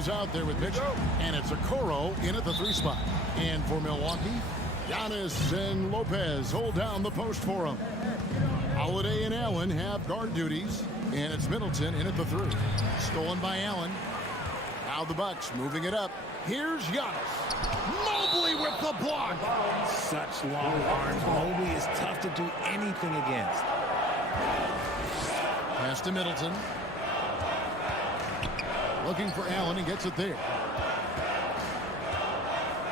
is out there with Mitchell. And it's Okoro in at the 3 spot. And for Milwaukee, Giannis and Lopez hold down the post for him. Holiday and Allen have guard duties. And it's Middleton in at the 3. Stolen by Allen. Now the Bucks moving it up. Here's Giannis. Mobley with the block. Such long arms. Mobley is tough to do anything against. Pass to Middleton. Looking for Allen and gets it there.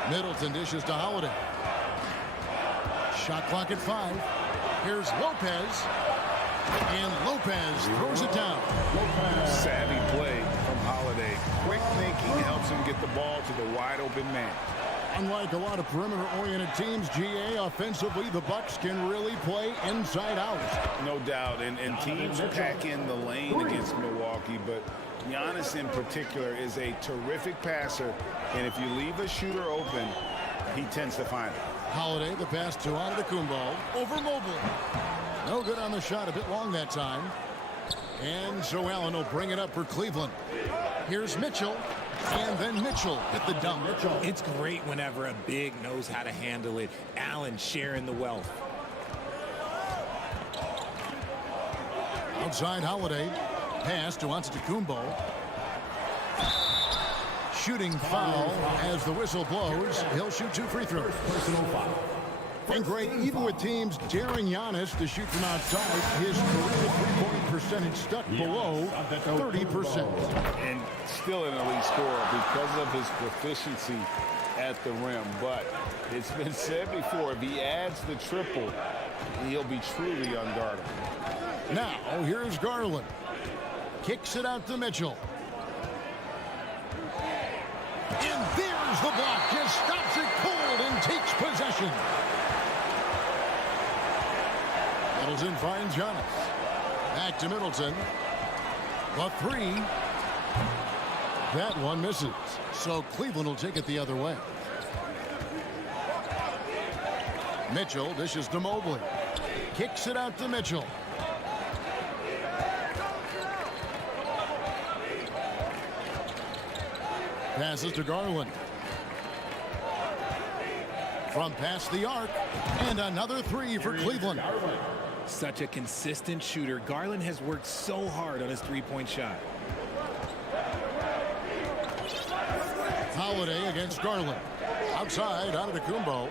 Middleton dishes to Holiday. Shot clock at 5. Here's Lopez. And Lopez throws it down. Savvy play from Holiday. Quick thinking helps him get the ball to the wide open man. Unlike a lot of perimeter-oriented teams, GA, offensively, the Bucks can really play inside out. No doubt. And teams pack in the lane against Milwaukee, but Giannis in particular is a terrific passer. And if you leave a shooter open, he tends to find it. Holiday, the pass to Antetokounmpo over Mobley. No good on the shot, a bit long that time. And so Allen will bring it up for Cleveland. Here's Mitchell. And then Mitchell hit the dunk. It's great whenever a big knows how to handle it. Allen sharing the wealth. Outside Holiday. Pass to Antetokounmpo. Shooting foul as the whistle blows. He'll shoot 2 free throws. Personal foul. And great, even with teams daring Giannis to shoot from outside, his career three-point percentage stuck below 30%. And still an elite scorer because of his proficiency at the rim. But it's been said before, if he adds the triple, he'll be truly unguardable. Now, here's Garland. Kicks it out to Mitchell. And there's the block. Just stops it cold and takes possession. Middleton finds Giannis. Back to Middleton. The 3. That one misses. So Cleveland will take it the other way. Mitchell dishes to Mobley. Kicks it out to Mitchell. Passes to Garland. From past the arc. And another 3 for Cleveland. Such a consistent shooter. Garland has worked so hard on his three-point shot. Holiday against Garland. Outside, Antetokounmpo.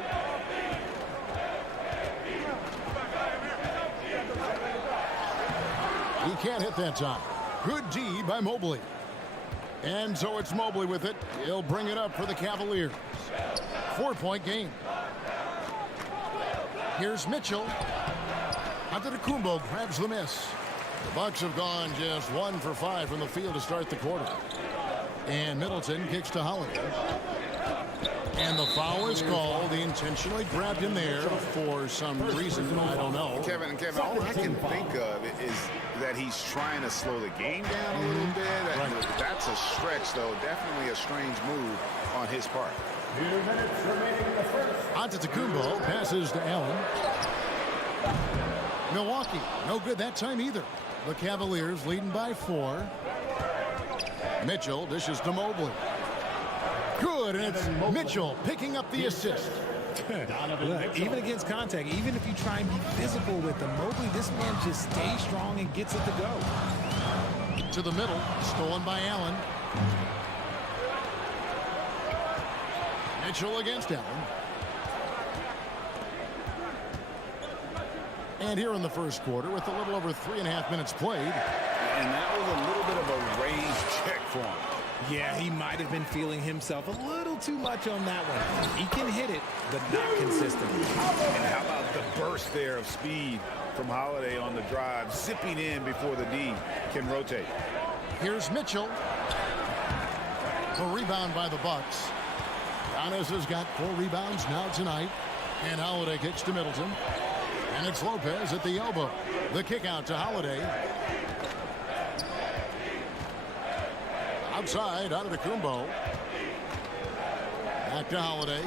He can't hit that time. Good D by Mobley. And so it's Mobley with it. He'll bring it up for the Cavaliers. 4-point game. Here's Mitchell. Antetokounmpo grabs the miss. The Bucks have gone just 1 for 5 from the field to start the quarter. And Middleton kicks to Holiday. And the foul is called. He intentionally grabbed him there for some reason. I don't know. Kevin, all I can think of is that he's trying to slow the game down a little bit. That's a stretch, though. Definitely a strange move on his part. 2 minutes remaining in the first. Antetokounmpo passes to Allen. Milwaukee, no good that time either. The Cavaliers leading by 4. Mitchell dishes to Mobley. Good, and it's Mitchell picking up the assist. Look, even against contact, even if you try and be physical with him, Mobley, this man just stays strong and gets it to go. To the middle, stolen by Allen. Mitchell against Allen. And here in the first quarter, with a little over 3.5 minutes played. And that was a little bit of a range check for him. Yeah, he might have been feeling himself a little too much on that one. He can hit it, but not consistently. And how about the burst there of speed from Holiday on the drive, zipping in before the D can rotate. Here's Mitchell. The rebound by the Bucks. Giannis has got 4 rebounds now tonight. And Holiday kicks to Middleton. And it's Lopez at the elbow. The kick out to Holiday. Outside, Antetokounmpo. Back to Holiday.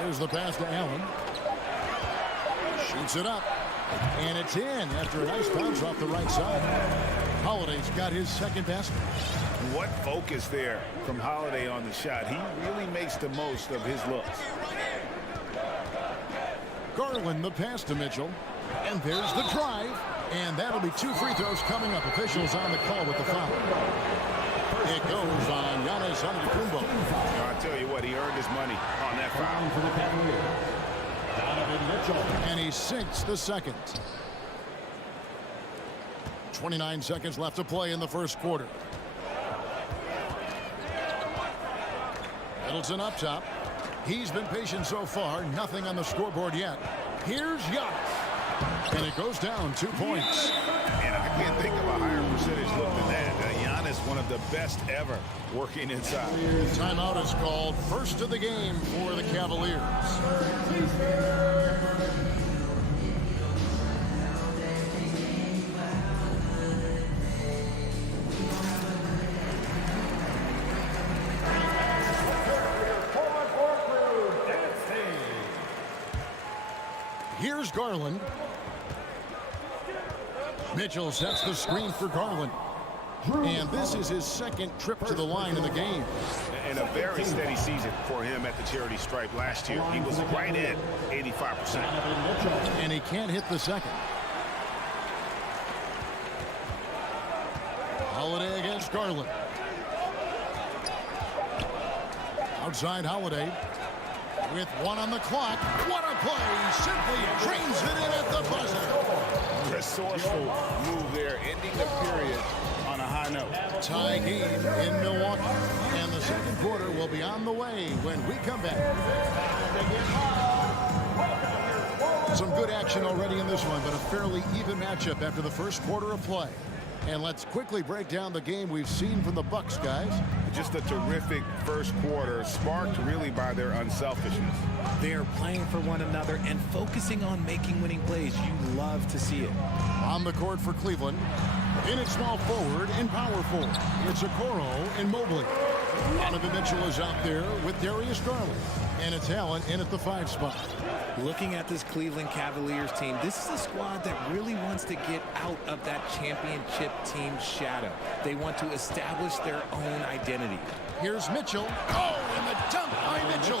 There's the pass to Allen. Shoots it up. And it's in after a nice bounce off the right side. Holiday's got his second basket. What focus there from Holiday on the shot. He really makes the most of his looks. Garland the pass to Mitchell. And there's the drive. And that'll be 2 free throws coming up. Officials on the call with the foul. It goes on Giannis Antetokounmpo. I'll tell you what, he earned his money on that foul. For the Cavaliers, Donovan Mitchell. And he sinks the second. 29 seconds left to play in the first quarter. Middleton up top. He's been patient so far. Nothing on the scoreboard yet. Here's Giannis. And it goes down 2 points. And I can't think of a higher percentage look than that. Giannis, one of the best ever working inside. Timeout is called. First of the game for the Cavaliers. Here's Garland. Mitchell sets the screen for Garland. And this is his second trip to the line in the game. And a very steady season for him at the charity stripe last year. He was right at 85%. And he can't hit the second. Holiday against Garland. Outside Holiday. With 1 on the clock. What a play. Simply drains it in at the buzzer. Resourceful move there, ending the period on a high note. Tie game in Milwaukee. And the second quarter will be on the way when we come back. Some good action already in this one, but a fairly even matchup after the first quarter of play. And let's quickly break down the game we've seen from the Bucks, guys. Just a terrific first quarter, sparked really by their unselfishness. They are playing for one another and focusing on making winning plays. You love to see it. On the court for Cleveland. In at small forward and power forward. It's Okoro and Mobley. Donovan Mitchell is out there with Darius Garland. And it's Allen in at the 5 spot. Looking at this Cleveland Cavaliers team, this is a squad that really wants to get out of that championship team shadow. They want to establish their own identity. Here's Mitchell. Oh, and the dunk by Mitchell.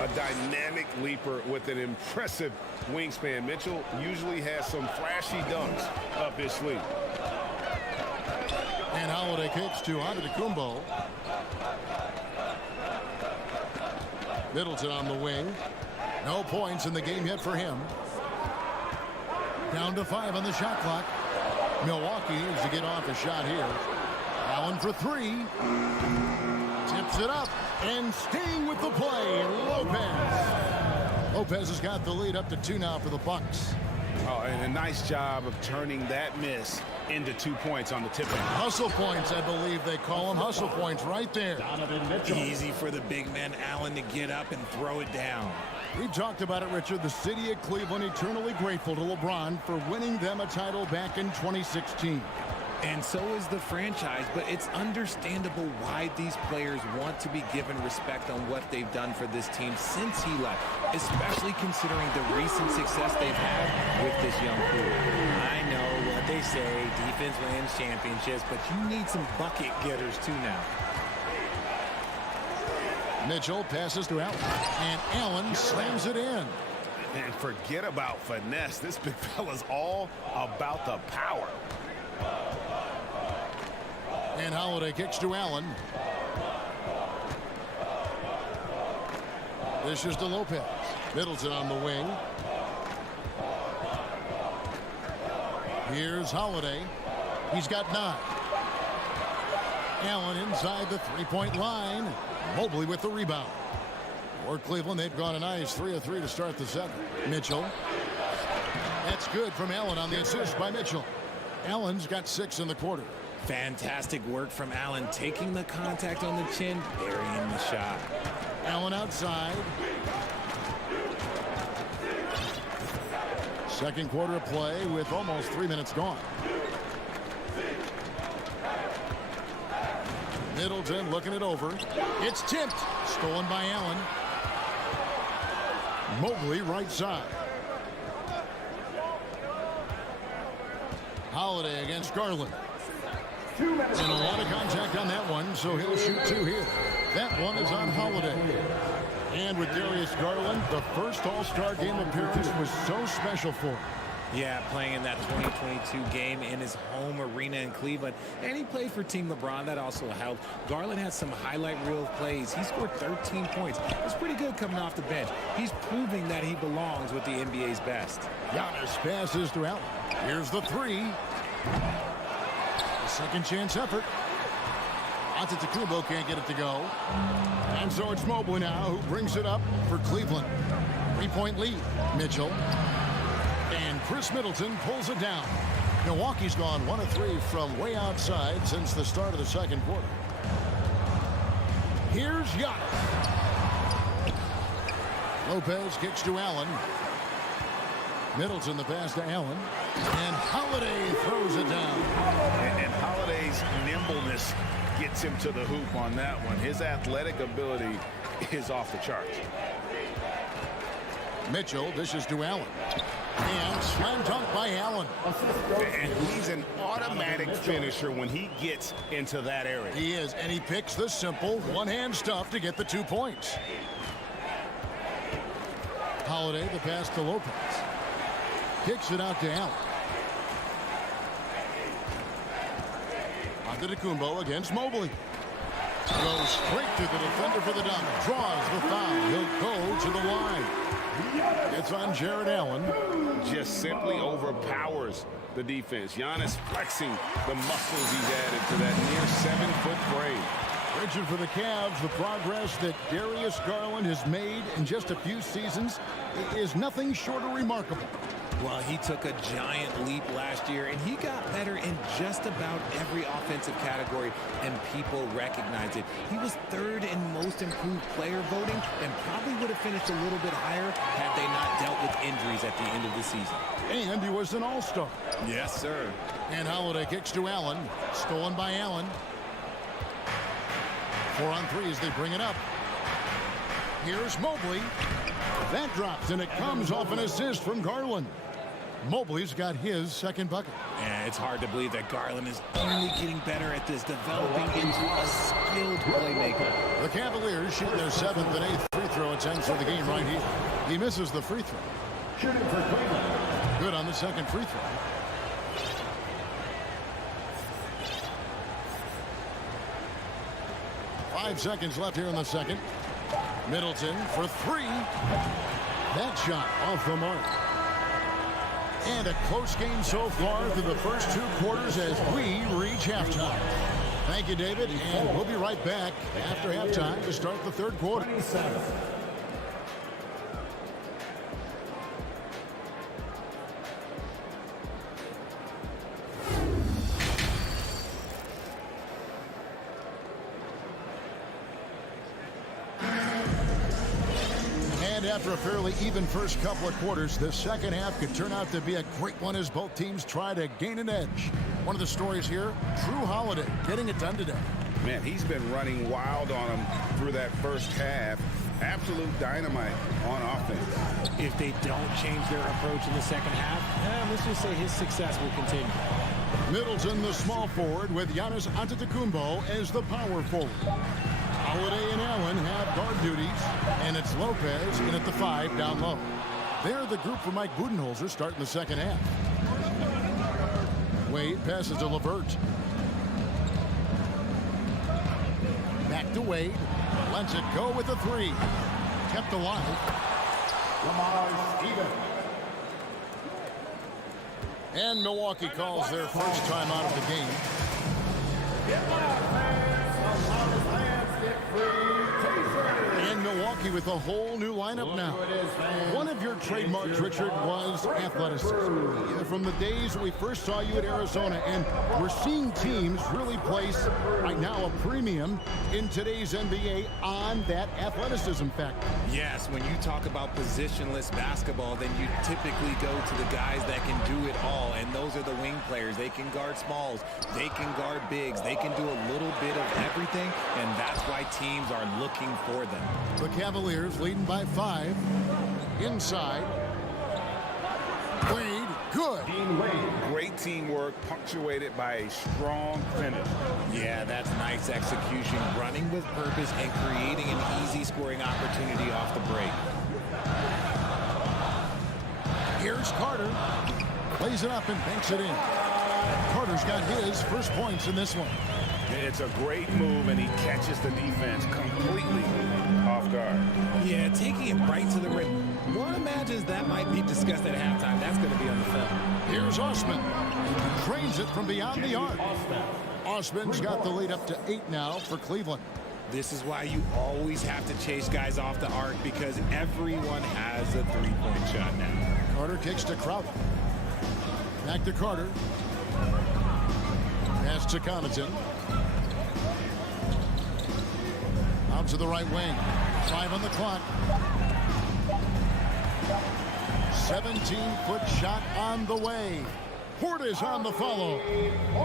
A dynamic leaper with an impressive wingspan. Mitchell usually has some flashy dunks up his sleeve. And Holiday kicks to Antetokounmpo. Middleton on the wing. No points in the game yet for him. Down to 5 on the shot clock. Milwaukee needs to get off a shot here. Allen for 3. Tips it up. And staying with the play, Lopez. Lopez has got the lead up to 2 now for the Bucks. Oh, and a nice job of turning that miss into 2 points on the tip. Hustle points, I believe they call them. Hustle points right there. Donovan Mitchell. Easy for the big man Allen to get up and throw it down. We talked about it, Richard. The city of Cleveland eternally grateful to LeBron for winning them a title back in 2016. And so is the franchise, but it's understandable why these players want to be given respect on what they've done for this team since he left, especially considering the recent success they've had with this young crew. I know what they say, defense wins championships, but you need some bucket getters too now. Mitchell passes to Allen, and Allen slams it in. And forget about finesse. This big fella's all about the power. And Holiday kicks to Allen. This is to Lopez. Middleton on the wing. Here's Holiday. He's got 9. Allen inside the 3-point line. Mobley with the rebound. For Cleveland, they've gone a nice 3 of 3 to start the second. Mitchell. That's good from Allen on the assist by Mitchell. Allen's got 6 in the quarter. Fantastic work from Allen, taking the contact on the chin, burying the shot. Allen outside. Second quarter of play with almost 3 minutes gone. Middleton looking it over. It's tipped. Stolen by Allen. Mobley right side. Holiday against Garland. And a lot of contact on that one, so he'll shoot 2 here. That one is on Holiday. And with Darius Garland, the first All-Star game appearance was so special for him. Yeah, playing in that 2022 game in his home arena in Cleveland. And he played for Team LeBron. That also helped. Garland had some highlight reel plays. He scored 13 points. It's pretty good coming off the bench. He's proving that he belongs with the NBA's best. Giannis passes to Allen. Here's the 3. A second chance effort. Antetokounmpo can't get it to go. And so it's Mobley now who brings it up for Cleveland. 3-point lead. Mitchell. And Chris Middleton pulls it down. Milwaukee's gone 1 of 3 from way outside since the start of the second quarter. Here's Giannis. Lopez kicks to Allen. Middleton the pass to Allen. And Holiday throws it down. And Holiday's nimbleness gets him to the hoop on that one. His athletic ability is off the charts. Mitchell dishes to Allen. And slam dunk by Allen. And he's an automatic finisher when he gets into that area. He is, and he picks the simple one-hand stuff to get the 2 points. Holiday, the pass to Lopez. Kicks it out to Allen. Antetokounmpo against Mobley. Goes straight to the defender for the dunk. Draws the foul. He'll go to the line. It's on Jared Allen. Just simply overpowers the defense. Giannis flexing the muscles he's added to that near 7-foot frame. Richard, for the Cavs, the progress that Darius Garland has made in just a few seasons is nothing short of remarkable. Well, he took a giant leap last year, and he got better in just about every offensive category, and people recognize it. He was 3rd in most improved player voting and probably would have finished a little bit higher had they not dealt with injuries at the end of the season. And he was an all-star. Yes, sir. And Holiday kicks to Allen. Stolen by Allen. 4 on 3 as they bring it up. Here's Mobley. That drops, and it comes off an assist from Garland. Mobley's got his second bucket. Yeah, it's hard to believe that Garland is only getting better at this, developing into a skilled playmaker. The Cavaliers shoot their 7th and 8th free throw attempts of the game right here. He misses the free throw. Shooting for Cleveland. Good on the second free throw. Five seconds left here in the second. Middleton for 3. That shot off the mark. And a close game so far through the first 2 quarters as we reach halftime. Thank you, David, and we'll be right back after halftime to start the 3rd quarter. 27. And after a fairly even first couple of quarters, the second half could turn out to be a great one as both teams try to gain an edge. One of the stories here, Drew Holiday getting it done today. Man, he's been running wild on him through that first half. Absolute dynamite on offense. If they don't change their approach in the second half, let's just say his success will continue. Middleton, the small forward, with Giannis Antetokounmpo as the power forward. Holiday and Allen have guard duties, and it's Lopez in at the 5 down low. They're the group for Mike Budenholzer starting the second half. Wade passes to LeVert. Back to Wade. Lets it go with a 3. Kept alive. Lamar Stephen. And Milwaukee calls their first time out of the game. And Milwaukee with a whole new lineup now. One of your trademarks, Richard, was athleticism. From the days we first saw you at Arizona, and we're seeing teams really place right now a premium in today's NBA on that athleticism factor. Yes, when you talk about positionless basketball, then you typically go to the guys that can do it all, and those are the wing players. They can guard smalls, they can guard bigs, they can do a little bit of everything, and that's why teams are looking for them. The Cavaliers leading by 5. Inside. Wade Good. Great teamwork, punctuated by a strong finish. Yeah, that's nice execution, running with purpose and creating an easy scoring opportunity off the break. Here's Carter. Plays it up and banks it in. Carter's got his first points in this one. It's a great move, and he catches the defense completely off guard. Yeah, taking him right to the rim. One imagines that might be discussed at halftime. That's going to be on the film. Here's Osman. He drains it from beyond the arc. Osman's got the lead up to 8 now for Cleveland. This is why you always have to chase guys off the arc, because everyone has a three-point shot now. Carter kicks to Crowder. Back to Carter. Pass to Connaughton. Out to the right wing. 5 on the clock. 17-foot shot on the way. Portis on the follow.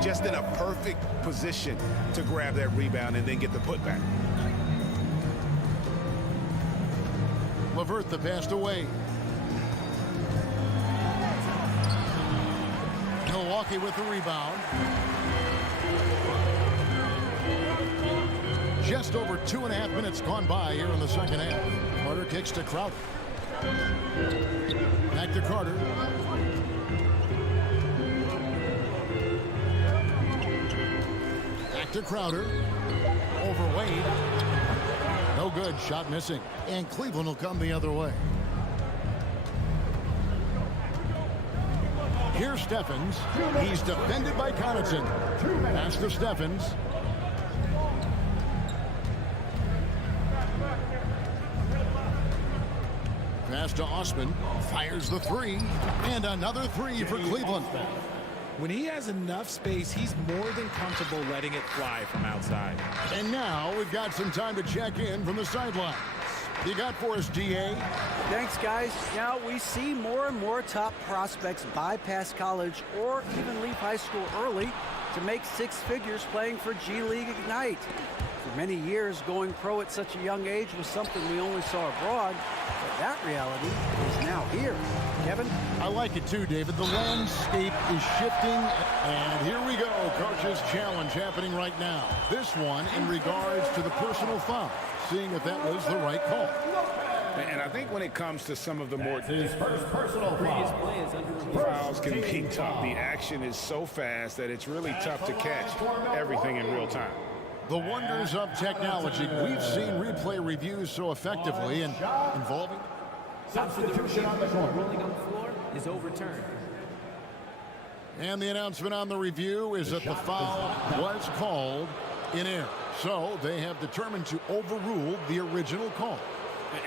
Just in a perfect position to grab that rebound and then get the putback. LeVert the pass away. Milwaukee with the rebound. Just over 2.5 minutes gone by here in the second half. Carter kicks to Crowder. Back to Carter. Back to Crowder. Over Wade. No good. Shot missing. And Cleveland will come the other way. Here's Stephens. He's defended by Connaughton. Pass to Stephens. Pass to Osman. Fires the three. And another three for Cleveland. When he has enough space, he's more than comfortable letting it fly from outside. And now we've got some time to check in from the sidelines. You got for us, DA? Thanks, guys. Now we see more and more top prospects bypass college or even leave high school early to make 6 figures playing for G League Ignite. For many years, going pro at such a young age was something we only saw abroad, but that reality is now here. Kevin? I like it too, David. The landscape is shifting, and here we go. Coach's challenge happening right now. This one in regards to the personal foul, seeing if that was the right call. And I think when it comes to some of the more His first personal foul. fouls can be tough. The action is so fast that it's really tough to catch everything in real time. The wonders of technology. We've seen replay reviews so effectively and involving. Substitution on the court. Rolling on the floor is overturned. And the announcement on the review is that the foul was called in error. So they have determined to overrule the original call.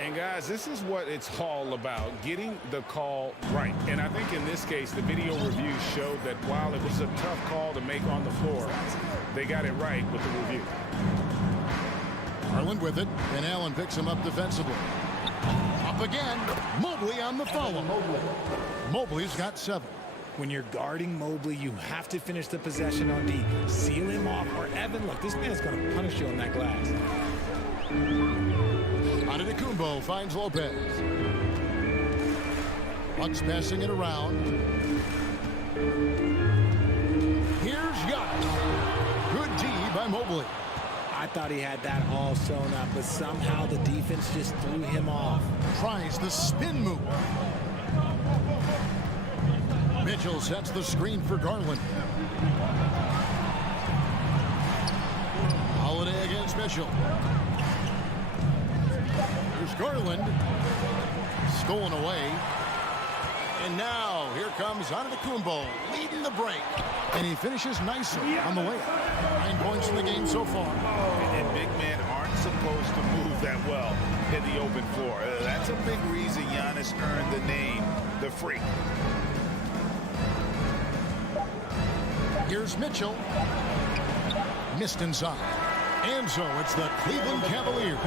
And guys, this is what it's all about, getting the call right. And I think in this case, the video review showed that while it was a tough call to make on the floor, they got it right with the review. Garland with it, and Allen picks him up defensively. Up again, Mobley on the follow. Mobley's got 7. When you're guarding Mobley, you have to finish the possession on D. Seal him off, or Evan, look, this man is going to punish you on that glass. Antetokounmpo finds Lopez. Bucks passing it around. Here's Giannis. Good D by Mobley. I thought he had that all sewn up, but somehow the defense just threw him off. Tries the spin move. Mitchell sets the screen for Garland. Holiday against Mitchell. Here's Garland. Stolen away. And now here comes Antetokounmpo leading the break. And he finishes nicely on the way. 9 points in the game so far. And big men aren't supposed to move that well in the open floor. That's a big reason Giannis earned the name, the Freak. Here's Mitchell. Missed inside. And so it's the Cleveland Cavaliers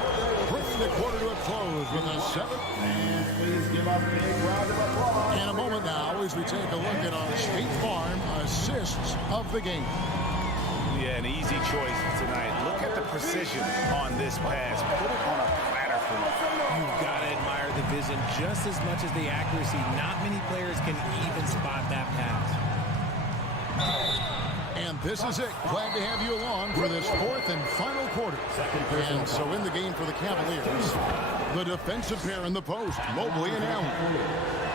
bringing the quarter to a close with a 7th. And please give up a big round of applause. In a moment now as we take a look at our State Farm assists of the game. Yeah, an easy choice tonight. Look at the precision on this pass. Put it on a platter for him. You've got to admire the vision just as much as the accuracy. Not many players can even spot that pass. And this is it. Glad to have you along for this fourth and final quarter. And so in the game for the Cavaliers, the defensive pair in the post, Mobley and Allen.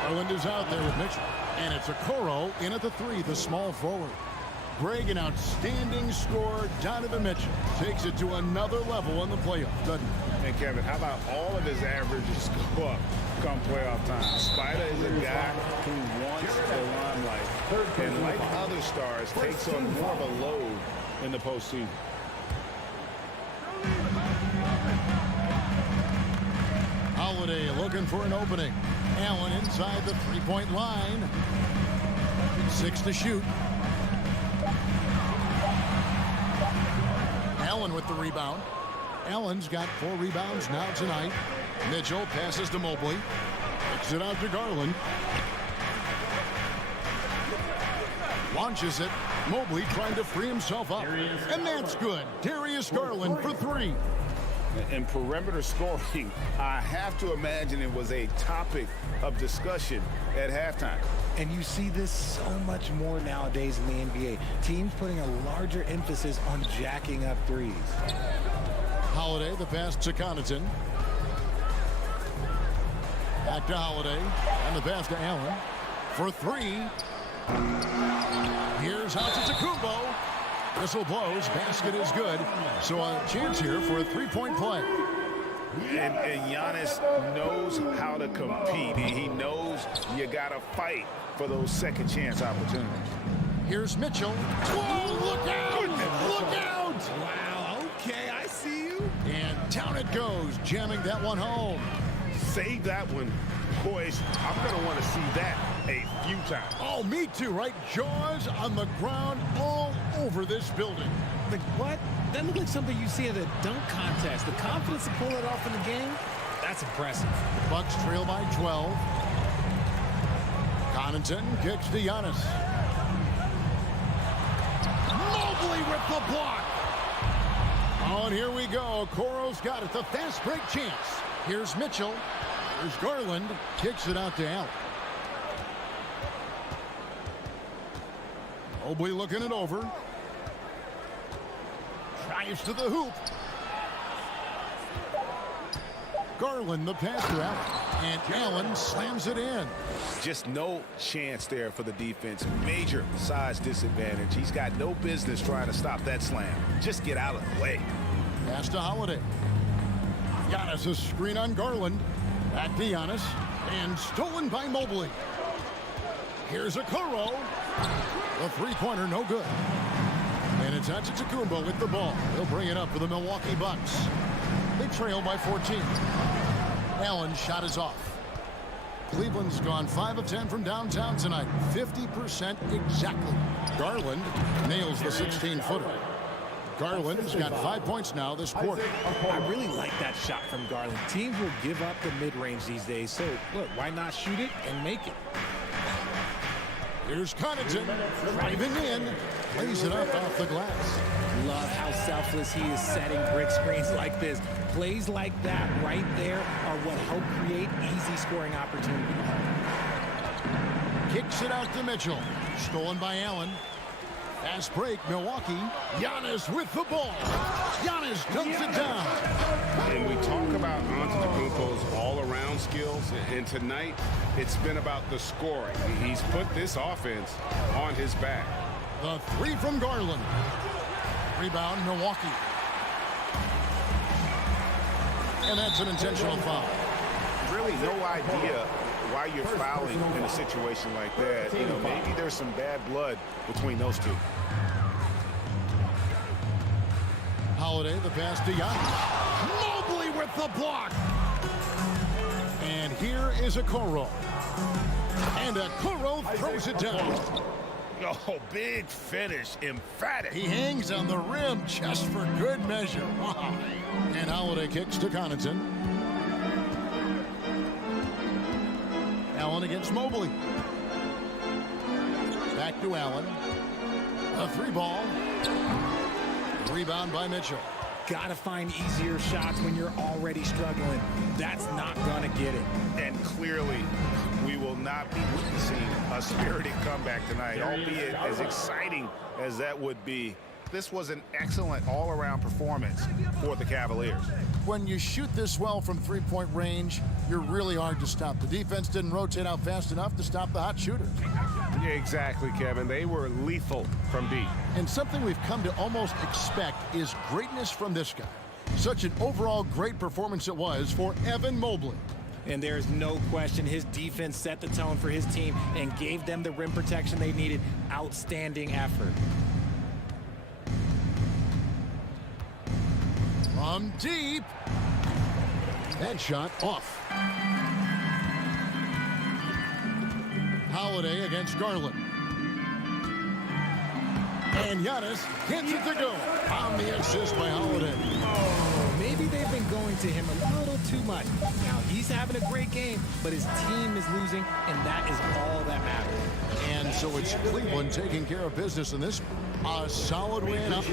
Garland is out there with Mitchell. And it's Okoro in at the 3, the small forward. Greg, an outstanding scorer. Donovan Mitchell takes it to another level in the playoffs, doesn't he? And Kevin, how about all of his averages go up come playoff time? Spider is a guy who wants the limelight, and like other stars, takes on more of a load in the postseason. Holiday looking for an opening. Allen inside the three-point line. 6 to shoot. Allen with the rebound. Allen's got 4 rebounds now tonight. Mitchell passes to Mobley. Kicks it out to Garland. Launches it. Mobley trying to free himself up. And that's good. Darius Garland for 3. In perimeter scoring, I have to imagine it was a topic of discussion at halftime. And you see this so much more nowadays in the NBA. Teams putting a larger emphasis on jacking up threes. Holiday, the pass to Connaughton. Back to Holiday. And the pass to Allen. For 3. Here's Antetokounmpo. Whistle blows. Basket is good. So a chance here for a 3-point play. And Giannis knows how to compete. He knows you got to fight for those second chance opportunities. Here's Mitchell. Whoa, look out! Look out! Wow, okay, I see you. And down it goes, jamming that one home. Save that one. Boys, I'm going to want to see that a few times. Oh, me too, right? Jaws on the ground all over this building. Like, what? That looked like something you see at a dunk contest. The confidence to pull it off in the game, that's impressive. Bucks trail by 12. Connaughton kicks to Giannis. Mobley with the block. Oh, and here we go. Okoro's got it. The fast break chance. Here's Mitchell. Here's Garland. Kicks it out to Allen. Mobley looking it over. Drives to the hoop. Garland, the pass to Allen. And Allen slams it in. Just no chance there for the defense. Major size disadvantage. He's got no business trying to stop that slam. Just get out of the way. Pass to Holiday. Giannis, a screen on Garland. Back to Giannis. And stolen by Mobley. Here's Okoro. The three-pointer, no good. And it's Antetokounmpo with the ball. He'll bring it up for the Milwaukee Bucks. They trail by 14. Allen's shot is off. Cleveland's gone 5 of 10 from downtown tonight. 50% exactly. Garland nails the 16-footer. Garland's got 5 points now this quarter. I really like that shot from Garland. Teams will give up the mid-range these days, so look, why not shoot it and make it? Here's Connaughton driving in, plays it up off the glass. Love how selfless he is setting brick screens like this. Plays like that right there are what help create easy scoring opportunities. Kicks it out to Mitchell. Stolen by Allen. Fast break, Milwaukee. Giannis with the ball. Giannis dumps it down. And we talk about Antetokounmpo's all-around skills, and tonight it's been about the scoring. He's put this offense on his back. The 3 from Garland. Rebound, Milwaukee. And that's an intentional foul. Really no idea why you're fouling in a situation like that. You know, maybe there's some bad blood between those two. Holiday, the pass to Giannis. Mobley with the block. And here is Okoro. And Okoro throws it down. Oh, big finish, emphatic. He hangs on the rim just for good measure. Wow. And Holiday kicks to Connaughton. Allen against Mobley. Back to Allen. A 3 ball. Rebound by Mitchell. got to find easier shots when you're already struggling. That's not going to get it. And clearly, we will not be witnessing a spirited comeback tonight, albeit as exciting as that would be. This was an excellent all-around performance for the Cavaliers. When you shoot this well from three-point range, you're really hard to stop. The defense didn't rotate out fast enough to stop the hot shooters. Yeah, exactly, Kevin. They were lethal from deep. And something we've come to almost expect is greatness from this guy. Such an overall great performance it was for Evan Mobley. And there's no question his defense set the tone for his team and gave them the rim protection they needed. Outstanding effort. From deep. That shot off. Holiday against Garland. And Giannis hits it to go on the assist by Holiday. Maybe they've been going to him a little too much. Now, he's having a great game, but his team is losing, and that is all that matters. And so it's Cleveland taking care of business in this. A solid win up.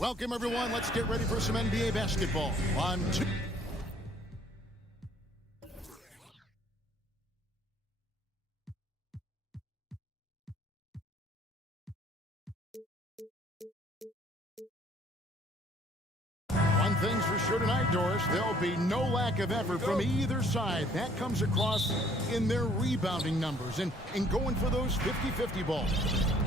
Welcome, everyone. Let's get ready for some NBA basketball on two. One thing's for sure tonight, Doris, there'll be no lack of effort from either side. That comes across in their rebounding numbers and going for those 50-50 balls.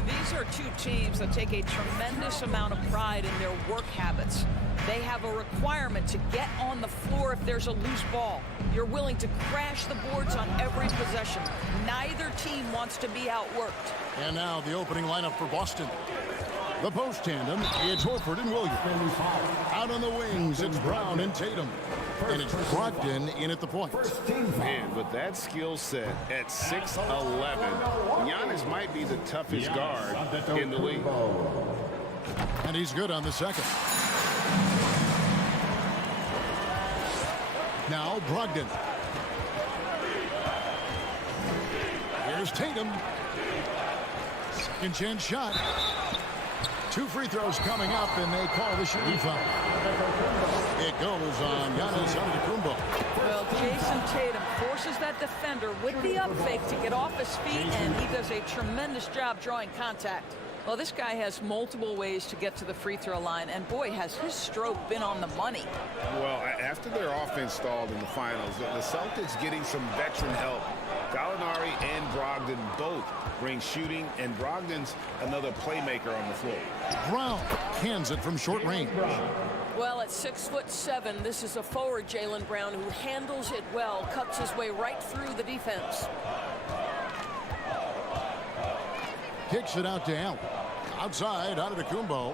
These are two teams that take a tremendous amount of pride in their work habits. They have a requirement to get on the floor if there's a loose ball. You're willing to crash the boards on every possession. Neither team wants to be outworked. And now the opening lineup for Boston. The post tandem, it's Horford and Williams. Out on the wings, it's Brown and Tatum. And it's Brogdon in at the point. Man, with that skill set at 6'11", Giannis might be the toughest guard in the league. And he's good on the second. Now Brogdon. Here's Tatum. Second chance shot. 2 free throws coming up, and they call the shooting foul. It goes on Giannis Antetokounmpo. Well, Jason Tatum forces that defender with the up fake to get off his feet, and he does a tremendous job drawing contact. Well, this guy has multiple ways to get to the free throw line, and boy, has his stroke been on the money. Well, after their offense stalled in the finals, the Celtics getting some veteran help. Gallinari and Brogdon both bring shooting, and Brogdon's another playmaker on the floor. Brown cans it from short range. Well, at 6'7", this is a forward, Jaylen Brown, who handles it well, cuts his way right through the defense. Kicks it out to Allen. Outside, Antetokounmpo.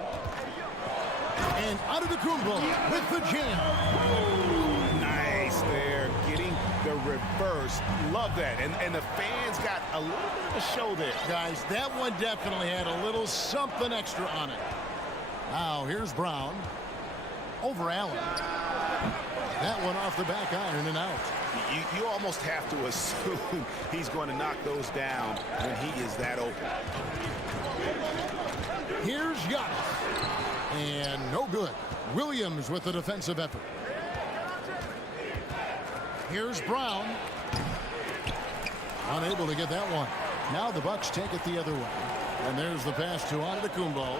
And Antetokounmpo with the jam. Nice there, getting the reverse. Love that. And the fans got a little bit of a show there. Guys, that one definitely had a little something extra on it. Now, here's Brown. Over Allen. That one off the back iron and out. You almost have to assume he's going to knock those down when he is that open. Here's Giannis. And no good. Williams with the defensive effort. Here's Brown. Unable to get that one. Now the Bucks take it the other way. And there's the pass to Antetokounmpo.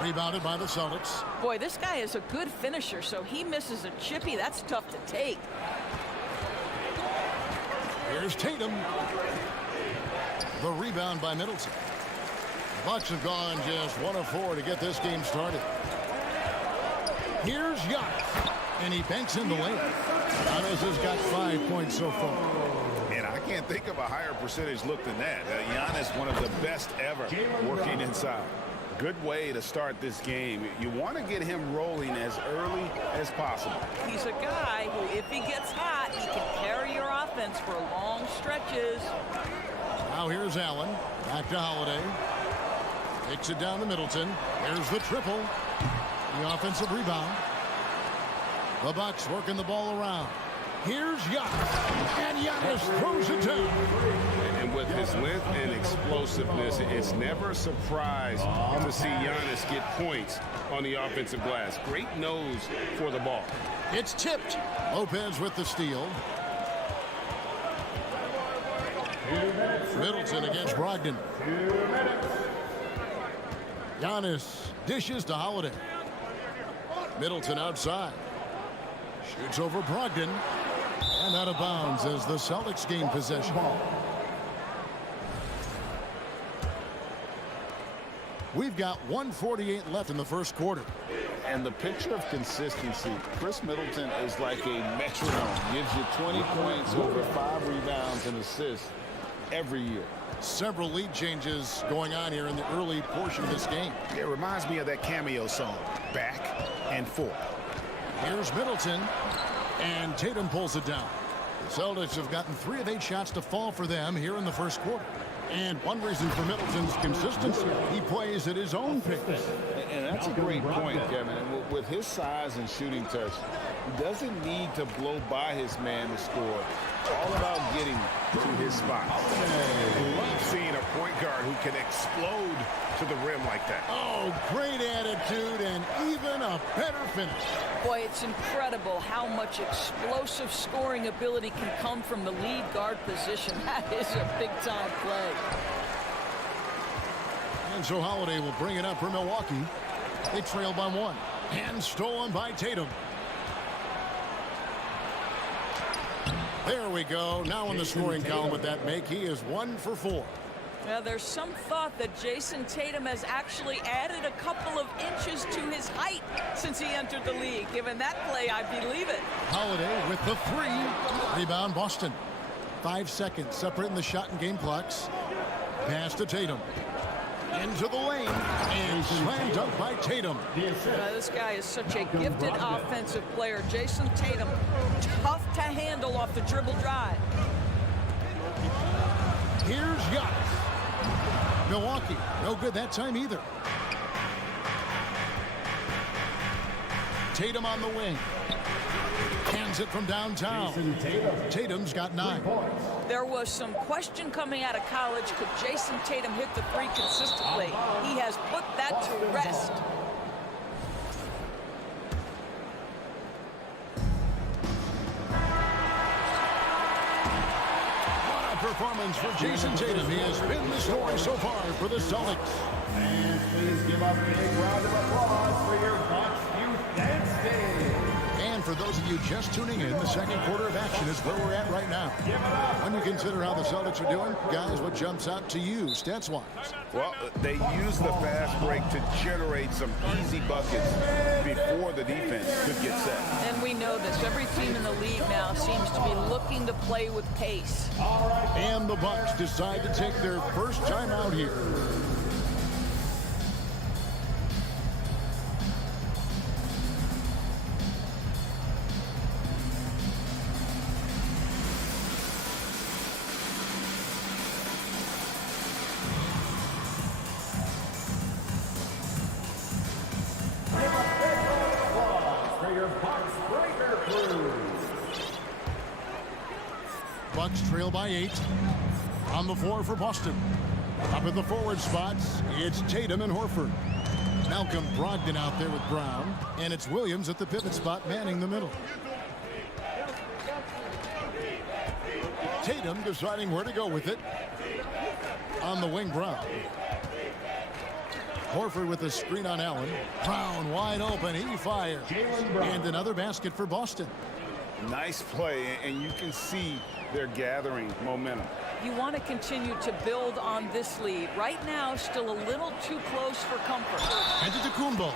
Rebounded by the Celtics. Boy, this guy is a good finisher, so he misses a chippy. That's tough to take. Here's Tatum. The rebound by Middleton. The Bucks have gone just 1 of 4 to get this game started. Here's Giannis. And he banks in the lane. Giannis has got 5 points so far. And I can't think of a higher percentage look than that. Giannis, one of the best ever working inside. Good way to start this game. You want to get him rolling as early as possible. He's a guy who, if he gets hot, he can carry your offense for long stretches. Now here's Allen. Back to Holiday. Takes it down to Middleton. There's the triple. The offensive rebound. The Bucks working the ball around. Here's Giannis. And Giannis throws it down. And with his length and explosiveness, it's never a surprise to see Giannis get points on the offensive glass. Great nose for the ball. It's tipped. Lopez with the steal. Middleton against Brogdon. Giannis dishes to Holiday. Middleton outside. Shoots over Brogdon. And out of bounds as the Celtics gain possession. We've got 1:48 left in the first quarter. And the picture of consistency, Chris Middleton is like a metronome. Gives you 20 points, over 5 rebounds and assists every year. Several lead changes going on here in the early portion of this game. It reminds me of that cameo song, Back and Forth. Here's Middleton, and Tatum pulls it down. The Celtics have gotten 3 of 8 shots to fall for them here in the first quarter. And one reason for Middleton's consistency, he plays at his own pace. And that's a great point, Kevin. And with his size and shooting touch, he doesn't need to blow by his man to score. It's all about getting to his spot. I love seeing a point guard who can explode to the rim like that. Oh, great attitude and even a better finish. Boy, it's incredible how much explosive scoring ability can come from the lead guard position. That is a big-time play. And so Holiday will bring it up for Milwaukee. They trail by 1. And stolen by Tatum. There we go. Now in the scoring column with that make, he is 1 for 4. Now, there's some thought that Jason Tatum has actually added a couple of inches to his height since he entered the league. Given that play, I believe it. Holiday with the 3. Rebound, Boston. 5 seconds separating the shot and game clocks. Pass to Tatum. Into the lane. And slammed up by Tatum. This guy is such a gifted offensive player. Jason Tatum, tough to handle off the dribble drive. Here's Giannis. Milwaukee, no good that time either. Tatum on the wing. Hands it from downtown. Tatum's got 9. There was some question coming out of college. Could Jason Tatum hit the 3 consistently? He has put that to rest. What a performance for Jason Tatum. He has been the story so far for the Celtics. And please give a big round of applause for your Bucks Youth Dance Day. And for those of you just tuning in, the second quarter of action is where we're at right now. When you consider how the Celtics are doing, guys, what jumps out to you stats-wise? Well, they use the fast break to generate some easy buckets before the defense could get set. And we know this. Every team in the league now seems to be looking to play with pace. And the Bucks decide to take their first time out here. Bucks trail by 8. On the floor for Boston. Up in the forward spots, it's Tatum and Horford. Malcolm Brogdon out there with Brown. And it's Williams at the pivot spot manning the middle. Tatum deciding where to go with it. On the wing, Brown. Horford with a screen on Allen. Brown wide open. He fires. And another basket for Boston. Nice play, and you can see they're gathering momentum. You want to continue to build on this lead. Right now, still a little too close for comfort. Antetokounmpo.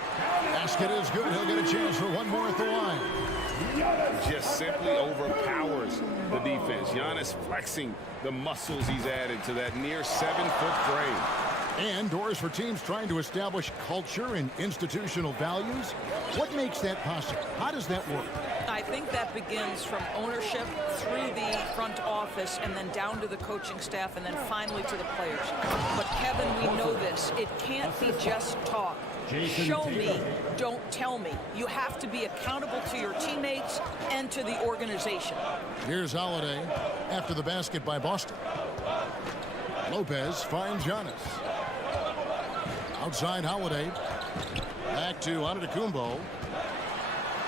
Basket is good. He'll get a chance for one more at the line. Just simply overpowers the defense. Giannis flexing the muscles he's added to that near 7-foot frame. And doors for teams trying to establish culture and institutional values. What makes that possible? How does that work? I think that begins from ownership through the front office and then down to the coaching staff and then finally to the players. But Kevin, we know this. It can't be just talk. Show me, don't tell me. You have to be accountable to your teammates and to the organization. Here's Holiday after the basket by Boston. Lopez finds Giannis. Outside Holiday. Back to Antetokounmpo.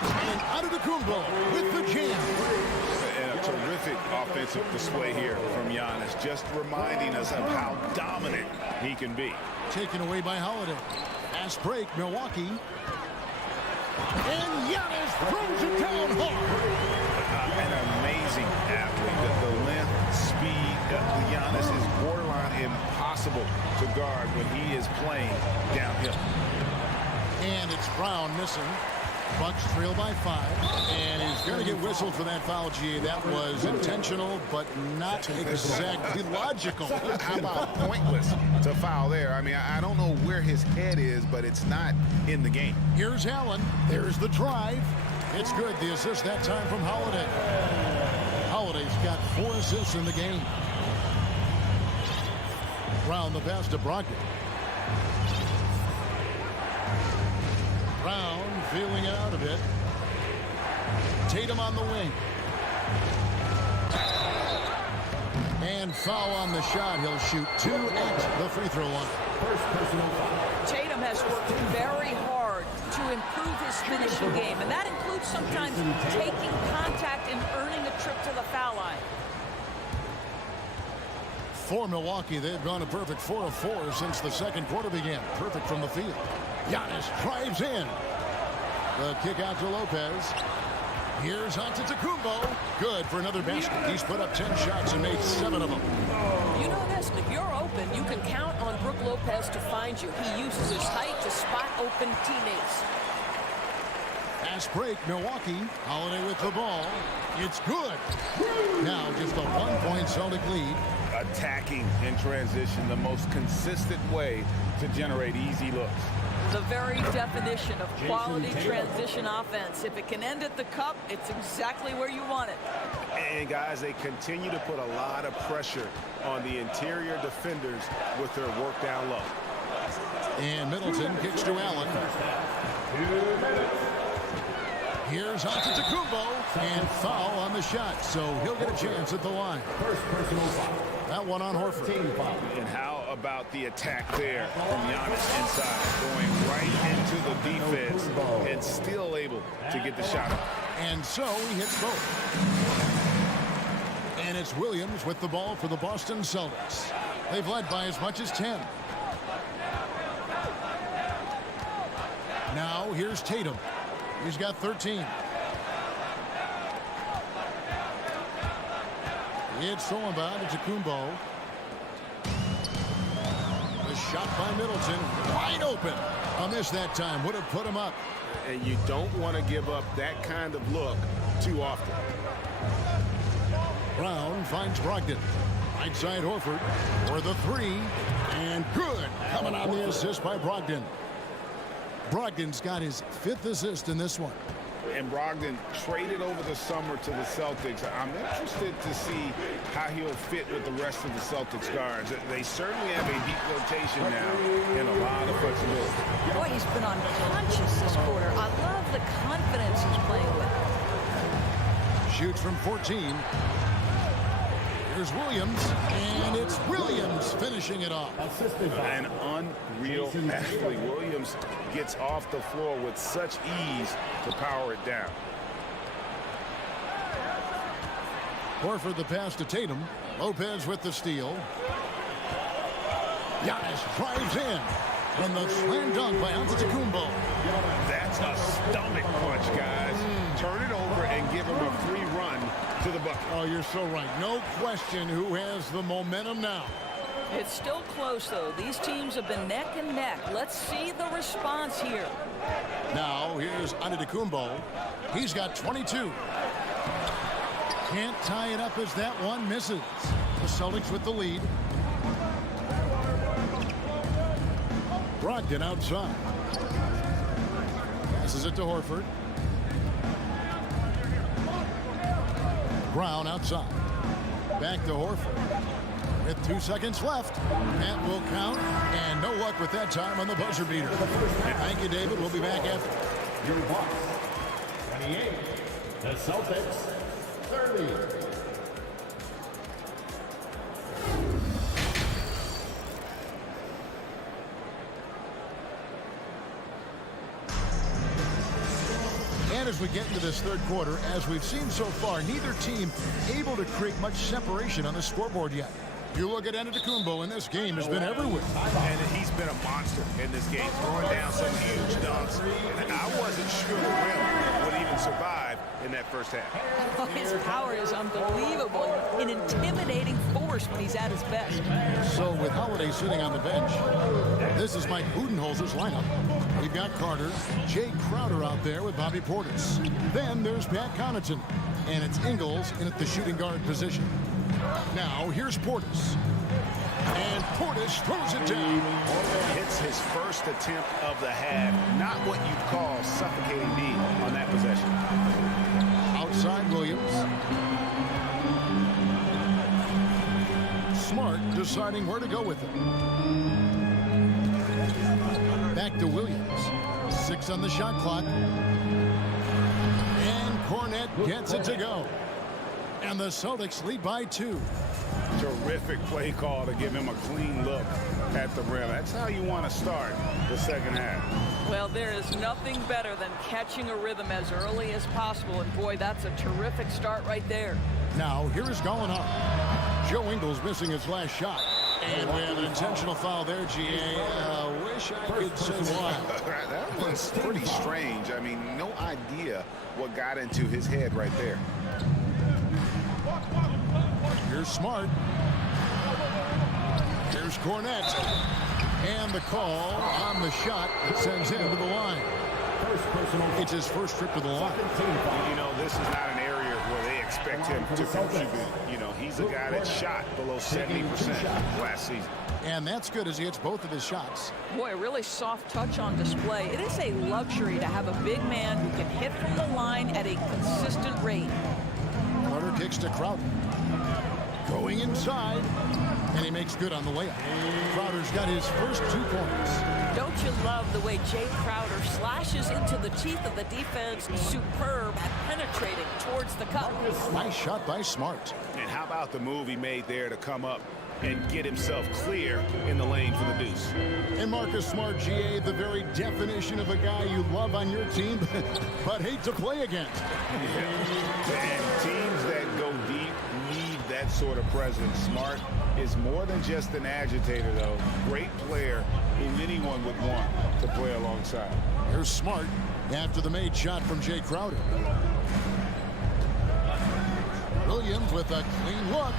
And Antetokounmpo with the jam. And a terrific offensive display here from Giannis, just reminding us of how dominant he can be. Taken away by Holiday. Fast break, Milwaukee. And Giannis throws it down hard. An amazing athlete. The length, speed. Giannis is borderline impossible to guard when he is playing downhill. And it's Brown missing. Bucks trail by 5, and he's going to get whistled for that foul, G. That was intentional, but not exactly logical. How about pointless to foul there? I mean, I don't know where his head is, but it's not in the game. Here's Allen. There's the drive. It's good. The assist that time from Holiday. Holiday's got 4 assists in the game. Brown the pass to Brogdon. Brown feeling it out a bit. Tatum on the wing. And foul on the shot. He'll shoot 2 at the free throw line. First personal foul. Tatum has worked very hard to improve his finishing game, and that includes sometimes taking contact and earning a trip to the foul line. For Milwaukee, they've gone a perfect 4 of 4 since the second quarter began. Perfect from the field. Giannis drives in. The kick out to Lopez. Here's Antetokounmpo. Good for another basket. He's put up 10 shots and made 7 of them. You know this, if you're open, you can count on Brook Lopez to find you. He uses his height to spot open teammates. Fast break, Milwaukee. Holiday with the ball. It's good. Now just a 1-point Celtic lead. Attacking in transition, the most consistent way to generate easy looks. The very definition of quality transition offense. If it can end at the cup, it's exactly where you want it. And guys, they continue to put a lot of pressure on the interior defenders with their work down low. And Middleton kicks to Allen. 2 minutes. Here's Antetokounmpo. And foul on the shot, so he'll get a chance at the line. First personal foul. That one on Horford. Team foul. And how about the attack there from Giannis inside, going right into the defense and still able to get the shot up. And so he hits both. And it's Williams with the ball for the Boston Celtics. They've led by as much as 10. Now here's Tatum. He's got 13. It's stolen by Antetokounmpo. The shot by Middleton. Wide open. A miss that time. Would have put him up. And you don't want to give up that kind of look too often. Brown finds Brogdon. Right side Horford for the 3. And good. Coming on the assist by Brogdon. Brogdon's got his 5th assist in this one. And Brogdon traded over the summer to the Celtics. I'm interested to see how he'll fit with the rest of the Celtics guards. They certainly have a deep rotation now and a lot of flexibility. Boy, he's been unconscious this quarter. I love the confidence he's playing with. Shoots from 14. Here's Williams, and it's Williams finishing it off. An unreal athlete. Williams gets off the floor with such ease to power it down. Horford the pass to Tatum. Lopez with the steal. Giannis drives in. And the slam dunk by Antetokounmpo. That's a stomach punch, guys. Turn it over and give him a free run to the bucket. Oh, you're so right. No question who has the momentum now. It's still close, though. These teams have been neck and neck. Let's see the response here. Now, here's Antetokounmpo. He's got 22. Can't tie it up as that one misses. The Celtics with the lead. Brogdon outside. Passes it to Horford. Brown outside. Back to Horford. With 2 seconds left. That will count. And no luck with that time on the buzzer beater. Thank you, David. We'll be back after. Your Bucks. 28. The Celtics. 30. And as we get into this third quarter, as we've seen so far, neither team able to create much separation on the scoreboard yet. You look at Antetokounmpo, and this game has been everywhere. And he's been a monster in this game, throwing down some huge dunks. And I wasn't sure the rim would even survive in that first half. His power is unbelievable. An intimidating force when he's at his best. So with Holiday sitting on the bench, this is Mike Budenholzer's lineup. We've got Carter, Jay Crowder out there with Bobby Portis. Then there's Pat Connaughton, and it's Ingles in at the shooting guard position. Now here's Portis. And Portis throws it down. Hits his first attempt of the half. Not what you'd call suffocating D on that possession. Outside Williams. Smart deciding where to go with it. Back to Williams. 6 on the shot clock. And Cornette gets it to go. And the Celtics lead by 2. Terrific play call to give him a clean look at the rim. That's how you want to start the second half. Well, there is nothing better than catching a rhythm as early as possible. And boy, that's a terrific start right there. Now, here is going up. Joe Ingles missing his last shot. And we have an intentional foul there, GA. Wish I could say why. That was pretty strange. I mean, no idea what got into his head right there. Here's Smart. Here's Cornette. And the call on the shot that sends him to the line. It's his first trip to the line. You know, this is not an area where they expect him to contribute. You know, he's a guy that shot below 70% last season. And that's good as he hits both of his shots. Boy, a really soft touch on display. It is a luxury to have a big man who can hit from the line at a consistent rate. Carter kicks to Crowder. Going inside. And he makes good on the layup. Crowder's got his first 2 points. Don't you love the way Jay Crowder slashes into the teeth of the defense? Superb at penetrating towards the cup. Nice shot by Smart. And how about the move he made there to come up and get himself clear in the lane for the deuce? And Marcus Smart, GA, the very definition of a guy you love on your team, but hate to play against. And teams that go deep need that sort of presence. Smart is more than just an agitator, though. Great player who anyone would want to play alongside. Here's Smart after the made shot from Jay Crowder. Williams with a clean look.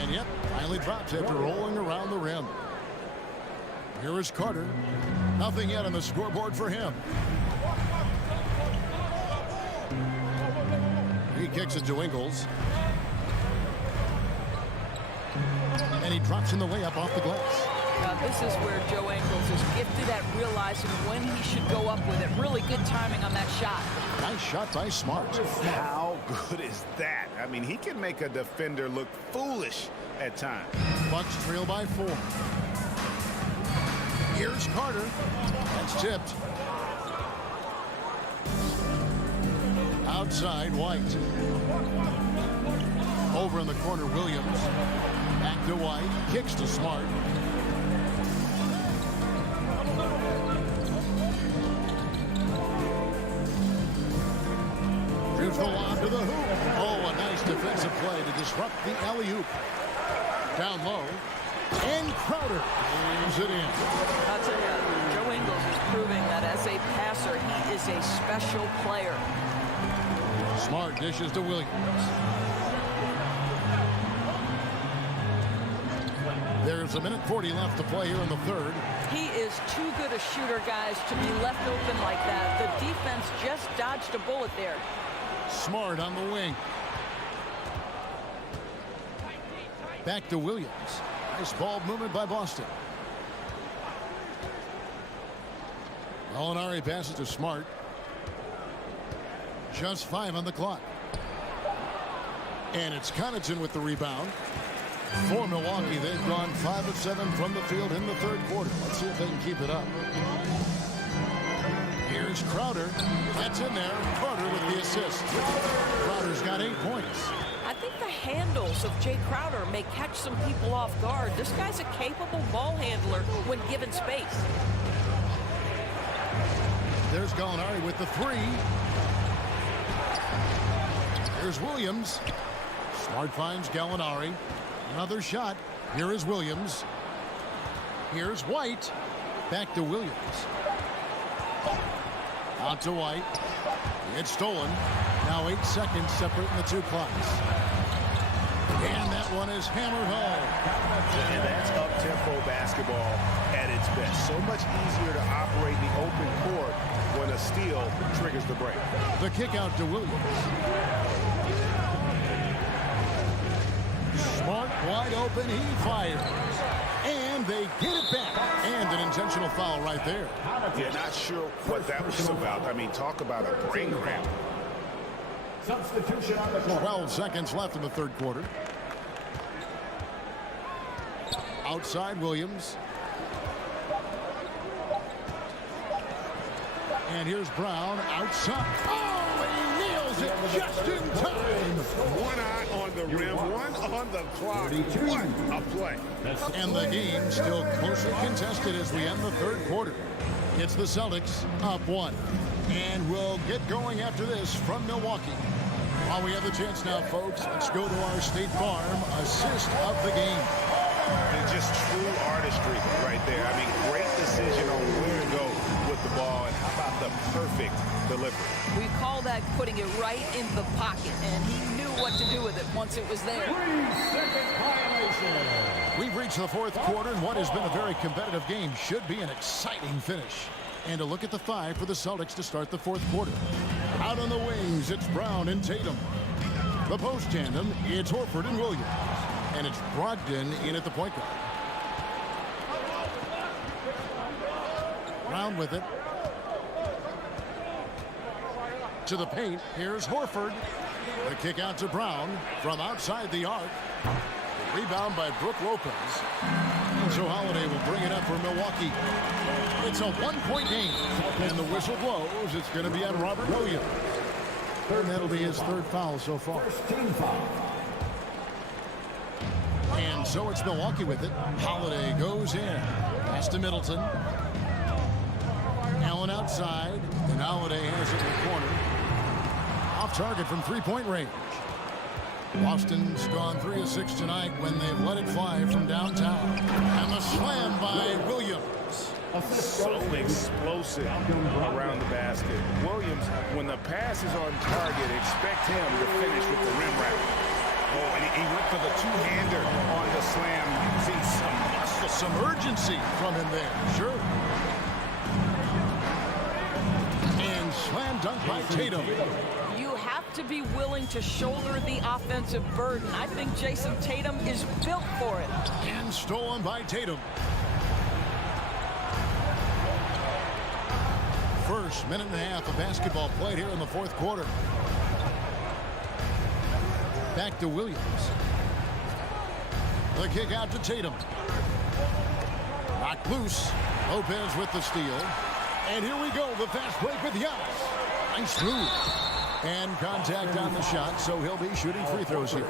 And, yep, finally drops after rolling around the rim. Here is Carter. Nothing yet on the scoreboard for him. He kicks it to Ingles. And he drops in the layup off the glass. Now, this is where Joe Ingles is gifted at realizing when he should go up with it. Really good timing on that shot. Nice shot by Smart. How good is that? I mean, he can make a defender look foolish at times. Bucks trail by 4. Here's Carter. That's tipped. Outside, White. Over in the corner, Williams. Back to White. Kicks to Smart. Here's the lob to the hoop. Oh, a nice defensive play to disrupt the alley-oop. Down low. And Crowder moves it in. I'll tell you, Joe Ingles is proving that as a passer, he is a special player. Smart dishes to Williams. There's a minute 40 left to play here in the third. He is too good a shooter, guys, to be left open like that. The defense just dodged a bullet there. Smart on the wing. Back to Williams. Nice ball movement by Boston. Molinari passes to Smart. Just 5 on the clock. And it's Connaughton with the rebound. For Milwaukee, they've gone 5 of 7 from the field in the third quarter. Let's see if they can keep it up. Here's Crowder. That's in there. Carter with the assist. Crowder's got 8 points. I think the handles of Jay Crowder may catch some people off guard. This guy's a capable ball handler when given space. There's Gallinari with the 3. Here's Williams. Smart finds Gallinari. Another shot. Here is Williams. Here's White. Back to Williams. Out to White. It's stolen. Now 8 seconds separating the 2 clocks. And that one is hammered home. And that's up-tempo basketball at its best. So much easier to operate the open court when a steal triggers the break. The kick out to Williams. Smart wide open. He fires. And they get it back. And an intentional foul right there. Yeah, not sure what that was about. I mean, talk about a brain cramp. Substitution on the court. 12 seconds left in the third quarter. Outside Williams. And here's Brown outside. Oh, he nails nails it just in time. One eye on the rim, one on the clock. What a play. And the game still closely contested as we end the third quarter. It's the Celtics up 1. And we'll get going after this from Milwaukee. While we have the chance now, folks, let's go to our State Farm assist of the game. And just true artistry right there. I mean, great decision on where to go with the ball, and how about the perfect delivery. We call that putting it right in the pocket, and he knew what to do with it once it was there. 3-second violation. We've reached the fourth quarter, and what has been a very competitive game should be an exciting finish. And a look at the 5 for the Celtics to start the fourth quarter. Out on the wings, it's Brown and Tatum. The post tandem, it's Horford and Williams. And it's Brogdon in at the point guard. Brown with it. To the paint, here's Horford. The kick out to Brown from outside the arc. Rebound by Brook Lopez. And so Holiday will bring it up for Milwaukee. It's a one-point game. And the whistle blows. It's going to be on Robert Williams. And that'll be his third foul so far. Team foul. And so it's Milwaukee with it. Holiday goes in. Pass to Middleton. Allen outside. And Holiday has it in the corner. Off target from three-point range. Boston's gone 3 of 6 tonight when they've let it fly from downtown. And the slam by Williams. So explosive around the basket. Williams, when the pass is on target, expect him to finish with the rim wrap. Oh, and he went for the two-hander on the slam, using some muscle, some urgency from him there. Sure. And slam dunk by Tatum. You have to be willing to shoulder the offensive burden. I think Jason Tatum is built for it. And stolen by Tatum. First minute and a half of basketball played here in the fourth quarter. Back to Williams. The kick out to Tatum. Knocked loose. Lopez with the steal. And here we go, the fast break with Giannis. Nice move. And contact on the shot, so he'll be shooting free throws here.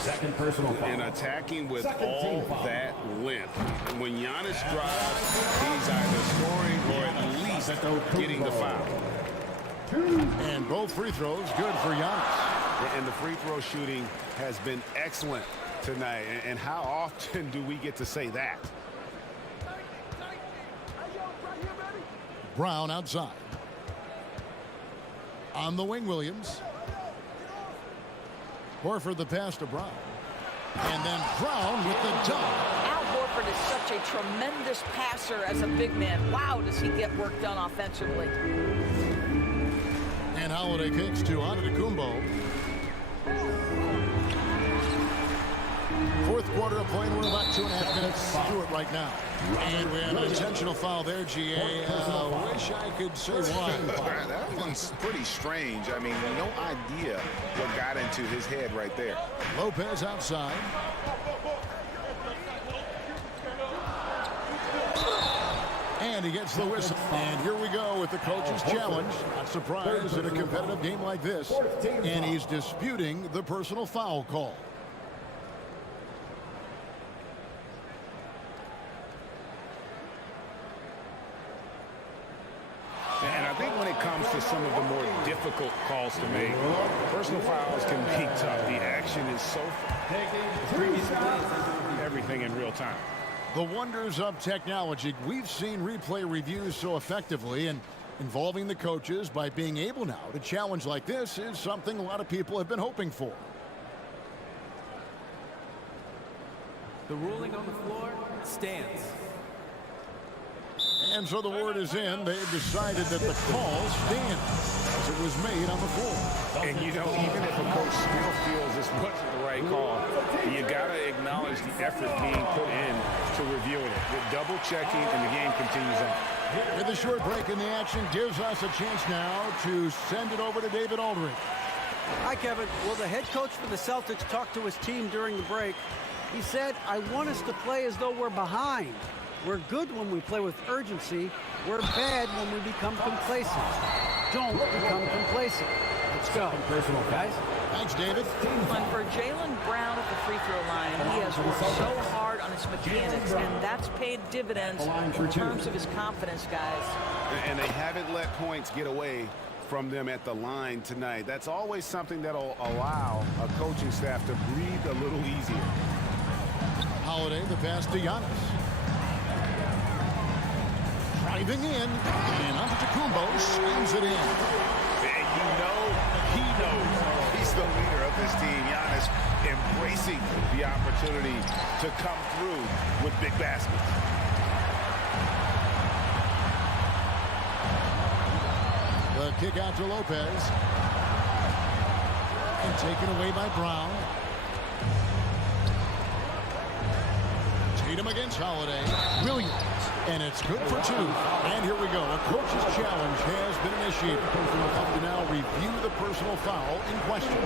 Second personal foul. And attacking with all that length. And when Giannis drives, he's either scoring or at least getting the foul. And both free throws good for Giannis. And the free throw shooting has been excellent tonight. And how often do we get to say that? Brown outside. On the wing, Williams. Horford the pass to Brown. And then Brown with the dunk. Al Horford is such a tremendous passer as a big man. Wow, does he get work done offensively. And Holiday kicks to Antetokounmpo. Fourth quarter of play, we're about 2.5 minutes through it right now. And we have an intentional foul there, GA. Wish I could say why. That one's pretty strange. I mean, no idea what got into his head right there. Lopez outside. And he gets the whistle. And here we go with the coach's challenge. Not surprised in a competitive game like this. And he's disputing the personal foul call. And I think when it comes to some of the more difficult calls to make, personal fouls can be tough. The action is so everything in real time. The wonders of technology. We've seen replay reviews so effectively, and involving the coaches by being able now to challenge like this is something a lot of people have been hoping for. The ruling on the floor stands. And so the word is in. They've decided that the call stands as it was made on the floor. And, you know, even if a coach still feels this wasn't the right call, you got to acknowledge the effort being put in to reviewing it. With double checking, and the game continues on. With a short break in the action, gives us a chance now to send it over to David Aldridge. Hi, Kevin. Well, the head coach for the Celtics talked to his team during the break. He said, I want us to play as though we're behind. We're good when we play with urgency. We're bad when we become complacent. Don't become complacent. Let's go. Personal, guys. Thanks, David. And for Jaylen Brown at the free throw line, he has worked so hard on his mechanics, and that's paid dividends in terms of his confidence, guys. And they haven't let points get away from them at the line tonight. That's always something that'll allow a coaching staff to breathe a little easier. Holiday, the pass to Giannis. Driving in, and Antetokounmpo slams it in. And you know he knows he's the leader of this team. Giannis embracing the opportunity to come through with big baskets. The kick out to Lopez. And taken away by Brown. Tatum against Holiday. Williams. And it's good for two. And here we go. A coach's challenge has been initiated. We'll have to now review the personal foul in question.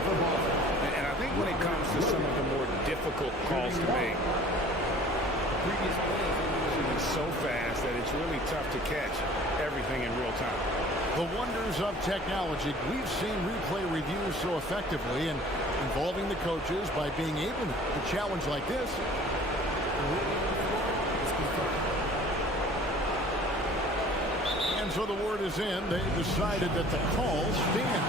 And I think when it comes to some of the more difficult calls to make, the previous play is so fast that it's really tough to catch everything in real time. The wonders of technology. We've seen replay reviews so effectively and involving the coaches by being able to challenge like this. And so the word is in. They decided that the call stands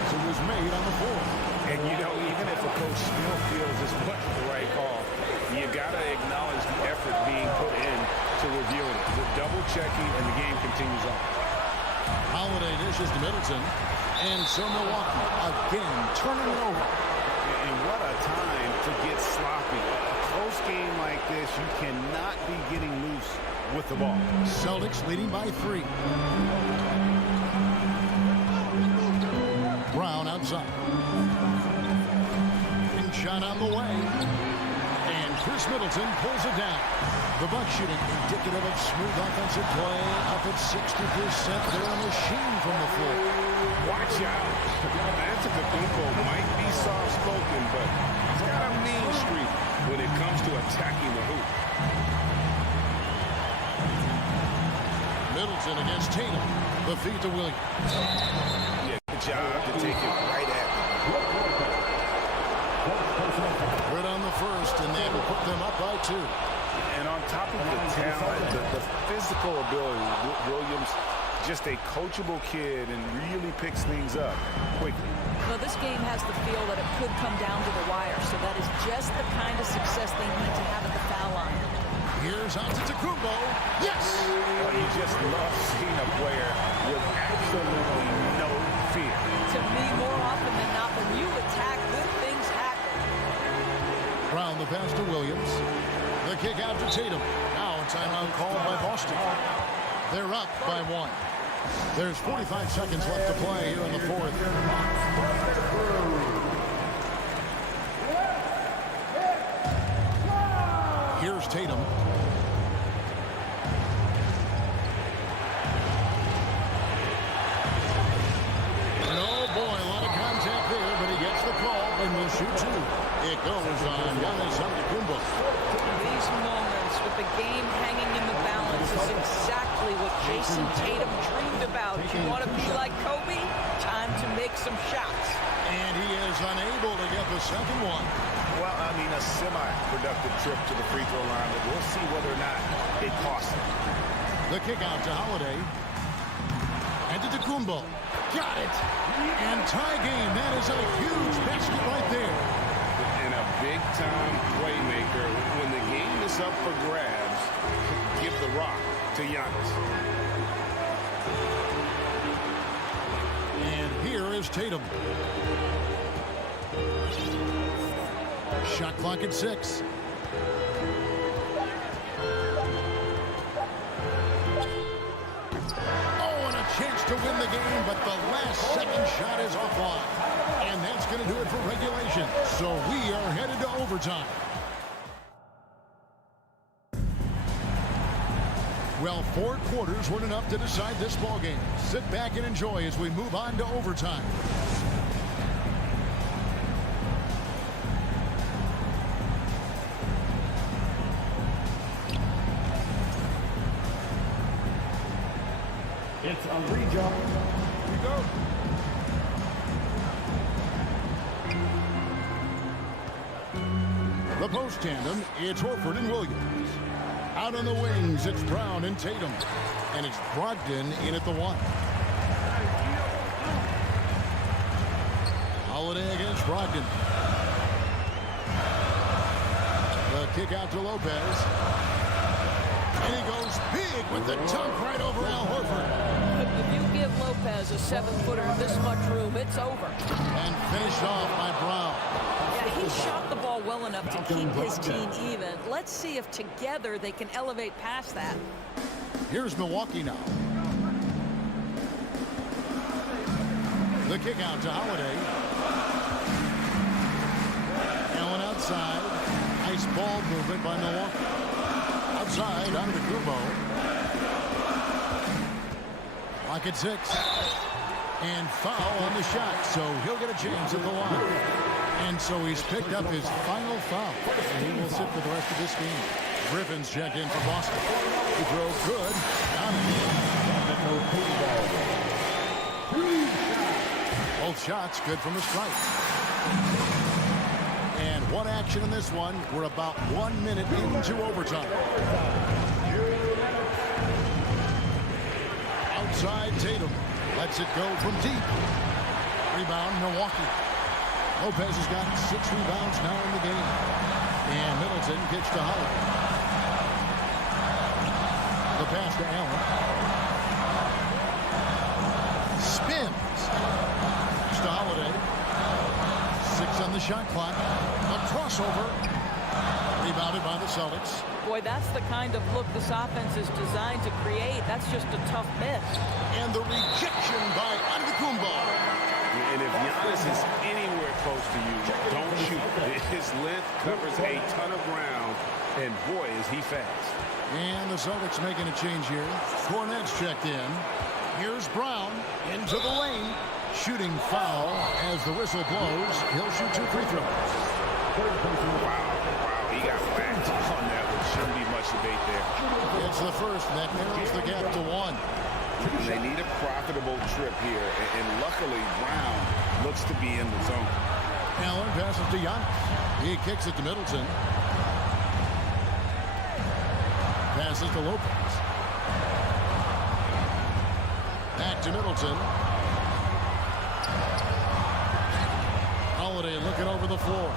as it was made on the floor. And you know, even if a coach still feels this wasn't the right call, you got to acknowledge the effort being put in to reviewing it. The double checking, and the game continues on. Holiday dishes to Middleton. And so Milwaukee again turning it over. And what a time to get sloppy. A close game like this, you cannot be getting loose with the ball. Celtics leading by 3. Brown outside. And shot on the way. And Chris Middleton pulls it down. The Bucks shooting indicative of smooth offensive play. Up at 60%. They're a machine from the floor. Watch out. Antetokounmpo might be soft-spoken, but he's got a mean streak when it comes to attacking the hoop. Middleton against Tatum. The feed to Williams. Yeah, good job to take it right at them. Right on the first, and that will put them up by 2. And on top of the talent, the physical ability, Williams, just a coachable kid and really picks things up quickly. Well, this game has the feel that it could come down to the wire, so that is just the kind of success they need to have at the foul line. Here's Antetokounmpo. Yes! Well, you just love seeing a player with absolutely no fear. To me, more often than not, when you attack, good things happen. Brown the pass to Williams. The kick out to Tatum. Now a timeout called by Boston. They're up by 1. There's 45 seconds left to play here in the fourth. Here's Tatum. Oh boy, a lot of contact there, but he gets the call and will shoot 2. It goes on Giannis Antetokounmpo. These moments with the game hanging in the balance is exactly what Jason Tatum dreamed about. You want to be like Kobe? Time to make some shots. And he is unable to get the second one. Well, I mean, a semi-productive trip to the free throw line, but we'll see whether or not it costs him. The kick out to Holiday. And to Antetokounmpo. Got it. And tie game. That is a huge basket right there. And a big-time playmaker. When the game is up for grabs, give the rock to Giannis. And here is Tatum. Shot clock at 6. Oh, and a chance to win the game, but the last second shot is offline. And that's going to do it for regulation. So we are headed to overtime. Well, 4 quarters weren't enough to decide this ballgame. Sit back and enjoy as we move on to overtime. It's a rejump. Here we go. The post tandem, it's Horford and Williams. Out on the wings, it's Brown and Tatum. And it's Brogdon in at the 1. Holiday against Brogdon. The kick out to Lopez. And he goes big with the dunk right over Al Horford. If you give Lopez a 7-footer this much room, it's over. And finished off by Brown. Yeah, he shot the ball well enough to keep his team even. Let's see if together they can elevate past that. Here's Milwaukee now. The kick out to Holiday. Allen outside. Nice ball movement by Milwaukee. Outside, out of the Kubo. Clock at 6. And foul on the shot, so he'll get a chance at the line. And so he's picked up his final foul. And he will sit for the rest of this game. Griffin's checked in for Boston. He throws good. Got it. Both shots good from the strike. And one action in this one. We're about 1 minute into overtime. Outside Tatum. Lets it go from deep. Rebound Milwaukee. Lopez has got 6 rebounds now in the game. And Middleton gets to Holiday. The pass to Allen. Spins. To Holiday. 6 on the shot clock. A crossover. Rebounded by the Celtics. Boy, that's the kind of look this offense is designed to create. That's just a tough miss. And the rejection by Antetokounmpo. And if Giannis is anywhere close to you, don't shoot. His length covers a ton of ground, and boy, is he fast. And the Celtics making a change here. Cornette's checked in. Here's Brown into the lane. Shooting foul as the whistle blows. He'll shoot 2 free throws. Wow, he got whacked on that, which shouldn't be much debate there. It's the first that narrows the gap to 1. They need a profitable trip here, and luckily Brown looks to be in the zone. Allen passes to Giannis. He kicks it to Middleton. Passes to Lopez. Back to Middleton. Holiday looking over the floor.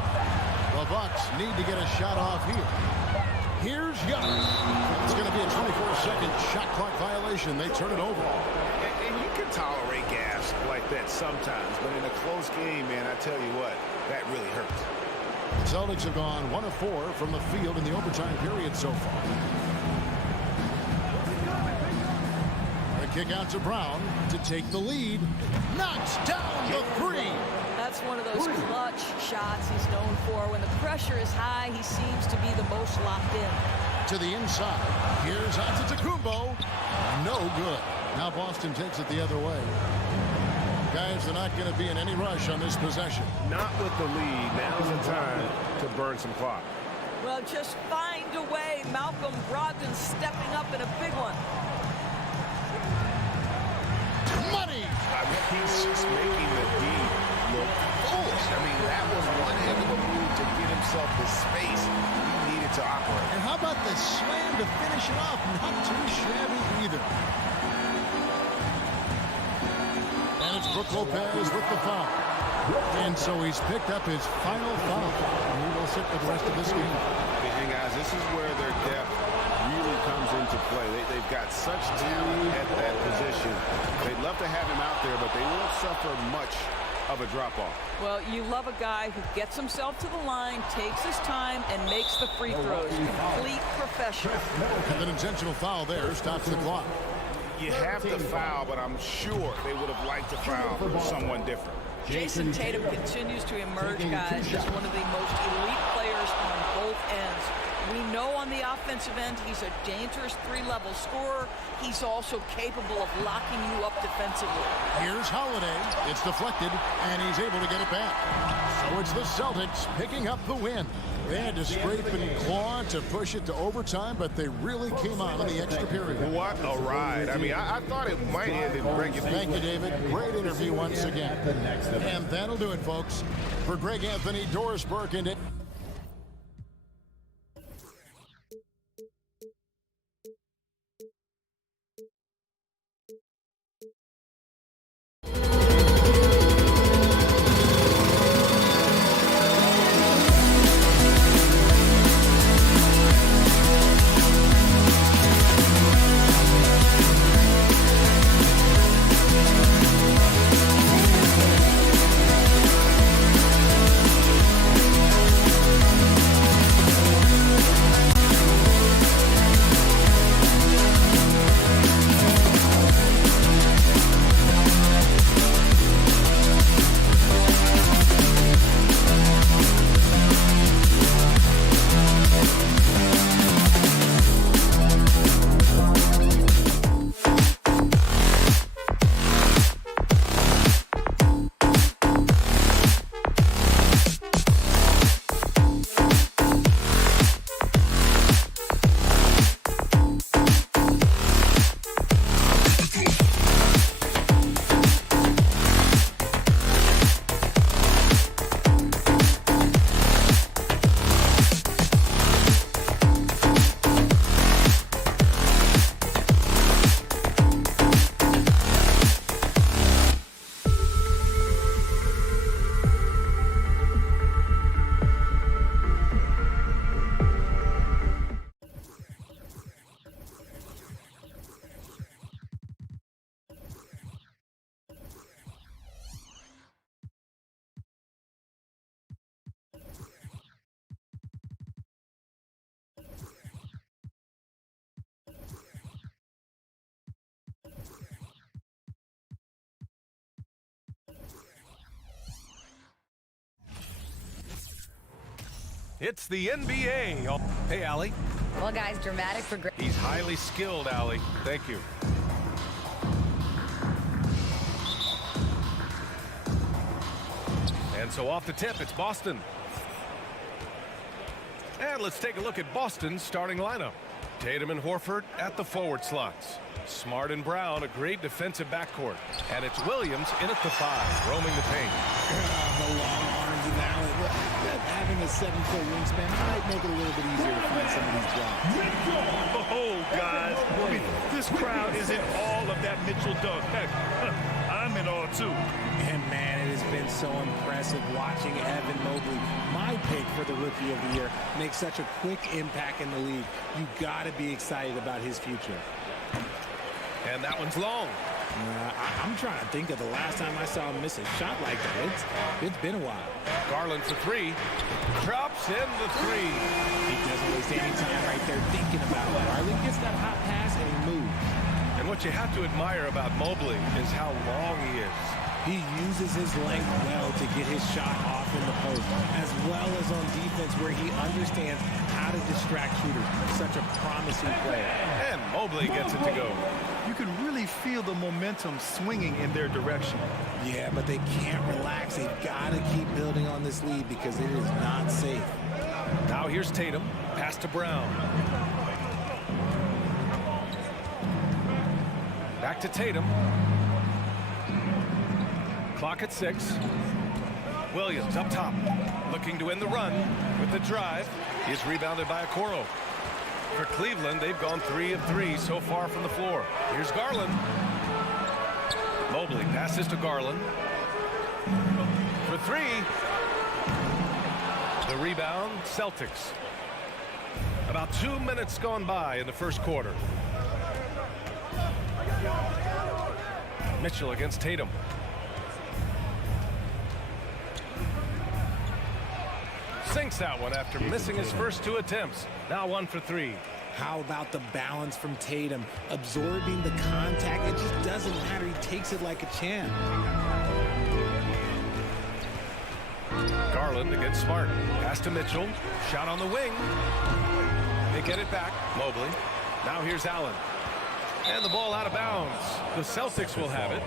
The Bucks need to get a shot off here. Here's Giannis. It's going to be a 24-second shot clock violation. They turn it over. And you can tolerate gas like that sometimes, but in a close game, man, I tell you what, that really hurts. The Celtics have gone 1 of 4 from the field in the overtime period so far. The kick out to Brown to take the lead. Knocks down the 3. That's one of those clutch shots he's known for. When the pressure is high, he seems to be the most locked in. To the inside. Here's Antetokounmpo. No good. Now Boston takes it the other way. Guys, they're not going to be in any rush on this possession. Not with the lead. Now's the time to burn some clock. Well, just find a way. Malcolm Brogdon stepping up in a big one. Money! He's just making the D look foolish. I mean, that was one heck of a move to get himself the space he needed to operate. And how about the slam to finish it off? Not too shabby either. And it's Brook Lopez with the foul. And so he's picked up his final foul. And he will sit for the rest of this game. And guys, this is where their depth really comes into play. They've got such talent at that position. They'd love to have him out there, but they won't suffer much of a drop-off. Well, you love a guy who gets himself to the line, takes his time, and makes the free throws. Complete professional. And an intentional foul there stops the clock. You have to foul, but I'm sure they would have liked to foul someone different. Jason Tatum continues to emerge, guys, as one of the most elite players on both ends. We know on the offensive end he's a dangerous 3-level scorer. He's also capable of locking you up defensively. Here's Holiday. It's deflected, and he's able to get it back. So it's the Celtics picking up the win. They had to scrape and claw to push it to overtime, but they really came on in the extra period. What a ride. I mean, I thought it might end in regulation. Thank you, David. Great interview once again. And that'll do it, folks. For Greg Anthony, Doris Burke, and It's the NBA. Hey, Allie. Well, guys, dramatic progression. He's highly skilled, Allie. Thank you. And so off the tip, it's Boston. And let's take a look at Boston's starting lineup. Tatum and Horford at the forward slots. Smart and Brown, a great defensive backcourt. And it's Williams in at the 5, roaming the paint. The long arms of Allen. Having a 7-foot wingspan might make it a little bit easier to find some of these drops. Oh, guys. I mean, this crowd is in all of that Mitchell dunk. Heck, I'm in all, too. And, man, it has been so impressive watching Evan Mobley, my pick for the Rookie of the Year, make such a quick impact in the league. You got to be excited about his future. And that one's long. I'm trying to think of the last time I saw him miss a shot like that. It's been a while. Garland for 3. Drops in the 3. He doesn't waste any time right there thinking about it. Garland gets that hot pass and he moves. And what you have to admire about Mobley is how long he is. He uses his length well to get his shot off in the post, as well as on defense where he understands how to distract shooters. Such a promising player. And Mobley gets it to go. You can really feel the momentum swinging in their direction. Yeah, but they can't relax. They've got to keep building on this lead because it is not safe. Now here's Tatum. Pass to Brown. Back to Tatum. Clock at 6. Williams up top, looking to end the run with the drive. He's rebounded by Okoro. For Cleveland, they've gone 3 of 3 so far from the floor. Here's Garland. Mobley passes to Garland. For 3. The rebound, Celtics. About 2 minutes gone by in the first quarter. Mitchell against Tatum. Sinks that one after missing his first 2 attempts. Now 1 for 3. How about the balance from Tatum? Absorbing the contact. It just doesn't matter. He takes it like a champ. Garland against Smart. Pass to Mitchell. Shot on the wing. They get it back. Mobley. Now here's Allen. And the ball out of bounds. The Celtics will have it.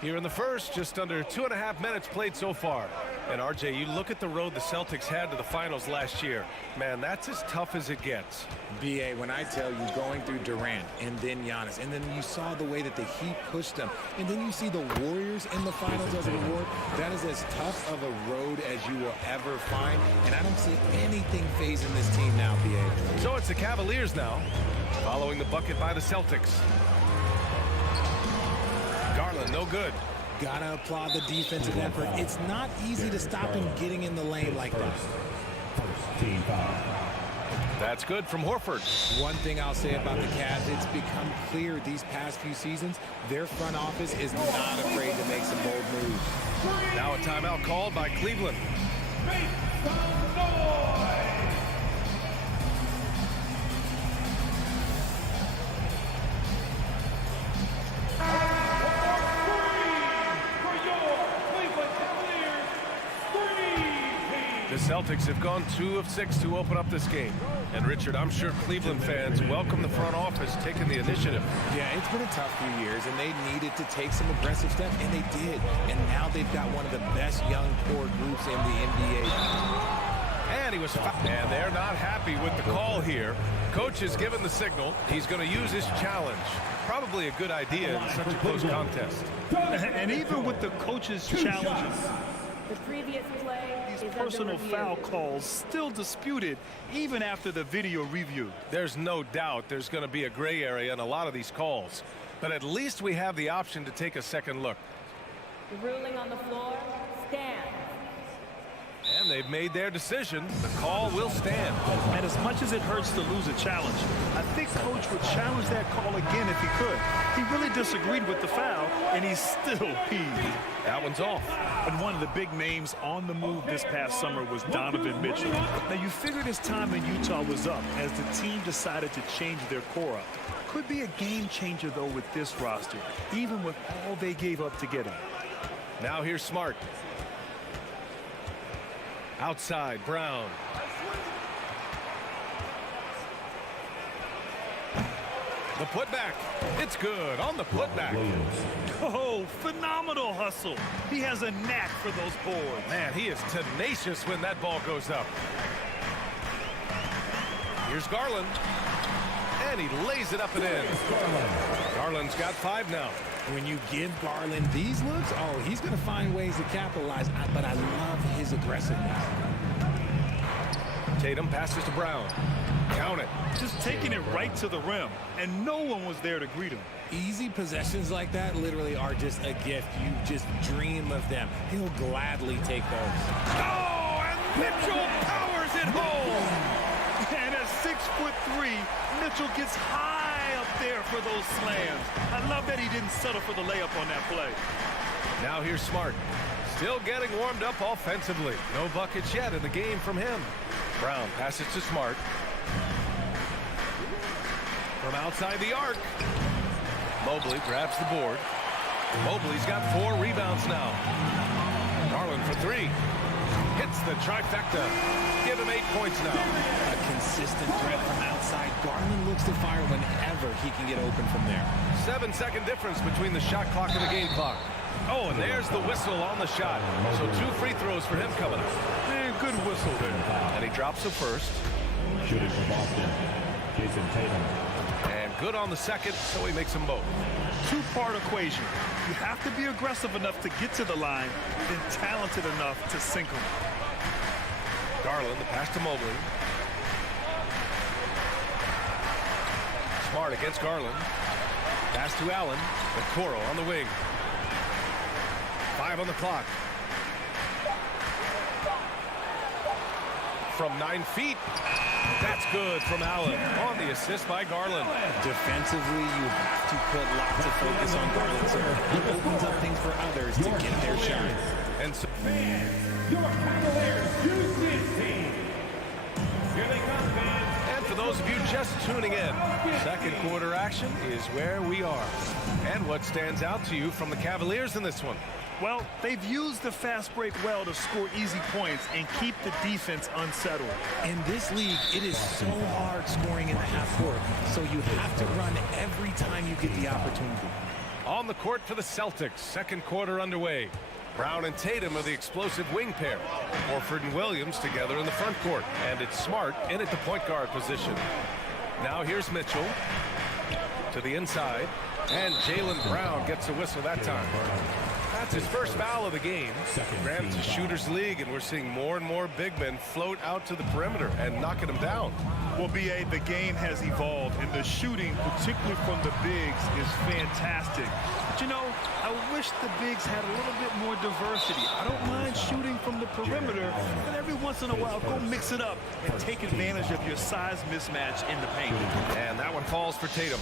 Here in the first, just under 2.5 minutes played so far. And RJ, you look at the road the Celtics had to the finals last year. Man, that's as tough as it gets. BA, when I tell you, going through Durant and then Giannis, and then you saw the way that the Heat pushed them, and then you see the Warriors in the finals as a reward, that is as tough of a road as you will ever find. And I don't see anything phasing this team now, BA. So it's the Cavaliers now, following the bucket by the Celtics. Garland, no good. Gotta applaud the defensive effort. It's not easy to stop him getting in the lane like that. That's good from Horford. One thing I'll say about the Cavs, it's become clear these past few seasons, their front office is not afraid to make some bold moves. Now a timeout called by Cleveland. The Celtics have gone 2 of 6 to open up this game. And Richard, I'm sure Cleveland fans welcome the front office taking the initiative. Yeah, it's been a tough few years, and they needed to take some aggressive steps, and they did. And now they've got one of the best young core groups in the NBA. And he was fouled. And they're not happy with the call here. Coach has given the signal. He's going to use his challenge. Probably a good idea in such a close contest. And even with the coach's challenges, the previous play, these personal foul calls still disputed even after the video review. There's no doubt there's going to be a gray area in a lot of these calls. But at least we have the option to take a second look. The ruling on the floor stands. And they They've made their decision. The call will stand. And as much as it hurts to lose a challenge, I think Coach would challenge that call again if he could. He really disagreed with the foul, and he's still peeved. That one's off. And one of the big names on the move this past summer was Donovan Mitchell. Now, you figured his time in Utah was up as the team decided to change their core up. Could be a game changer, though, with this roster, even with all they gave up to get him. Now here's Smart. Outside, Brown. The putback. It's good on the putback. Oh, phenomenal hustle. He has a knack for those boards. Man, he is tenacious when that ball goes up. Here's Garland. And he lays it up and in. Garland's got 5 now. When you give Garland these looks, oh, he's going to find ways to capitalize, but I love his aggressiveness. Tatum passes to Brown. Count it. Just taking it right to the rim, and no one was there to greet him. Easy possessions like that literally are just a gift. You just dream of them. He'll gladly take those. Oh, and Mitchell powers it home. And at 6'3", Mitchell gets high up there for those slams. I love that he didn't settle for the layup on that play. Now here's Smart. Still getting warmed up offensively. No buckets yet in the game from him. Brown passes to Smart. From outside the arc. Mobley grabs the board. Mobley's got 4 rebounds now. Garland for 3. Hits the trifecta. Give him 8 points now. A consistent threat from outside. Garland looks to fire whenever he can get open from there. 7-second difference between the shot clock and the game clock. Oh, and there's the whistle on the shot. So 2 free throws for him coming up. Man, good whistle there. And he drops the first. Shooting for Boston, Jason Tatum. And good on the second, so he makes them both. 2-part equation. You have to be aggressive enough to get to the line, then talented enough to sink them. Garland, the pass to Mobley. Smart against Garland. Pass to Allen. Okoro on the wing. 5 on the clock. From 9 feet. That's good from Allen on the assist by Garland. Defensively, you have to put lots of focus on Garland, so it opens up things for others to get their shot. And so Your Cavaliers use this team. Here they come, fans. And for those of you just tuning in, second quarter action is where we are. And what stands out to you from the Cavaliers in this one? Well, they've used the fast break well to score easy points and keep the defense unsettled. In this league, it is so hard scoring in the half court, so you have to run every time you get the opportunity. On the court for the Celtics, second quarter underway. Brown and Tatum are the explosive wing pair. Horford and Williams together in the front court. And it's Smart in at the point guard position. Now here's Mitchell to the inside. And Jaylen Brown gets a whistle that time. That's his first foul of the game. Granted, it's a shooter's league, and we're seeing more and more big men float out to the perimeter and knocking them down. Well, B.A., the game has evolved, and the shooting, particularly from the bigs, is fantastic. But, you know, I wish the bigs had a little bit more diversity. I don't mind shooting from the perimeter, but every once in a while, go mix it up and take advantage of your size mismatch in the paint. And that one falls for Tatum.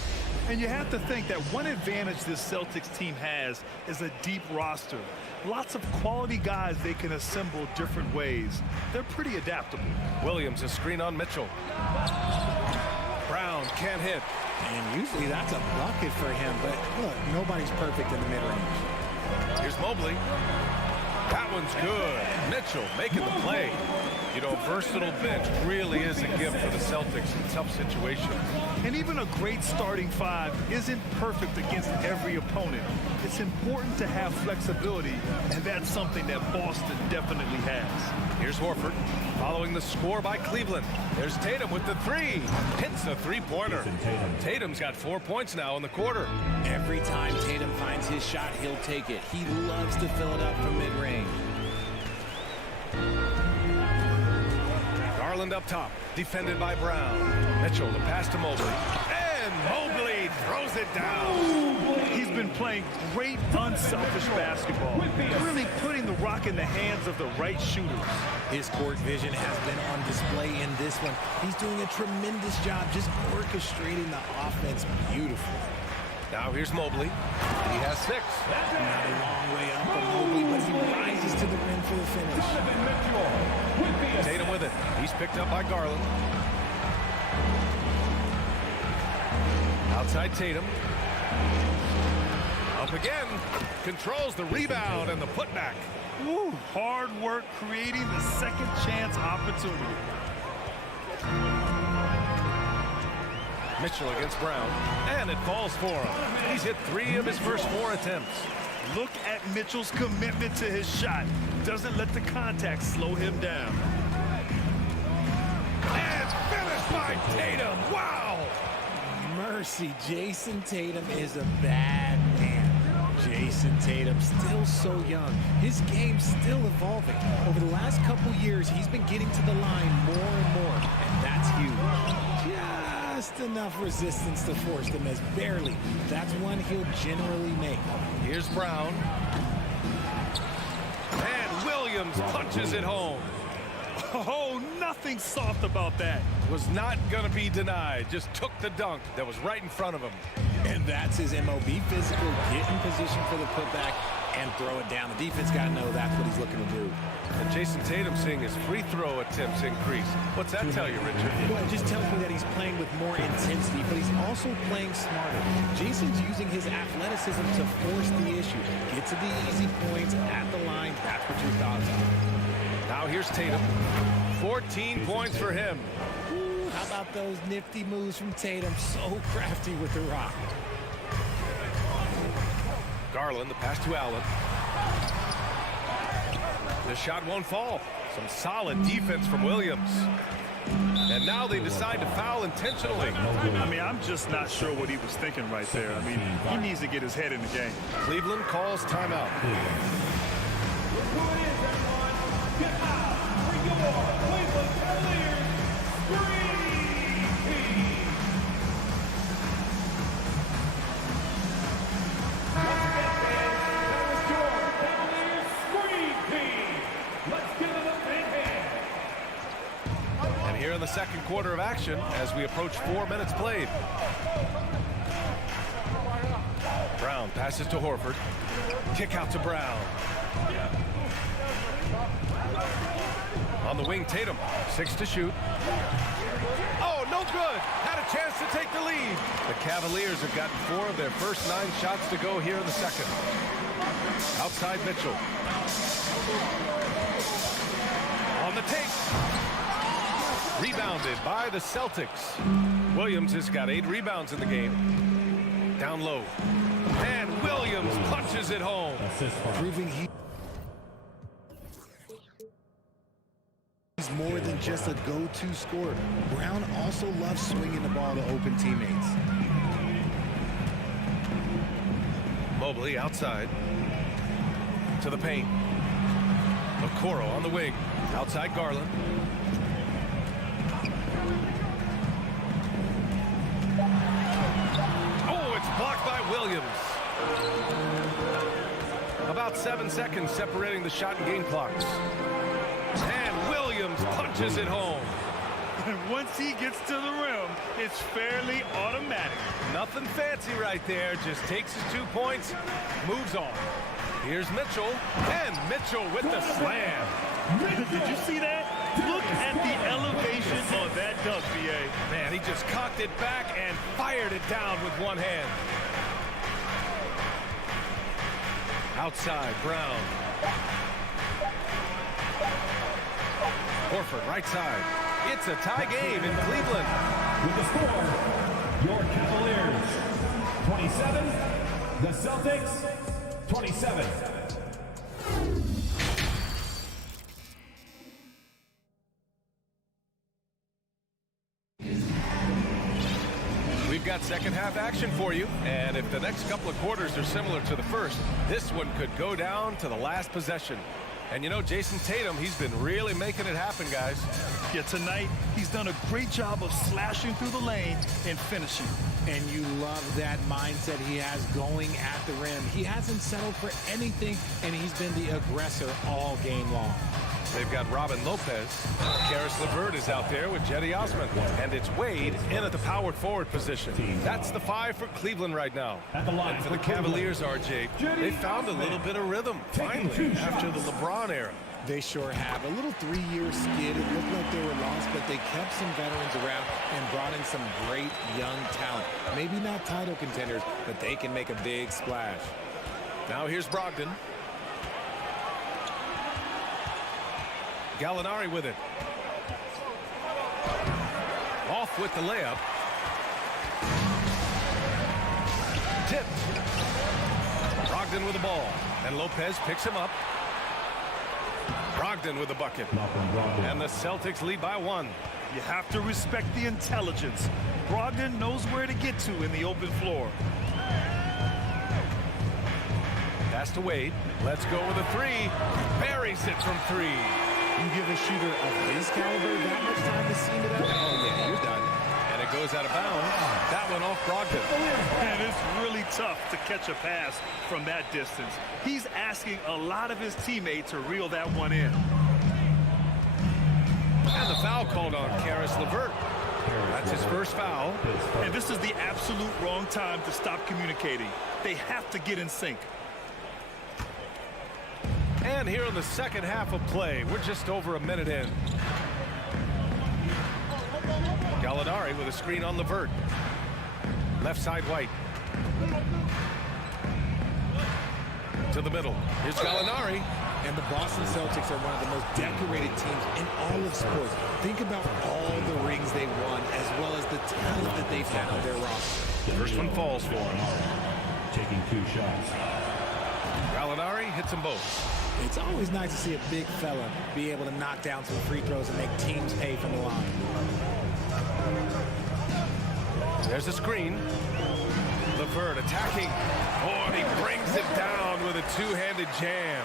And you have to think that one advantage this Celtics team has is a deep roster. Lots of quality guys they can assemble different ways. They're pretty adaptable. Williams, a screen on Mitchell. Brown can't hit. And usually that's a bucket for him, but look, nobody's perfect in the mid-range. Here's Mobley. That one's good. Mitchell making the play. You know, versatile bench really is a gift for the Celtics in tough situations. And even a great starting 5 isn't perfect against every opponent. It's important to have flexibility, and that's something that Boston definitely has. Here's Horford following the score by Cleveland. There's Tatum with the 3. Hits a 3-pointer. Tatum's got 4 points now in the quarter. Every time Tatum finds his shot, he'll take it. He loves to fill it up from mid-range. Garland up top, defended by Brown. Mitchell, the pass to Mobley. And Mobley throws it down. He's been playing great, unselfish basketball. Really putting the rock in the hands of the right shooters. His court vision has been on display in this one. He's doing a tremendous job just orchestrating the offense beautifully. Now here's Mobley. He has 6. Not a long way up for Mobley, but he rises to the rim for the finish. Tatum with it. He's picked up by Garland. Outside Tatum. Up again. Controls the rebound and the putback. Woo, hard work creating the second chance opportunity. Mitchell against Brown, and it falls for him. He's hit 3 of his first 4 attempts. Look at Mitchell's commitment to his shot. Doesn't let the contact slow him down. And it's finished by Tatum. Wow! Mercy, Jason Tatum is a bad man. Jason Tatum, still so young. His game's still evolving. Over the last couple years, he's been getting to the line more and more, and that's huge. Just enough resistance to force them as barely. That's one he'll generally make. Here's Brown. And Williams punches it home. Oh, nothing soft about that. Was not going to be denied. Just took the dunk that was right in front of him. And that's his MO. Be physical, get in position for the putback, and throw it down. The defense got to know that's what he's looking to do. And Jason Tatum seeing his free throw attempts increase. What's that tell you, Richard? Well, it just tells me that he's playing with more intensity, but he's also playing smarter. Jason's using his athleticism to force the issue. Get to the easy points at the line. That's what your thoughts are. Now here's Tatum. 14 points for him. Ooh, how about those nifty moves from Tatum? So crafty with the rock. Garland, the pass to Allen. The shot won't fall. Some solid defense from Williams. And now they decide to foul intentionally. I mean, I'm just not sure what he was thinking right there. I mean, he needs to get his head in the game. Cleveland calls timeout. Cleveland Cavaliers, And here in the second quarter of action as we approach 4 minutes played. Brown passes to Horford. Kick out to Brown. On the wing, Tatum. 6 to shoot. Oh, no good. Had a chance to take the lead. The Cavaliers have gotten 4 of their first 9 shots to go here in the second. Outside Mitchell. On the take. Rebounded by the Celtics. Williams has got 8 rebounds in the game. Down low. And Williams punches it home. Proving he's more than just a go-to scorer. Brown also loves swinging the ball to open teammates. Mobley outside. To the paint. Okoro on the wing. Outside Garland. Oh, it's blocked by Williams. About 7 seconds separating the shot and game clocks. And Williams punches it home. And once he gets to the rim, it's fairly automatic. Nothing fancy right there. Just takes his 2 points, moves on. Here's Mitchell, and Mitchell with the slam. Did you see that? Look at the elevation on that dunk, BA. Man, he just cocked it back and fired it down with one hand. Outside, Brown. Horford, right side. It's a tie game in Cleveland. With the score, your Cavaliers 27, the Celtics 27. We've got second half action for you, and if the next couple of quarters are similar to the first, this one could go down to the last possession. And you know, Jason Tatum, he's been really making it happen, guys. Yeah, tonight, he's done a great job of slashing through the lane and finishing. And you love that mindset he has going at the rim. He hasn't settled for anything, and he's been the aggressor all game long. They've got Robin Lopez. Karis LeVert is out there with Jetty Osman. And it's Wade in at the power forward position. That's the 5 for Cleveland right now. And for the Cavaliers, RJ, they found a little bit of rhythm, finally, after the LeBron era. They sure have. A little 3-year skid. It looked like they were lost, but they kept some veterans around and brought in some great young talent. Maybe not title contenders, but they can make a big splash. Now here's Brogdon. Gallinari with it. Off with the layup. Tip. Brogdon with the ball. And Lopez picks him up. Brogdon with the bucket. And the Celtics lead by 1. You have to respect the intelligence. Brogdon knows where to get to in the open floor. Pass to Wade. Let's go with a 3. Buries it from 3. You give a shooter of his caliber that much time to seam it up? Oh, yeah, you're done. And it goes out of bounds. That one off Brogdon. And it's really tough to catch a pass from that distance. He's asking a lot of his teammates to reel that one in. And the foul called on Karis LeVert. That's his first foul. And this is the absolute wrong time to stop communicating. They have to get in sync. And here in the second half of play, we're just over a minute in. Gallinari with a screen on LeVert. Left side White. To the middle. Here's Gallinari. And the Boston Celtics are one of the most decorated teams in all of sports. Think about all the rings they won, as well as the talent that they found on their roster. First one falls for him. Taking 2 shots. Gallinari hits them both. It's always nice to see a big fella be able to knock down some free throws and make teams pay from the line. There's a screen. LeVert attacking. Oh, and he brings it down with a two-handed jam.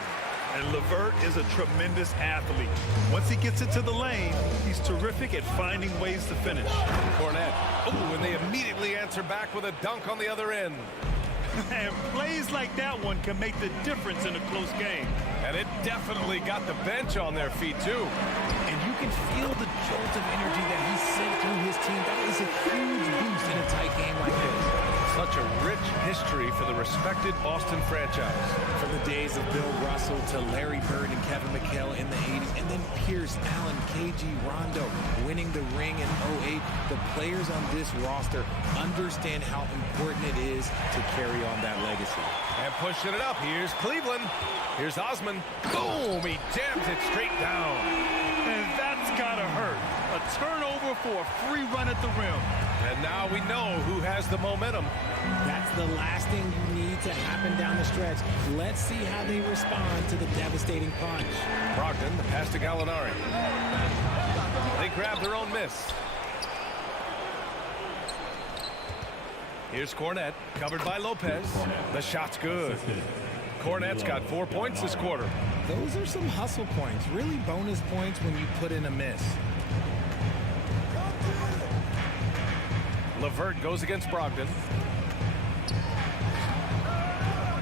And LeVert is a tremendous athlete. Once he gets into the lane, he's terrific at finding ways to finish. Cornette. Oh, and they immediately answer back with a dunk on the other end. And plays like that one can make the difference in a close game. And it definitely got the bench on their feet, too. And you can feel the jolt of energy that he sent through his team. That is a huge boost in a tight game like this. Such a rich history for the respected Boston franchise. From the days of Bill Russell to Larry Bird and Kevin McHale in the 80s, and then Pierce, Allen, KG, Rondo winning the ring in 08. The players on this roster understand how important it is to carry on that legacy. And pushing it up, here's Cleveland. Here's Osman. Boom! He jams it straight down. And that's gotta hurt. A turnover for a free run at the rim. And now we know who has the momentum. That's the last thing you need to happen down the stretch. Let's see how they respond to the devastating punch. Brogdon, the pass to Gallinari. They grab their own miss. Here's Cornette, covered by Lopez. The shot's good. Cornette's got 4 points this quarter. Those are some hustle points, really bonus points when you put in a miss. LeVert goes against Brogdon.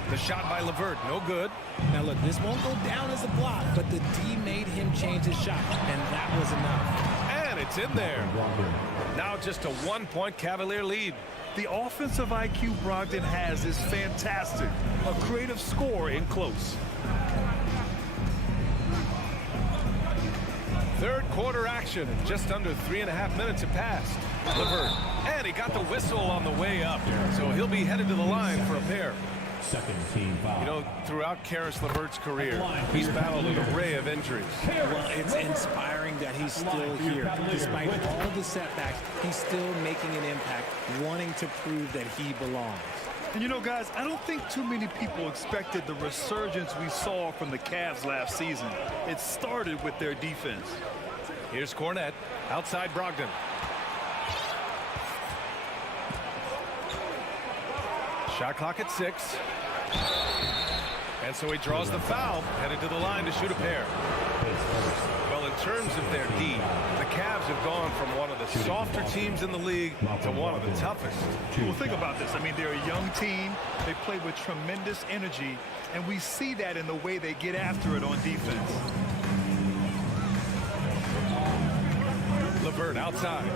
The shot by LeVert, no good. Now look, this won't go down as a block, but the D made him change his shot, and that was enough. And it's in there. Now just a 1-point Cavalier lead. The offensive IQ Brogdon has is fantastic. A creative scorer in close. Third quarter action. Just under 3.5 minutes have passed. LeVert. And he got the whistle on the way up. So he'll be headed to the line for a pair. Second team foul. You know, throughout Karis LeVert's career, he's battled an array of injuries. Well, it's inspiring that he's still here. Despite all the setbacks, he's still making an impact, wanting to prove that he belongs. And you know, guys, I don't think too many people expected the resurgence we saw from the Cavs last season. It started with their defense. Here's Cornette, outside Brogdon. Shot clock at 6. And so he draws the foul, headed to the line to shoot a pair. Well, in terms of their D, the Cavs have gone from one of the softer teams in the league to one of the toughest. Well, think about this. I mean, they're a young team. They play with tremendous energy, and we see that in the way they get after it on defense. LeVert outside.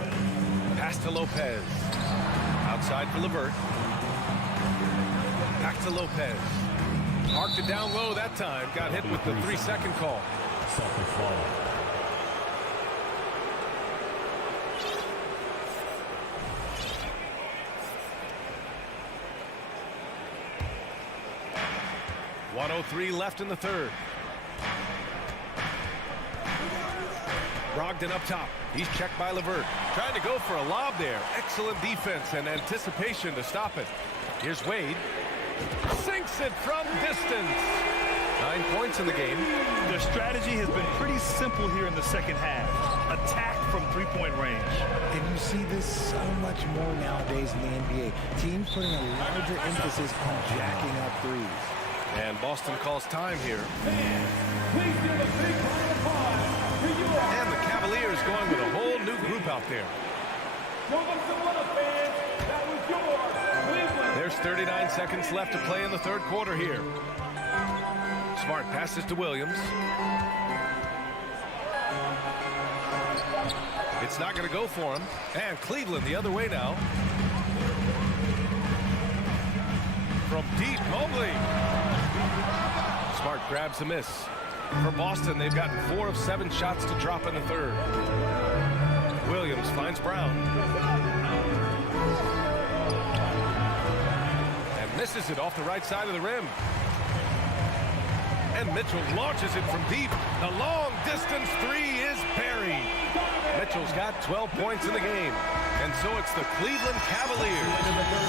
Pass to Lopez. Outside for LeVert. Back to Lopez. Marked it down low that time. Got hit with the 3-second call. Celtics ball. .103 left in the third. Brogdon up top. He's checked by LeVert. Trying to go for a lob there. Excellent defense and anticipation to stop it. Here's Wade. Sinks it from distance. 9 points in the game. Their strategy has been pretty simple here in the second half. Attack from three-point range. And you see this so much more nowadays in the NBA. Teams putting a larger emphasis on jacking up threes. And Boston calls time here. Please give a big round of applause for you. And the Cavaliers going with a whole new group out there. There's 39 seconds left to play in the third quarter here. Smart passes to Williams. It's not going to go for him. And Cleveland the other way now. From deep, Mobley. Smart grabs a miss. For Boston, they've gotten 4 of 7 shots to drop in the third. Williams finds Brown. And misses it off the right side of the rim. And Mitchell launches it from deep. The long distance three is buried. Mitchell's got 12 points in the game. And so it's the Cleveland Cavaliers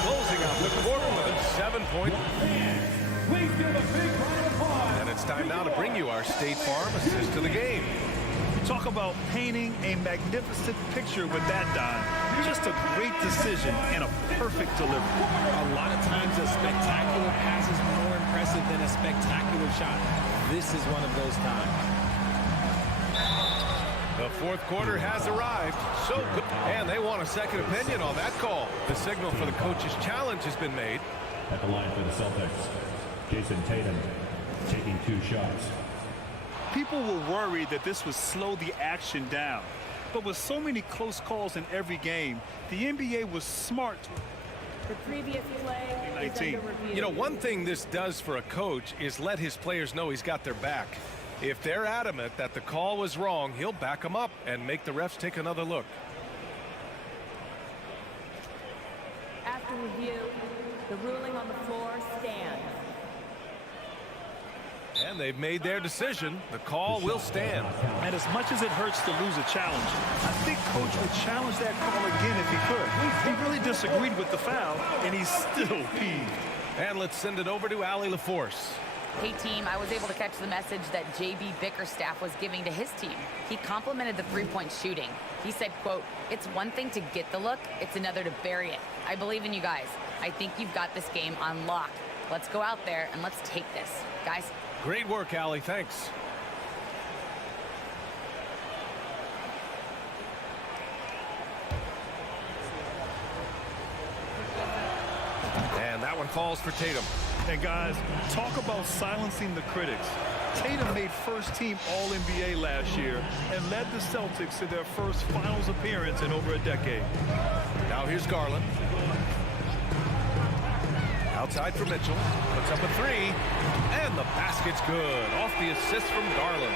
closing out the quarter with a 7-point. And it's time now to bring you our State Farm assist to the game. Talk about painting a magnificent picture with that, Don. Just a great decision and a perfect delivery. A lot of times a spectacular pass is more impressive than a spectacular shot. This is one of those times. The fourth quarter has arrived. So good. And they want a second opinion on that call. The signal for the coach's challenge has been made. At the line for the Celtics, Jason Tatum taking 2 shots. People were worried that this would slow the action down. But with so many close calls in every game, the NBA was smart. The previous play is under review. You know, one thing this does for a coach is let his players know he's got their back. If they're adamant that the call was wrong, he'll back them up and make the refs take another look. After review, the ruling on the floor stands. And they've made their decision. The call will stand. And as much as it hurts to lose a challenge, I think Coach would challenge that call again if he could. He really disagreed with the foul, and he's still peeved. And let's send it over to Allie LaForce. Hey, team, I was able to catch the message that J.B. Bickerstaff was giving to his team. He complimented the three-point shooting. He said, quote, "It's one thing to get the look, it's another to bury it. I believe in you guys. I think you've got this game on lock. Let's go out there and let's take this. Guys." Great work, Allie. Thanks. And that one falls for Tatum. And guys, talk about silencing the critics. Tatum made first-team All-NBA last year and led the Celtics to their first finals appearance in over a decade. Now here's Garland. Outside for Mitchell. Puts up a 3. And the basket's good. Off the assist from Garland.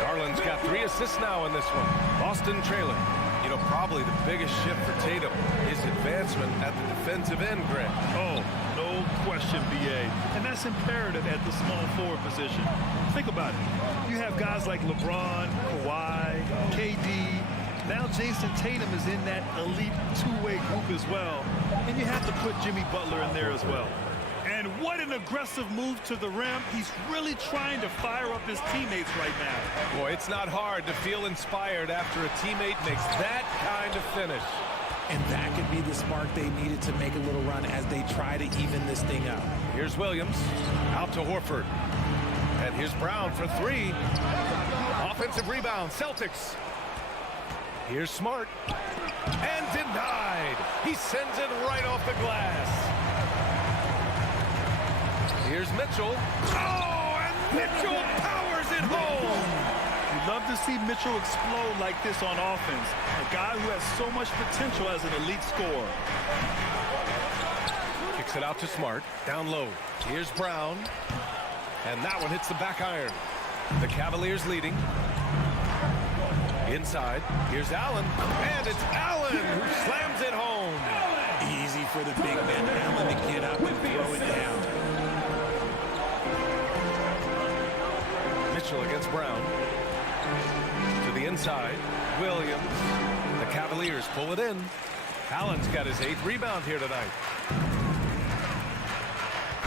Garland's got 3 assists now in this one. Boston trailing. You know, probably the biggest shift for Tatum is advancement at the defensive end, Greg. Oh, no question, B.A. And that's imperative at the small forward position. Think about it. You have guys like LeBron, Kawhi, KD. Now Jason Tatum is in that elite two-way group as well. And you have to put Jimmy Butler in there as well. And what an aggressive move to the rim. He's really trying to fire up his teammates right now. Boy, it's not hard to feel inspired after a teammate makes that kind of finish. And that could be the spark they needed to make a little run as they try to even this thing up. Here's Williams, out to Horford. And here's Brown for three. Offensive rebound, Celtics. Here's Smart. And denied. He sends it right off the glass. Here's Mitchell. Oh, and Mitchell powers it home. You'd love to see Mitchell explode like this on offense. A guy who has so much potential as an elite scorer. Kicks it out to Smart. Down low. Here's Brown. And that one hits the back iron. The Cavaliers leading. Inside. Here's Allen. And it's Allen who slams it home. Easy for the big man Allen to get up and throw it down. Mitchell against Brown. To the inside. Williams. The Cavaliers pull it in. Allen's got his 8th rebound here tonight.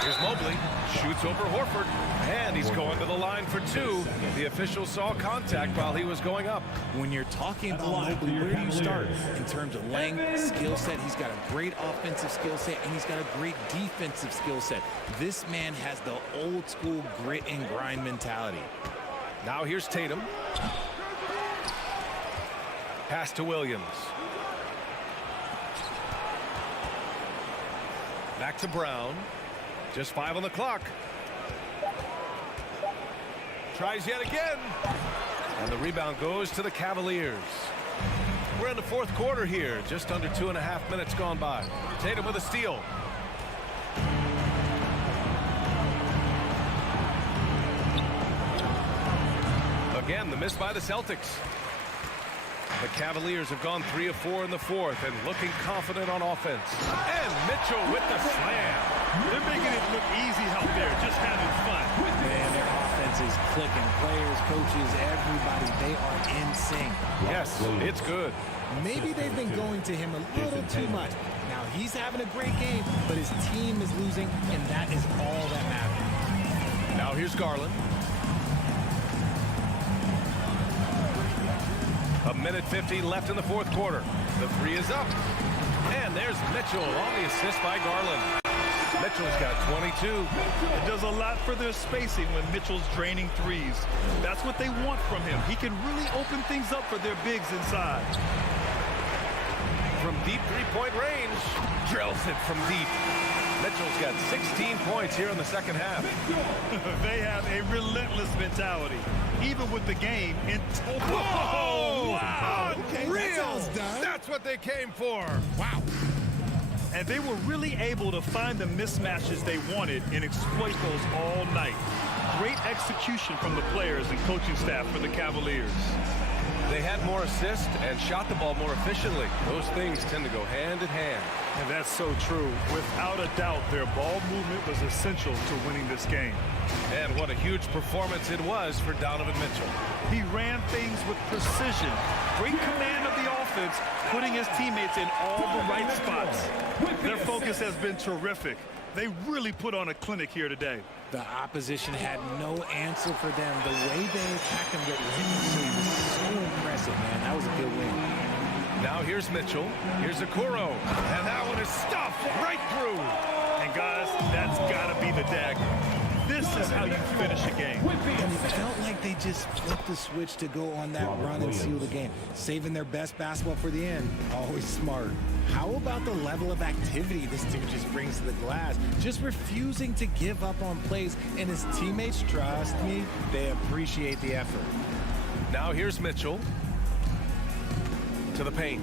Here's Mobley. Shoots over Horford. And he's going to the line for two. The official saw contact while he was going up. When you're talking about Mobley, where do you start? In terms of length, skill set, he's got a great offensive skill set, and he's got a great defensive skill set. This man has the old school grit and grind mentality. Now here's Tatum. Pass to Williams. Back to Brown. Just 5 on the clock. Tries yet again. And the rebound goes to the Cavaliers. We're in the 4th quarter here. Just under 2.5 minutes gone by. Tatum with a steal. Again, the miss by the Celtics. The Cavaliers have gone 3 of 4 in the 4th and looking confident on offense. And Mitchell with the slam. They're making it look easy out there, just having fun. Man, their offense is clicking. Players, coaches, everybody, they are in sync. Yes, it's good. Maybe they've been going to him a little too much. Now, he's having a great game, but his team is losing, and that is all that matters. Now here's Garland. A minute 50 left in the 4th quarter. The 3 is up. And there's Mitchell on the assist by Garland. Mitchell's got 22. It does a lot for their spacing when Mitchell's draining threes. That's what they want from him. He can really open things up for their bigs inside. From deep 3-point range. Drills it from deep. Mitchell's got 16 points here in the 2nd half. They have a relentless mentality, even with the game in total. Whoa! Wow! Okay, that's what they came for. Wow. And they were really able to find the mismatches they wanted and exploit those all night. Great execution from the players and coaching staff for the Cavaliers. They had more assists and shot the ball more efficiently. Those things tend to go hand in hand. And that's so true. Without a doubt, their ball movement was essential to winning this game. And what a huge performance it was for Donovan Mitchell. He ran things with precision. Great command of the offense, putting his teammates in all the right spots. Their focus has been terrific. They really put on a clinic here today. The opposition had no answer for them. The way they attacked them relentlessly was so impressive, man. That was a good win. Now here's Mitchell. Here's Okoro. And that one is stuffed right through. And guys, that's got to be the dagger. This is how you finish a game. And it felt like they just flipped the switch to go on that run and seal the game. Saving their best basketball for the end. Always smart. How about the level of activity this dude just brings to the glass? Just refusing to give up on plays. And his teammates, trust me, they appreciate the effort. Now here's Mitchell. To the paint.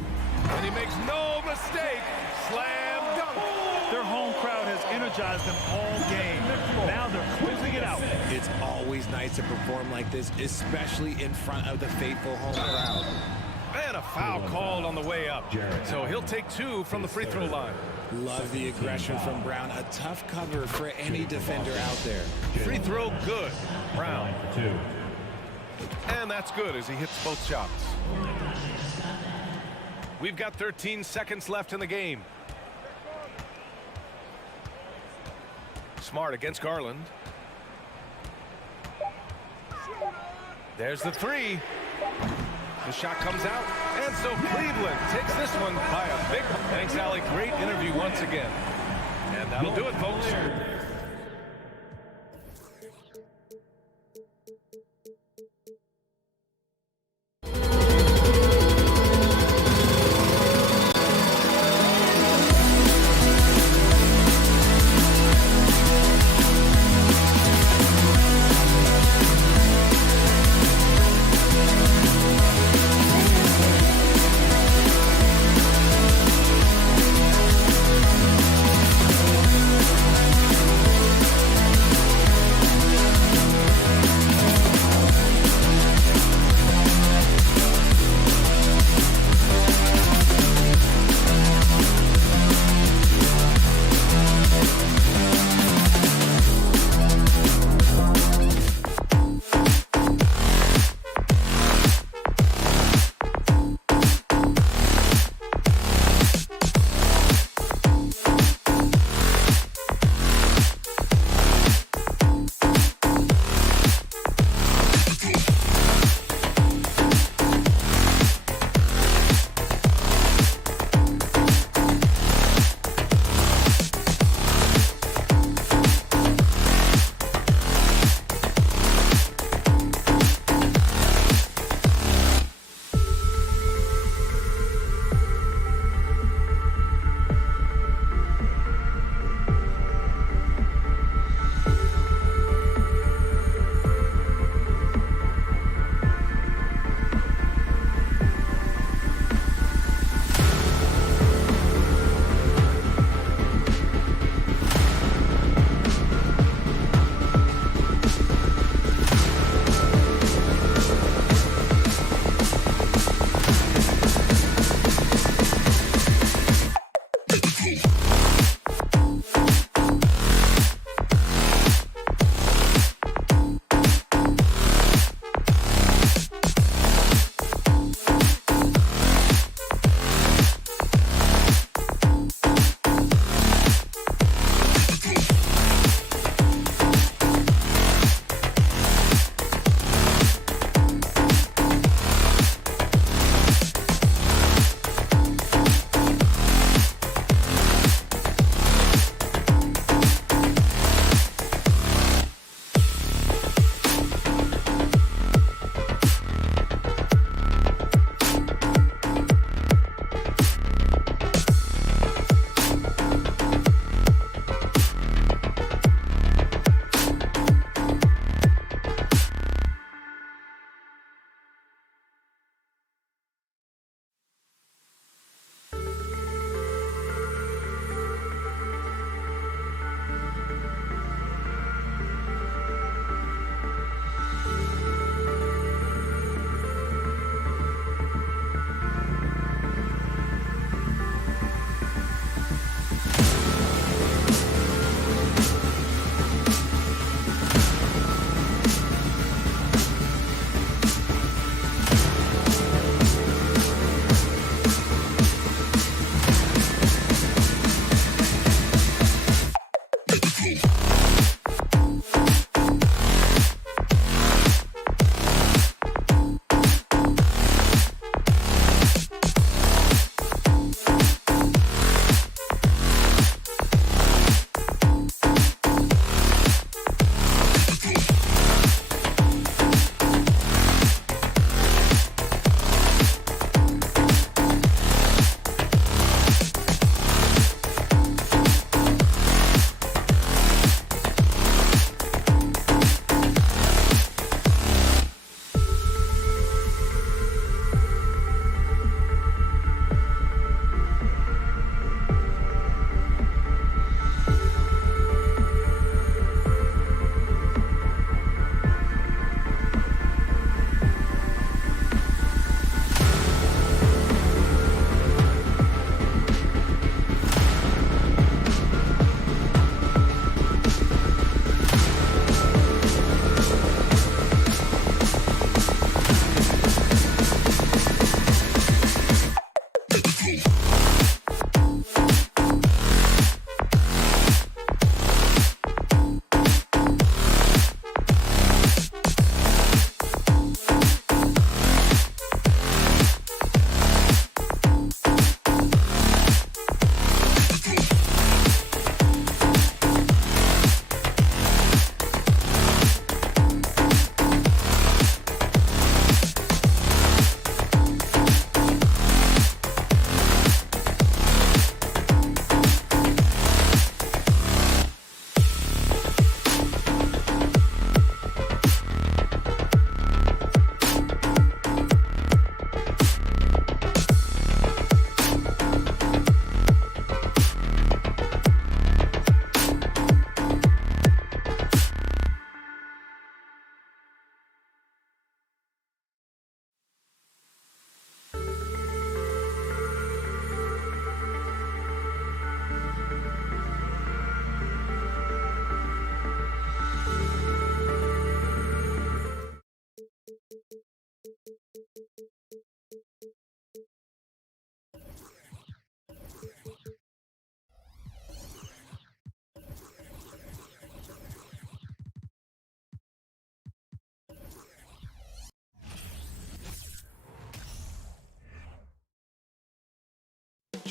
And he makes no mistake. Slam dunk. Their home crowd has energized them all game. Now they're closing it out. It's always nice to perform like this, especially in front of the faithful home crowd. And a foul called on the way up. So he'll take 2 from the free throw line. Love the aggression from Brown. A tough cover for any defender out there. Free throw good. Brown. And that's good as he hits both shots. We've got 13 seconds left in the game. Smart against Garland. There's the 3. The shot comes out, and so Cleveland takes this one by a big. Thanks, Allie. Great interview once again. And that'll do it, folks.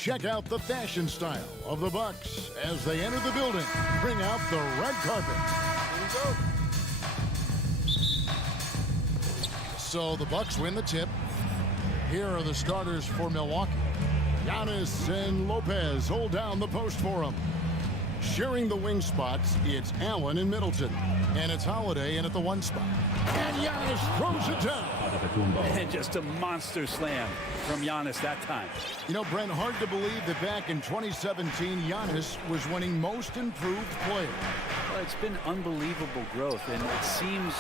Check out the fashion style of the Bucks as they enter the building. Bring out the red carpet. Here we go. So the Bucks win the tip. Here are the starters for Milwaukee. Giannis and Lopez hold down the post for him. Sharing the wing spots, it's Allen and Middleton. And it's Holiday in at the 1 spot. And Giannis throws it down. And just a monster slam from Giannis that time. You know, Brent, hard to believe that back in 2017, Giannis was winning Most Improved Player. Well, it's been unbelievable growth, and it seems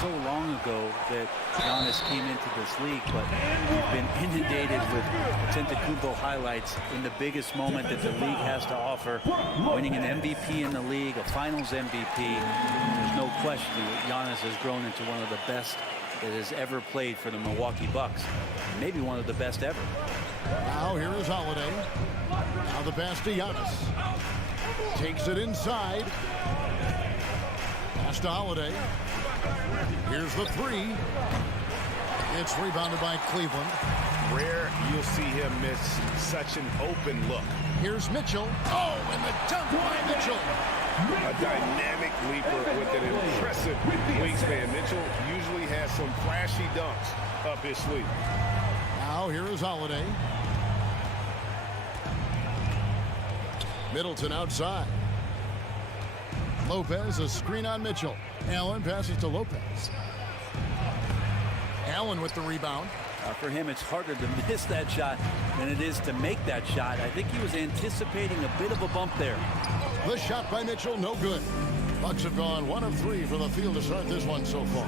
so long ago that Giannis came into this league, but we've been inundated with Antetokounmpo highlights in the biggest moment that the league has to offer, winning an MVP in the league, a Finals MVP. There's no question that Giannis has grown into one of the best that has ever played for the Milwaukee Bucks, maybe one of the best ever. Now here is Holiday. Now the pass to Giannis. Takes it inside. Pass to Holiday. Here's the 3. It's rebounded by Cleveland. Rare you'll see him miss such an open look. Here's Mitchell. Oh, and the dunk by Mitchell. A dynamic leaper with an impressive wingspan. Mitchell usually has some flashy dunks up his sleeve. Now here is Holiday. Middleton outside. Lopez, a screen on Mitchell. Allen passes to Lopez. Allen with the rebound. For him, it's harder to miss that shot than it is to make that shot. I think he was anticipating a bit of a bump there. The shot by Mitchell, no good. Bucks have gone 1 of 3 for the field to start this one so far.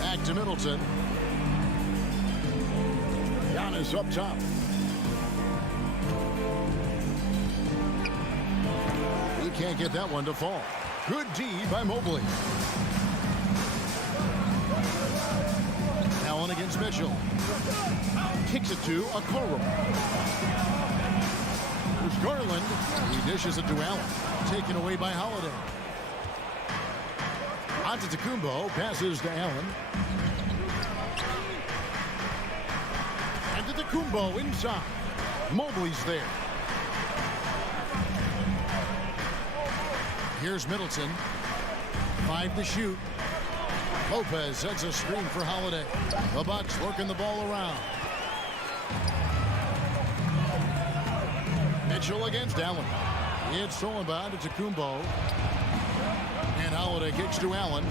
Back to Middleton. Giannis up top. He can't get that one to fall. Good D by Mobley. Allen against Mitchell. Kicks it to Okoro. Here's Garland. He dishes it to Allen. Taken away by Holiday. Antetokounmpo passes to Allen. Antetokounmpo inside. Mobley's there. Here's Middleton. 5 to shoot. Lopez sets a screen for Holiday. The Bucks working the ball around. Mitchell against Allen. It's stolen by Antetokounmpo. And Holiday kicks to Allen.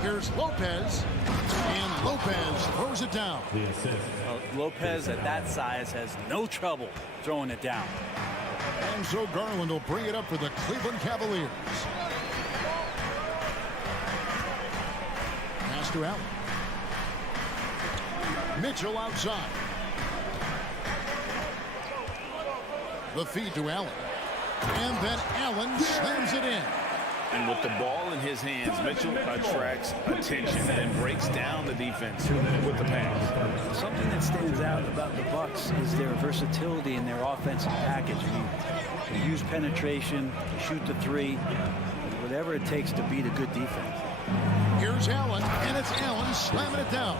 Here's Lopez. And Lopez throws it down. Lopez at that size has no trouble throwing it down. And so Garland will bring it up for the Cleveland Cavaliers. Pass to Allen. Mitchell outside. The feed to Allen. And then Allen slams it in. And with the ball in his hands, Mitchell attracts attention and breaks down the defense with the pass. Something that stands out about the Bucks is their versatility in their offensive package. They use penetration, shoot the 3, whatever it takes to beat a good defense. Here's Allen, and it's Allen slamming it down.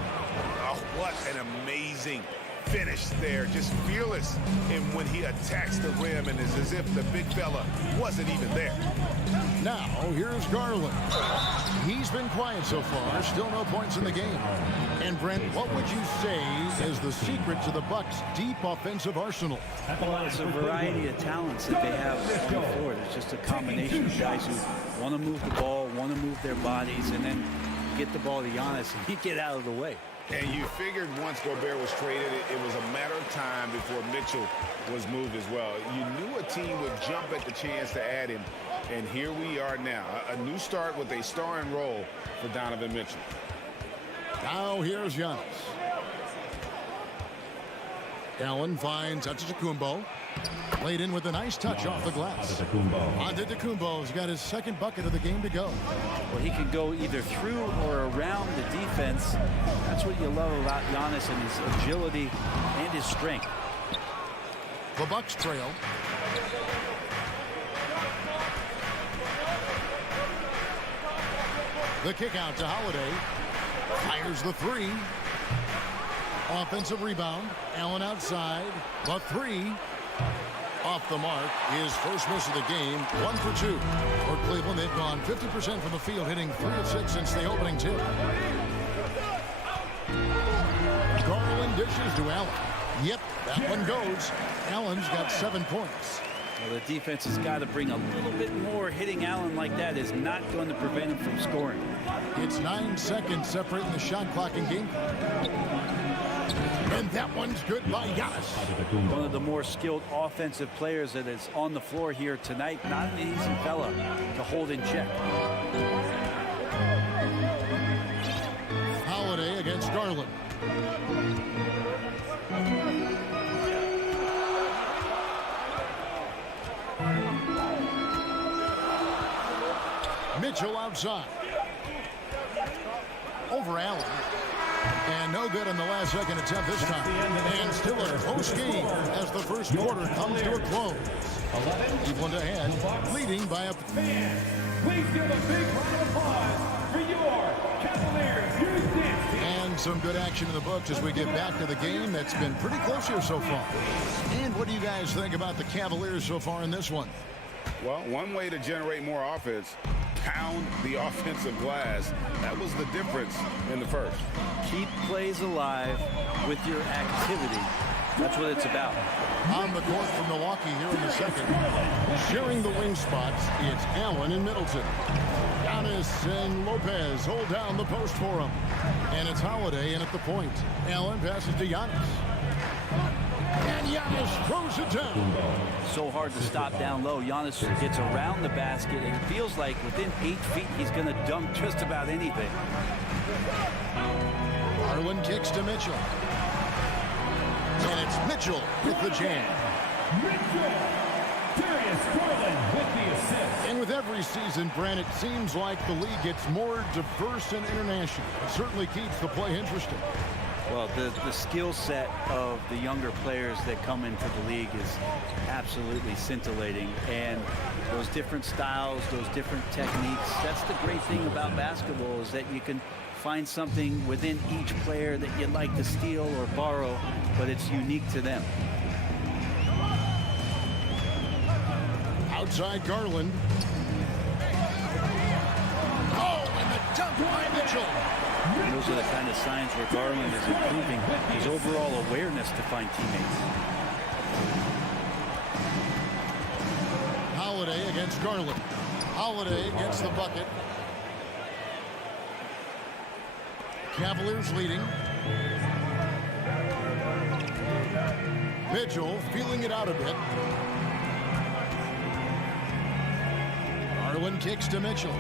Oh, what an amazing finish there. Just fearless in when he attacks the rim, and it's as if the big fella wasn't even there. Now, here's Garland. He's been quiet so far. Still no points in the game. And, Brent, what would you say is the secret to the Bucks' deep offensive arsenal? Well, it's a variety of talents that they have on the floor. It's just a combination of guys who want to move the ball, want to move their bodies, and then get the ball to Giannis and get out of the way. And you figured once Gobert was traded, it was a matter of time before Mitchell was moved as well. You knew a team would jump at the chance to add him, and here we are now. A new start with a starring role for Donovan Mitchell. Now here's Giannis. Allen finds Antetokounmpo. Laid in with a nice touch off the glass. Antetokounmpo's got his second bucket of the game to go. Well, he can go either through or around the defense. That's what you love about Giannis and his agility and his strength. The Bucks trail. The kick out to Holiday. Fires the 3. Offensive rebound. Allen outside. The three. Off the mark. His first miss of the game. 1 for 2. For Cleveland, they've gone 50% from the field, hitting 3 of 6 since the opening tip. Garland dishes to Allen. Yep, that one goes. Allen's got 7 points. Well, the defense has got to bring a little bit more. Hitting Allen like that is not going to prevent him from scoring. It's 9 seconds separating the shot clock and game clock. And that one's good by Giannis. One of the more skilled offensive players that is on the floor here tonight. Not an easy fella to hold in check. Holiday against Garland. Mitchell outside. Over Allen. And no good in the last second attempt this time. And still a close game as the first quarter comes to a close. Cleveland ahead, leading by a... Fans, please give a big round of applause for your Cavaliers. And some good action in the books as we get back to the game that's been pretty close here so far. And what do you guys think about the Cavaliers so far in this one? Well, one way to generate more offense, pound the offensive glass. That was the difference in the first. Keep plays alive with your activity. That's what it's about. On the court from Milwaukee here in the second. Sharing the wing spots, it's Allen and Middleton. Giannis and Lopez hold down the post for him. And it's Holiday in at the point. Allen passes to Giannis. And Giannis throws it down. So hard to stop down low. Giannis gets around the basket, and it feels like within 8 feet he's going to dunk just about anything. Garland kicks to Mitchell. And it's Mitchell with the jam. And with every season, Brent, it seems like the league gets more diverse and international. It certainly keeps the play interesting. Well, the skill set of the younger players that come into the league is absolutely scintillating. And those different styles, those different techniques, that's the great thing about basketball is that you can find something within each player that you'd like to steal or borrow, but it's unique to them. Outside Garland. Oh, and the dunk by Mitchell. And those are the kind of signs where Garland is improving his overall awareness to find teammates. Holiday against Garland. Holiday gets the bucket. Cavaliers leading. Mitchell feeling it out a bit. Garland kicks to Mitchell.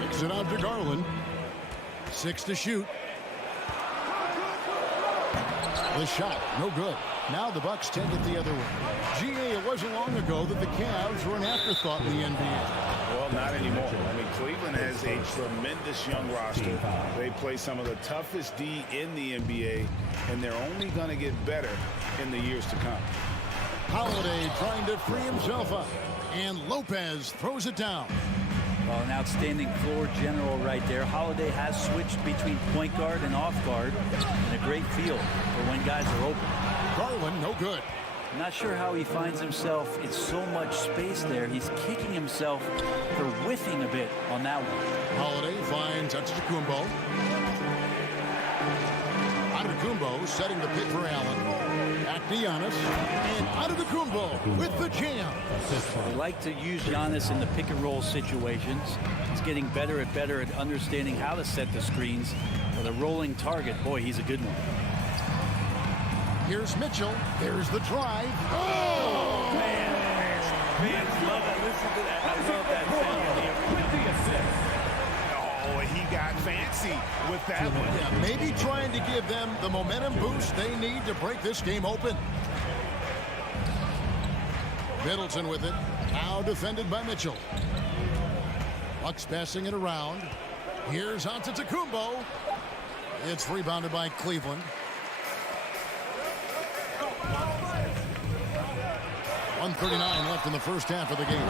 Kicks it out to Garland. 6 to shoot. The shot, no good. Now the Bucks take it the other way. GA, it wasn't long ago that the Cavs were an afterthought in the NBA. Well, not anymore. I mean, Cleveland has a tremendous young roster. They play some of the toughest D in the NBA, and they're only going to get better in the years to come. Holiday trying to free himself up, and Lopez throws it down. Well, an outstanding floor general right there. Holiday has switched between point guard and off guard, and a great feel for when guys are open. Garland, no good. Not sure how he finds himself in so much space there. He's kicking himself for whiffing a bit on that one. Holiday finds Antetokounmpo. Antetokounmpo setting the pick for Allen. Back to Giannis. And Antetokounmpo with the jam. They like to use Giannis in the pick and roll situations. He's getting better at understanding how to set the screens. With a rolling target, boy, he's a good one. Here's Mitchell. There's the drive. Oh, man. Fans love it. Listen to that. I love that sound. Oh, he got fancy with that one. Yeah, maybe trying to give them the momentum boost they need to break this game open. Middleton with it. Now defended by Mitchell. Bucks passing it around. Here's Antetokounmpo. It's rebounded by Cleveland. 1:39 left in the first half of the game.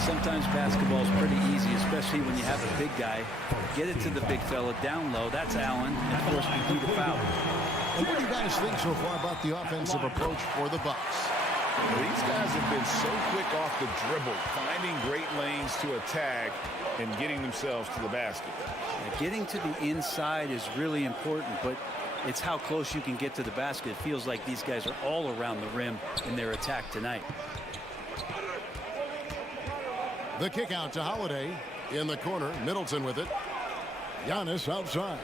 Sometimes basketball is pretty easy, especially when you have a big guy. Get it to the big fella down low. That's Allen. And force complete a foul. What do you guys think so far about the offensive approach for the Bucks? These guys have been so quick off the dribble, finding great lanes to attack and getting themselves to the basket. Getting to the inside is really important, but it's how close you can get to the basket. It feels like these guys are all around the rim in their attack tonight. The kick out to Holiday in the corner. Middleton with it. Giannis outside.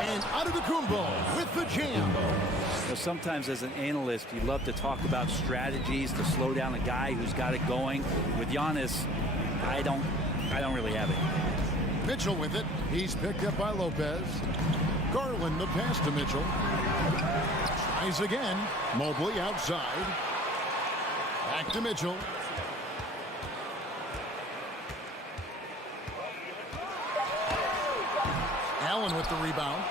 And Antetokounmpo with the jam. So sometimes as an analyst, you love to talk about strategies to slow down a guy who's got it going. With Giannis, I don't really have it. Mitchell with it. He's picked up by Lopez. Garland the pass to Mitchell. Tries again. Mobley outside. Back to Mitchell. Allen with the rebound.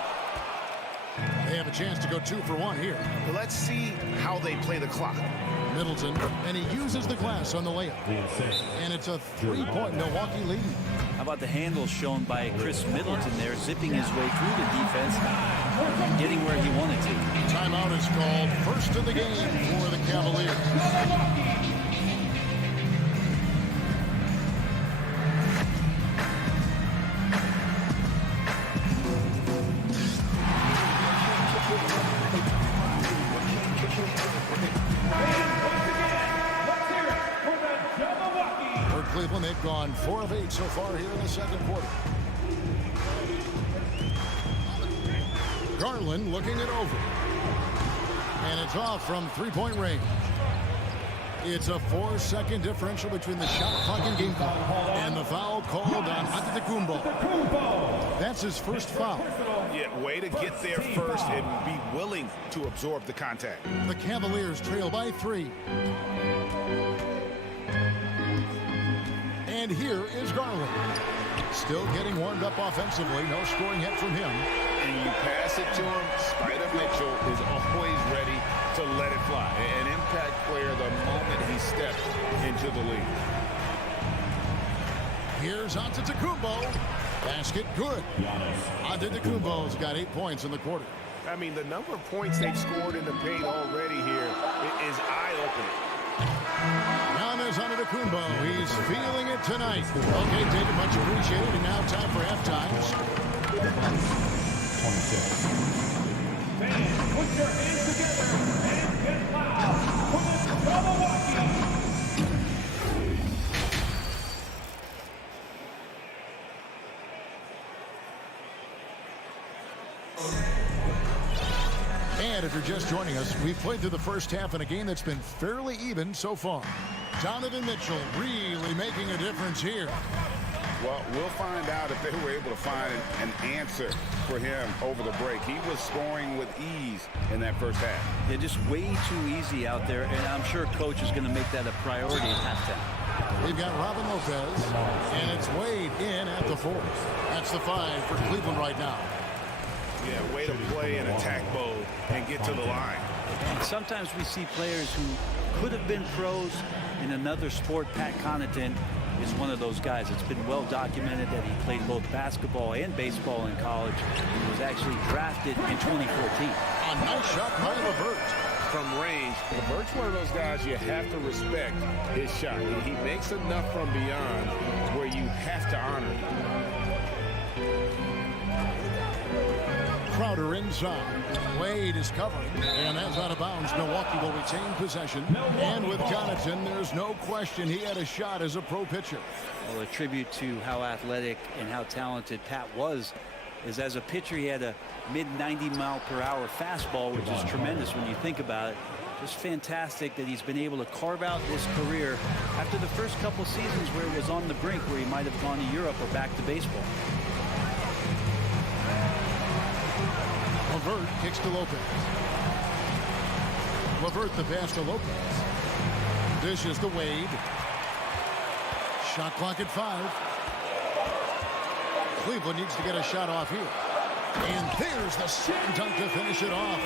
They have a chance to go 2 for 1 here. Let's see how they play the clock. Middleton, and he uses the glass on the layup. And it's a 3-point Milwaukee lead. How about the handle shown by Chris Middleton there, zipping his way through the defense and getting where he wanted to. Timeout is called. First of the game for the Cavaliers. Cleveland, they've gone 4 of 8 so far here in the second quarter. Garland looking it over. And it's off from 3-point range. It's a 4-second differential between the shot clock and game clock. And the foul called on Antetokounmpo. That's his first foul. Yeah, way to get there first and be willing to absorb the contact. The Cavaliers trail by 3. And here is Garland. Still getting warmed up offensively. No scoring yet from him. And you pass it to him. Spider Mitchell is always ready to let it fly. An impact player the moment he steps into the league. Here's Antetokounmpo. Basket good. Antetokounmpo's got 8 points in the quarter. I mean, the number of points they've scored in the paint already here is eye-opening. Giannis Antetokounmpo, he's feeling it tonight. Okay, David, much appreciated. And now time for halftime. 26. Fans, put your hands together and get loud for the Milwaukee. And if you're just joining us, we've played through the first half in a game that's been fairly even so far. Donovan Mitchell really making a difference here. Well, we'll find out if they were able to find an answer for him over the break. He was scoring with ease in that first half. Yeah, just way too easy out there, and I'm sure coach is going to make that a priority at halftime. They've got Robin Lopez, and it's Wade in at the 4. That's the 5 for Cleveland right now. Yeah, way to play in attack mode and get to the line. And sometimes we see players who could have been pros in another sport. Pat Connaughton is one of those guys. It's been well documented that he played both basketball and baseball in college. He was actually drafted in 2014. A nice shot by LeVert. From range, LeVert's one of those guys you have to respect his shot. He makes enough from beyond where you have to honor him. Crowder inside. Wade is covering, and that's out of bounds. Milwaukee will retain possession. And with Connaughton, there's no question he had a shot as a pro pitcher. Well, a tribute to how athletic and how talented Pat was is as a pitcher, he had a mid-90-mile-per-hour fastball, which is tremendous when you think about it. Just fantastic that he's been able to carve out his career after the first couple seasons where it was on the brink, where he might have gone to Europe or back to baseball. LeVert kicks to Lopez. LeVert the pass to Lopez. Dishes to Wade. Shot clock at 5. Cleveland needs to get a shot off here. And there's the slam dunk to finish it off.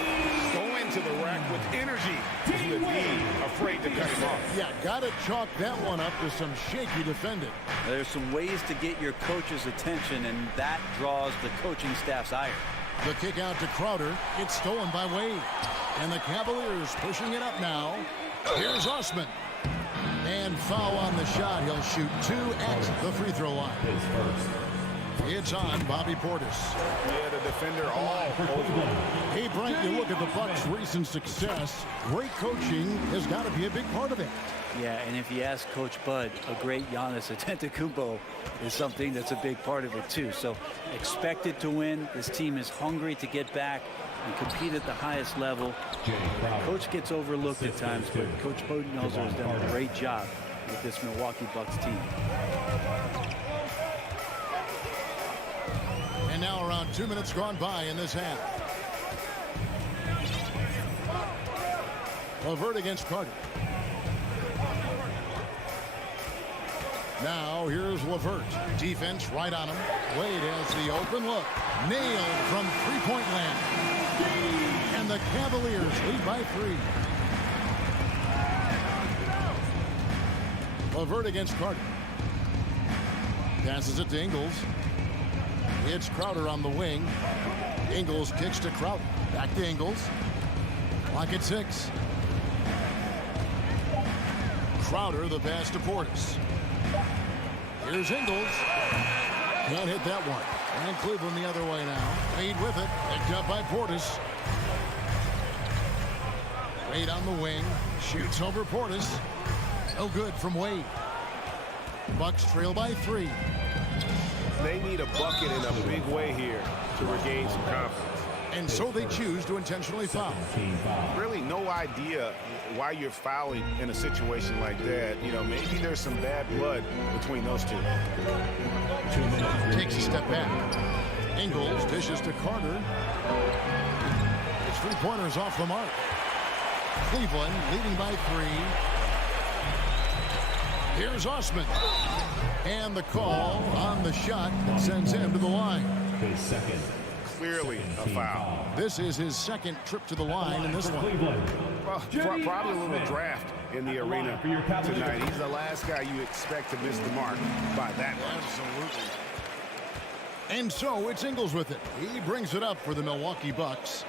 Go into the rack with energy. You would be afraid to cut him off. Yeah, got to chalk that one up to some shaky defending. There's some ways to get your coach's attention, and that draws the coaching staff's ire. The kick out to Crowder. It's stolen by Wade. And the Cavaliers pushing it up now. Here's Osman. And foul on the shot. He'll shoot 2 at the free throw line. It's on Bobby Portis. Yeah, the defender all over. Hey, Brian, you look at the Bucks' recent success. Great coaching has got to be a big part of it. Yeah, and if you ask Coach Bud, a great Giannis Antetokounmpo is something that's a big part of it too. So expected to win. This team is hungry to get back and compete at the highest level. Coach gets overlooked at times, but Coach Budenholzer has done a great job with this Milwaukee Bucks team. And now around 2 minutes gone by in this half. LeVert against Carter. Now here's LeVert. Defense right on him. Wade has the open look. Nailed from three-point land. And the Cavaliers lead by 3. LeVert against Carter. Passes it to Ingles. It's Crowder on the wing. Ingles kicks to Crowder. Back to Ingles. Clock at 6. Crowder the pass to Portis. Here's Ingles. Can't hit that one. And Cleveland the other way now. Wade with it. Picked up by Portis. Wade on the wing. Shoots over Portis. No good from Wade. Bucks trail by 3. They need a bucket in a big way here to regain some confidence. And so they choose to intentionally foul. Really no idea why you're fouling in a situation like that. You know, maybe there's some bad blood between those two. Takes a step back. Ingles dishes to Carter. His three-pointers off the mark. Cleveland leading by 3. Here's Osman. And the call on the shot that sends him to the line. His second. Clearly a foul. This is his second trip to the line in this one. Well, probably a little draft in the arena tonight. He's the last guy you expect to miss the mark by that much. Absolutely. And so it's Ingles with it. He brings it up for the Milwaukee Bucks.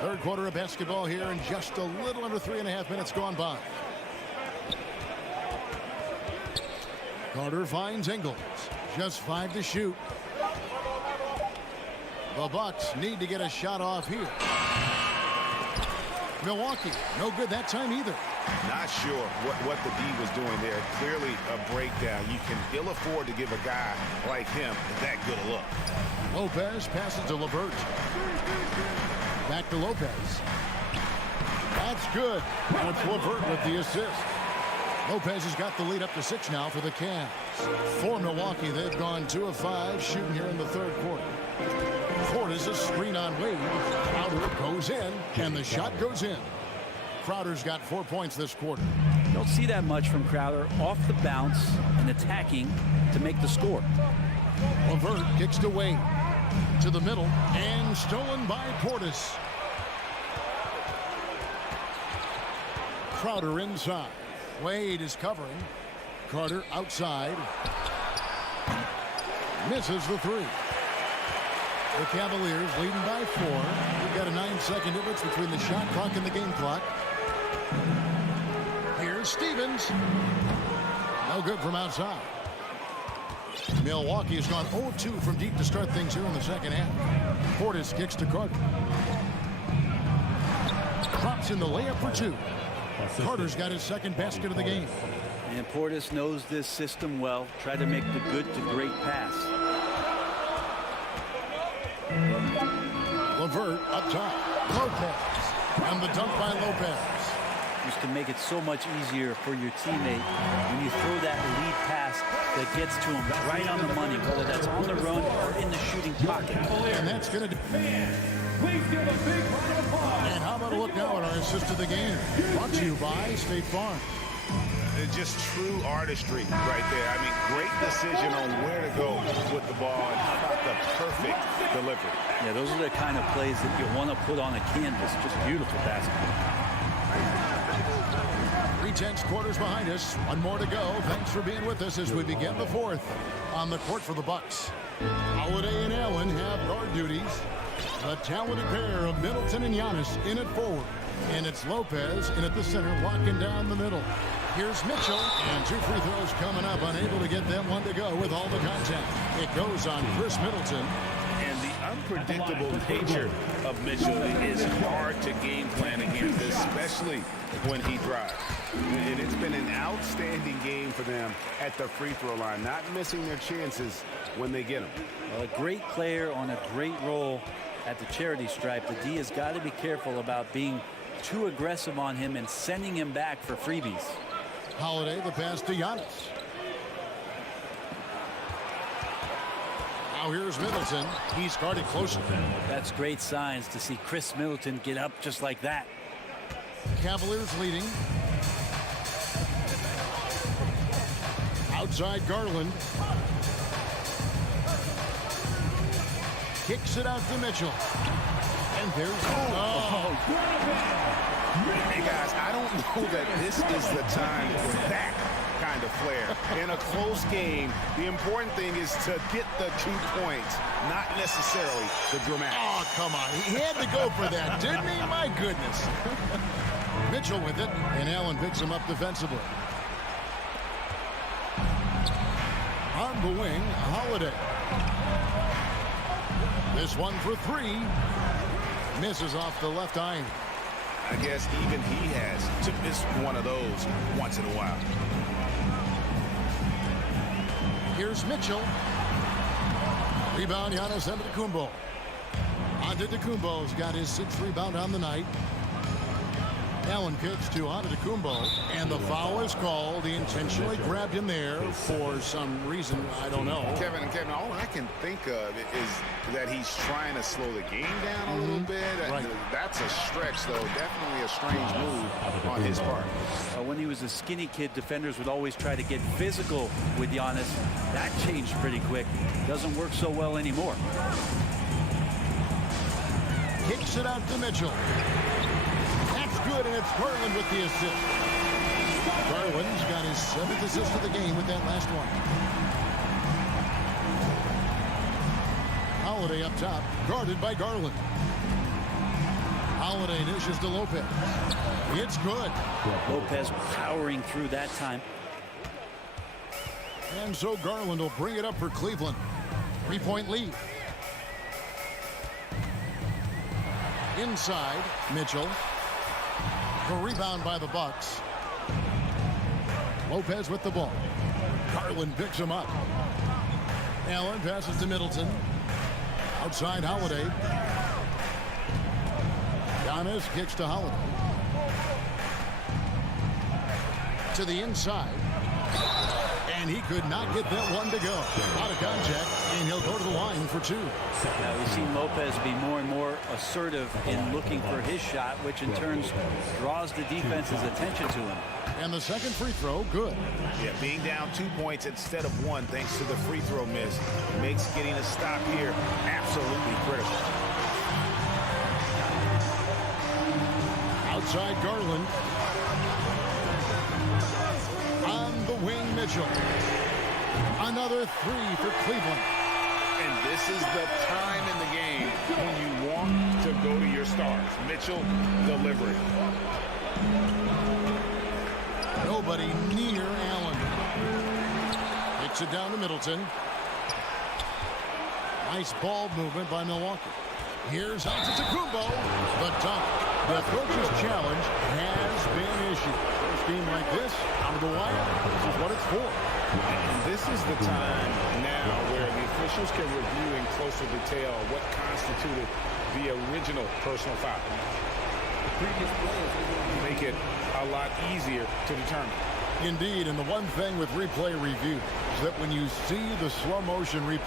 Third quarter of basketball here, and just a little under 3.5 minutes gone by. Carter finds Ingles. Just 5 to shoot. The Bucks need to get a shot off here. Milwaukee, no good that time either. Not sure what the D was doing there. Clearly a breakdown. You can ill afford to give a guy like him that good a look. Lopez passes to LeVert. Back to Lopez. That's good. That's LeVert with the assist. Lopez has got the lead up to 6 now for the Cavs. For Milwaukee, they've gone 2 of 5 shooting here in the third quarter. Portis a screen on Wade. Crowder goes in, and the shot goes in. Crowder's got 4 points this quarter. Don't see that much from Crowder off the bounce and attacking to make the score. LeVert kicks to Wade. To the middle, and stolen by Portis. Crowder inside. Wade is covering. Carter outside. Misses the 3. The Cavaliers leading by 4. We've got a 9-second difference between the shot clock and the game clock. Here's Stevens. No good from outside. Milwaukee has gone 0-2 from deep to start things here in the second half. Portis kicks to Carter. Drops in the layup for 2. Carter's got his second basket of the game. And Portis knows this system well. Tried to make the good to great pass. LeVert up top. Lopez. And the dunk by Lopez. Just to make it so much easier for your teammate when you throw that lead pass that gets to him right on the money, whether that's on the run or in the shooting pocket. And that's going to... Please give a big round of applause. And how about a look now at our assist of the game? Brought to you by State Farm. Just true artistry right there. I mean, great decision on where to go with the ball, and how about the perfect delivery. Yeah, those are the kind of plays that you want to put on a canvas. Just beautiful basketball. 3/10 quarters behind us. One more to go. Thanks for being with us as we begin the fourth. On the court for the Bucks, Holiday and Allen have guard duties. The talented pair of Middleton and Giannis in at forward. And it's Lopez in at the center, locking down the middle. Here's Mitchell, and 2 free throws coming up, unable to get them one to go with all the contact. It goes on Chris Middleton. And the unpredictable nature of Mitchell is hard to game plan against, especially when he drives. And it's been an outstanding game for them at the free throw line, not missing their chances when they get them. Well, a great player on a great role at the charity stripe. The D has got to be careful about being too aggressive on him and sending him back for freebies. Holiday, the pass to Giannis. Now here's Middleton. He's guarded closely. That's great signs to see Chris Middleton get up just like that. Cavaliers leading. Outside Garland. Kicks it out to Mitchell. And there's... Hey, guys, I don't know that this is the time for that kind of flair. In a close game, the important thing is to get the 2 points, not necessarily the dramatic. Oh, come on. He had to go for that, didn't he? My goodness. Mitchell with it, and Allen picks him up defensively. On the wing, Holiday. This one for 3. Misses off the left eye. I guess even he has to miss one of those once in a while. Here's Mitchell. Rebound, Giannis Antetokounmpo. Antetokounmpo's got his 6th rebound on the night. Allen kicks to Antetokounmpo, and the foul is called. He intentionally grabbed him there for some reason, I don't know. Kevin, all I can think of is that he's trying to slow the game down a little bit. Right. That's a stretch, though. Definitely a strange move on his part. When he was a skinny kid, defenders would always try to get physical with Giannis. That changed pretty quick. Doesn't work so well anymore. Kicks it out to Mitchell. Good, and it's Garland with the assist. Garland's got his 7th assist of the game with that last one. Holiday up top, guarded by Garland. Holiday dishes to Lopez. It's good. Lopez powering through that time. And so Garland will bring it up for Cleveland. 3-point lead. Inside, Mitchell. The rebound by the Bucks. Lopez with the ball. Garland picks him up. Allen passes to Middleton. Outside Holiday. Giannis kicks to Holiday. To the inside. And he could not get that one to go. Out of contact, and he'll go to the line for 2. Now we've seen Lopez be more and more assertive in looking for his shot, which in turn draws the defense's attention to him. And the second free throw, good. Yeah, being down 2 points instead of 1 thanks to the free throw miss makes getting a stop here absolutely critical. Outside Garland. On the wing, Mitchell. Another 3 for Cleveland. And this is the time in the game when you want to go to your stars. Mitchell delivering. Nobody near Allen. Kicks it down to Middleton. Nice ball movement by Milwaukee. Here's Antetokounmpo. The dunk. The coach's challenge has been issued. First game like this, out of the wire, this is what it's for. And this is the time now where the officials can review in closer detail what constituted the original personal foul. The previous players make it a lot easier to determine. Indeed, and the one thing with replay review is that when you see the slow motion replay,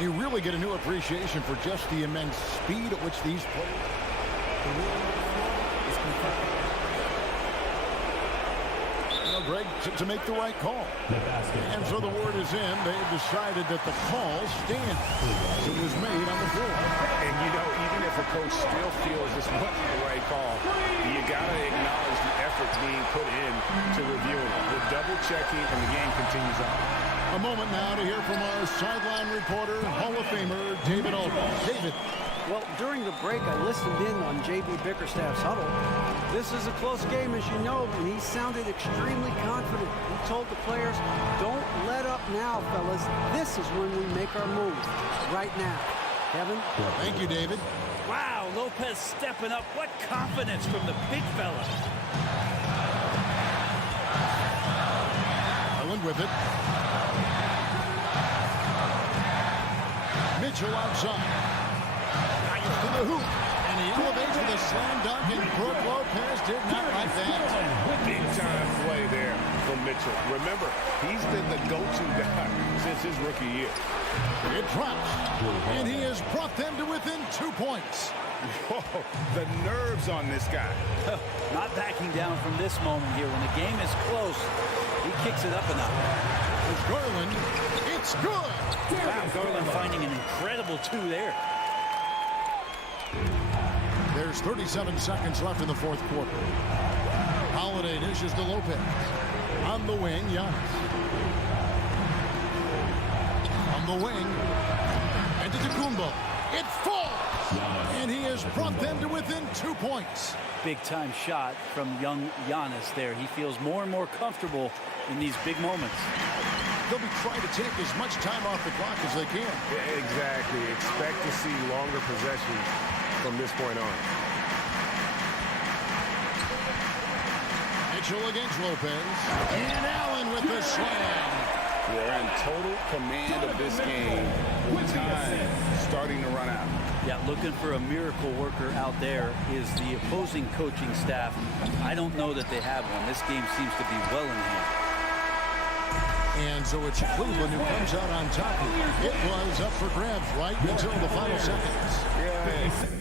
you really get a new appreciation for just the immense speed at which these players. Greg, to make the right call. And so the word is in. They've decided that the call stands. It was made on the floor. And, you know, even if a coach still feels this wasn't the right call, you got to acknowledge the effort being put in to reviewing it. We're double-checking, and the game continues on. A moment now to hear from our sideline reporter, Hall of Famer David Aldridge. David. Well, during the break, I listened in on J.B. Bickerstaff's huddle. This is a close game, as you know, and he sounded extremely confident. He told the players, don't let up now, fellas. This is when we make our move, right now. Kevin? Thank you, David. Wow, Lopez stepping up. What confidence from the big fella. Allen with it. Mitchell outside. To the hoop, and he elevates with a slam dunk, and Brook Lopez did not like that. Big-time play there from Mitchell. Remember, he's been the go-to guy since his rookie year. It drops, and he has brought them to within 2 points. Whoa, the nerves on this guy. Not backing down from this moment here. When the game is close, he kicks it up a notch. With Garland, it's good. Wow, Garland finding an incredible 2 there. There's 37 seconds left in the fourth quarter. Holiday dishes to Lopez. On the wing, Giannis. On the wing. And to Tacumbo. It falls! And he has brought them to within 2 points. Big-time shot from young Giannis there. He feels more and more comfortable in these big moments. They'll be trying to take as much time off the clock as they can. Yeah, exactly. Expect to see longer possessions from this point on. Mitchell against Lopez. And Allen with the slam. They're in total command of this game with time starting to run out. Yeah, looking for a miracle worker out there is the opposing coaching staff. I don't know that they have one. This game seems to be well in hand. And so it's Cleveland who comes out on top. It was up for grabs right until the final seconds. Yeah.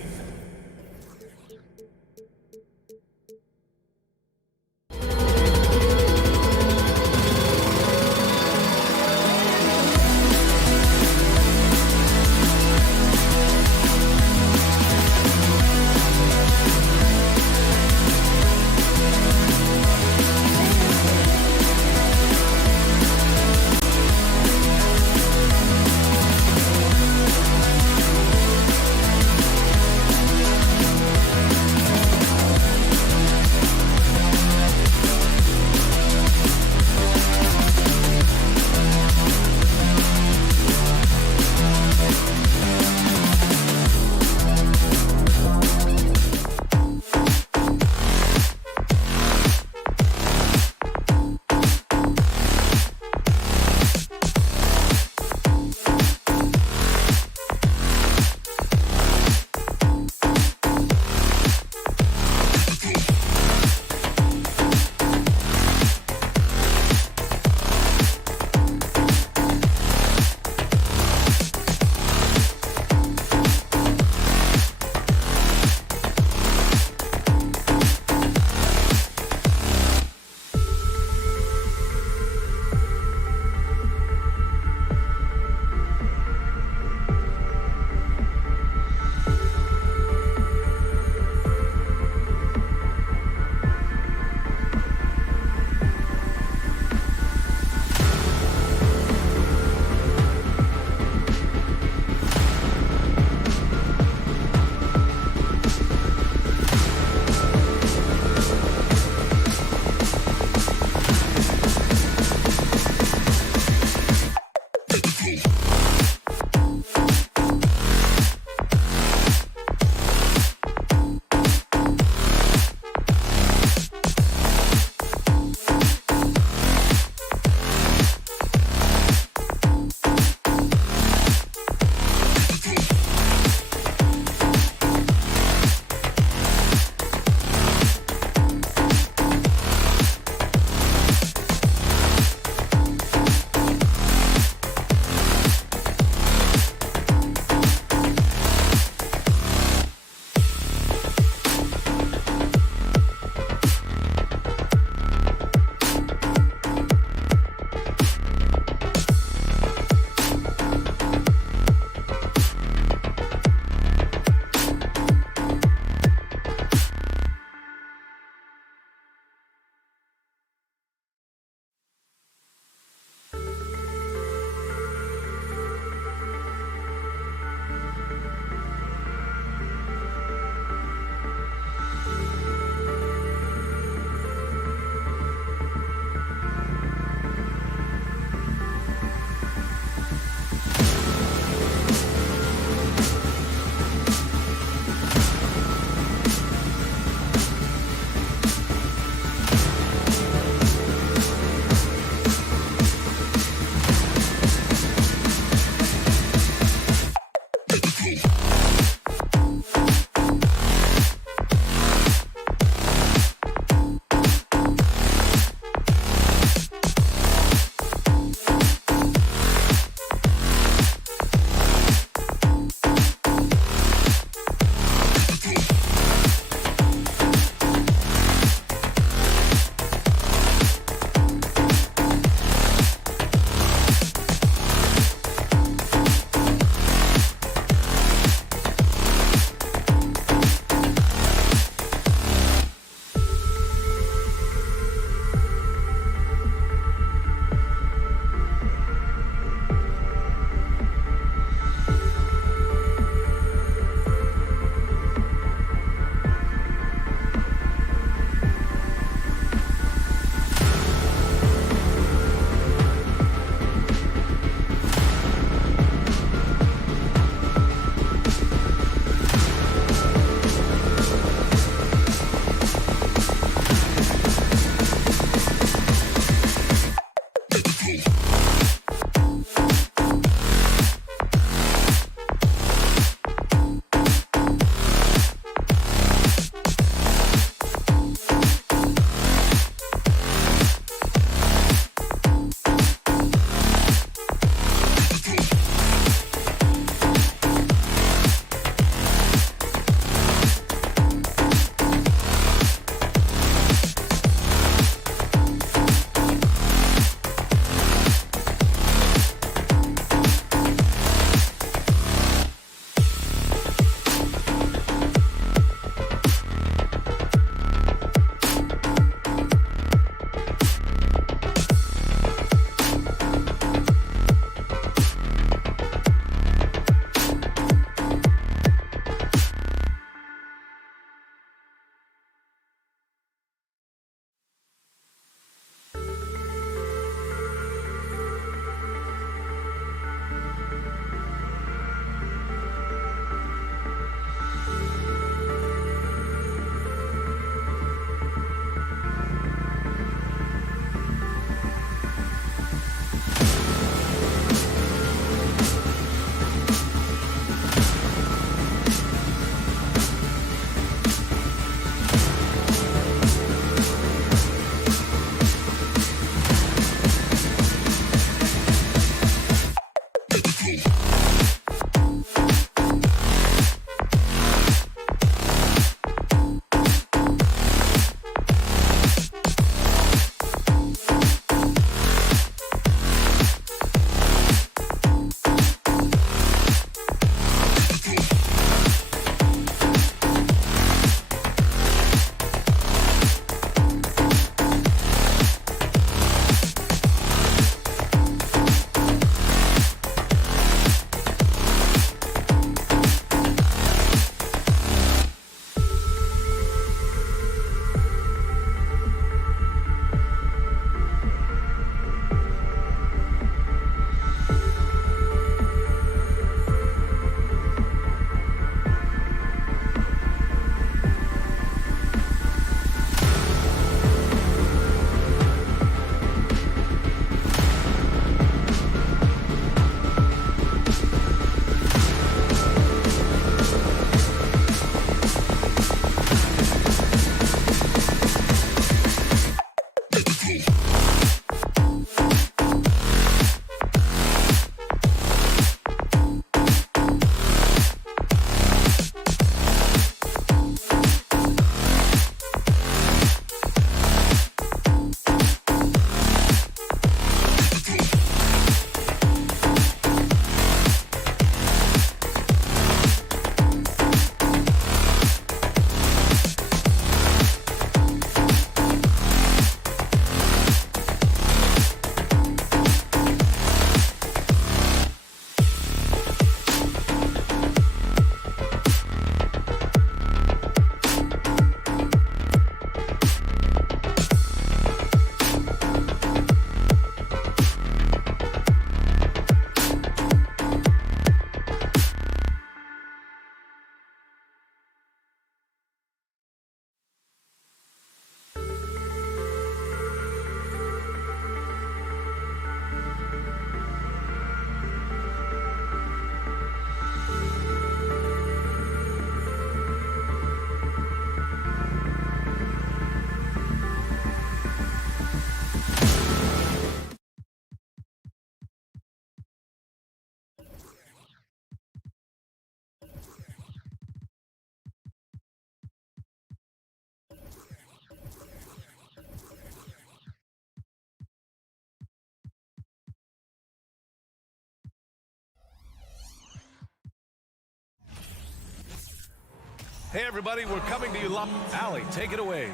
Hey, everybody, we're coming to you live. Allie, take it away.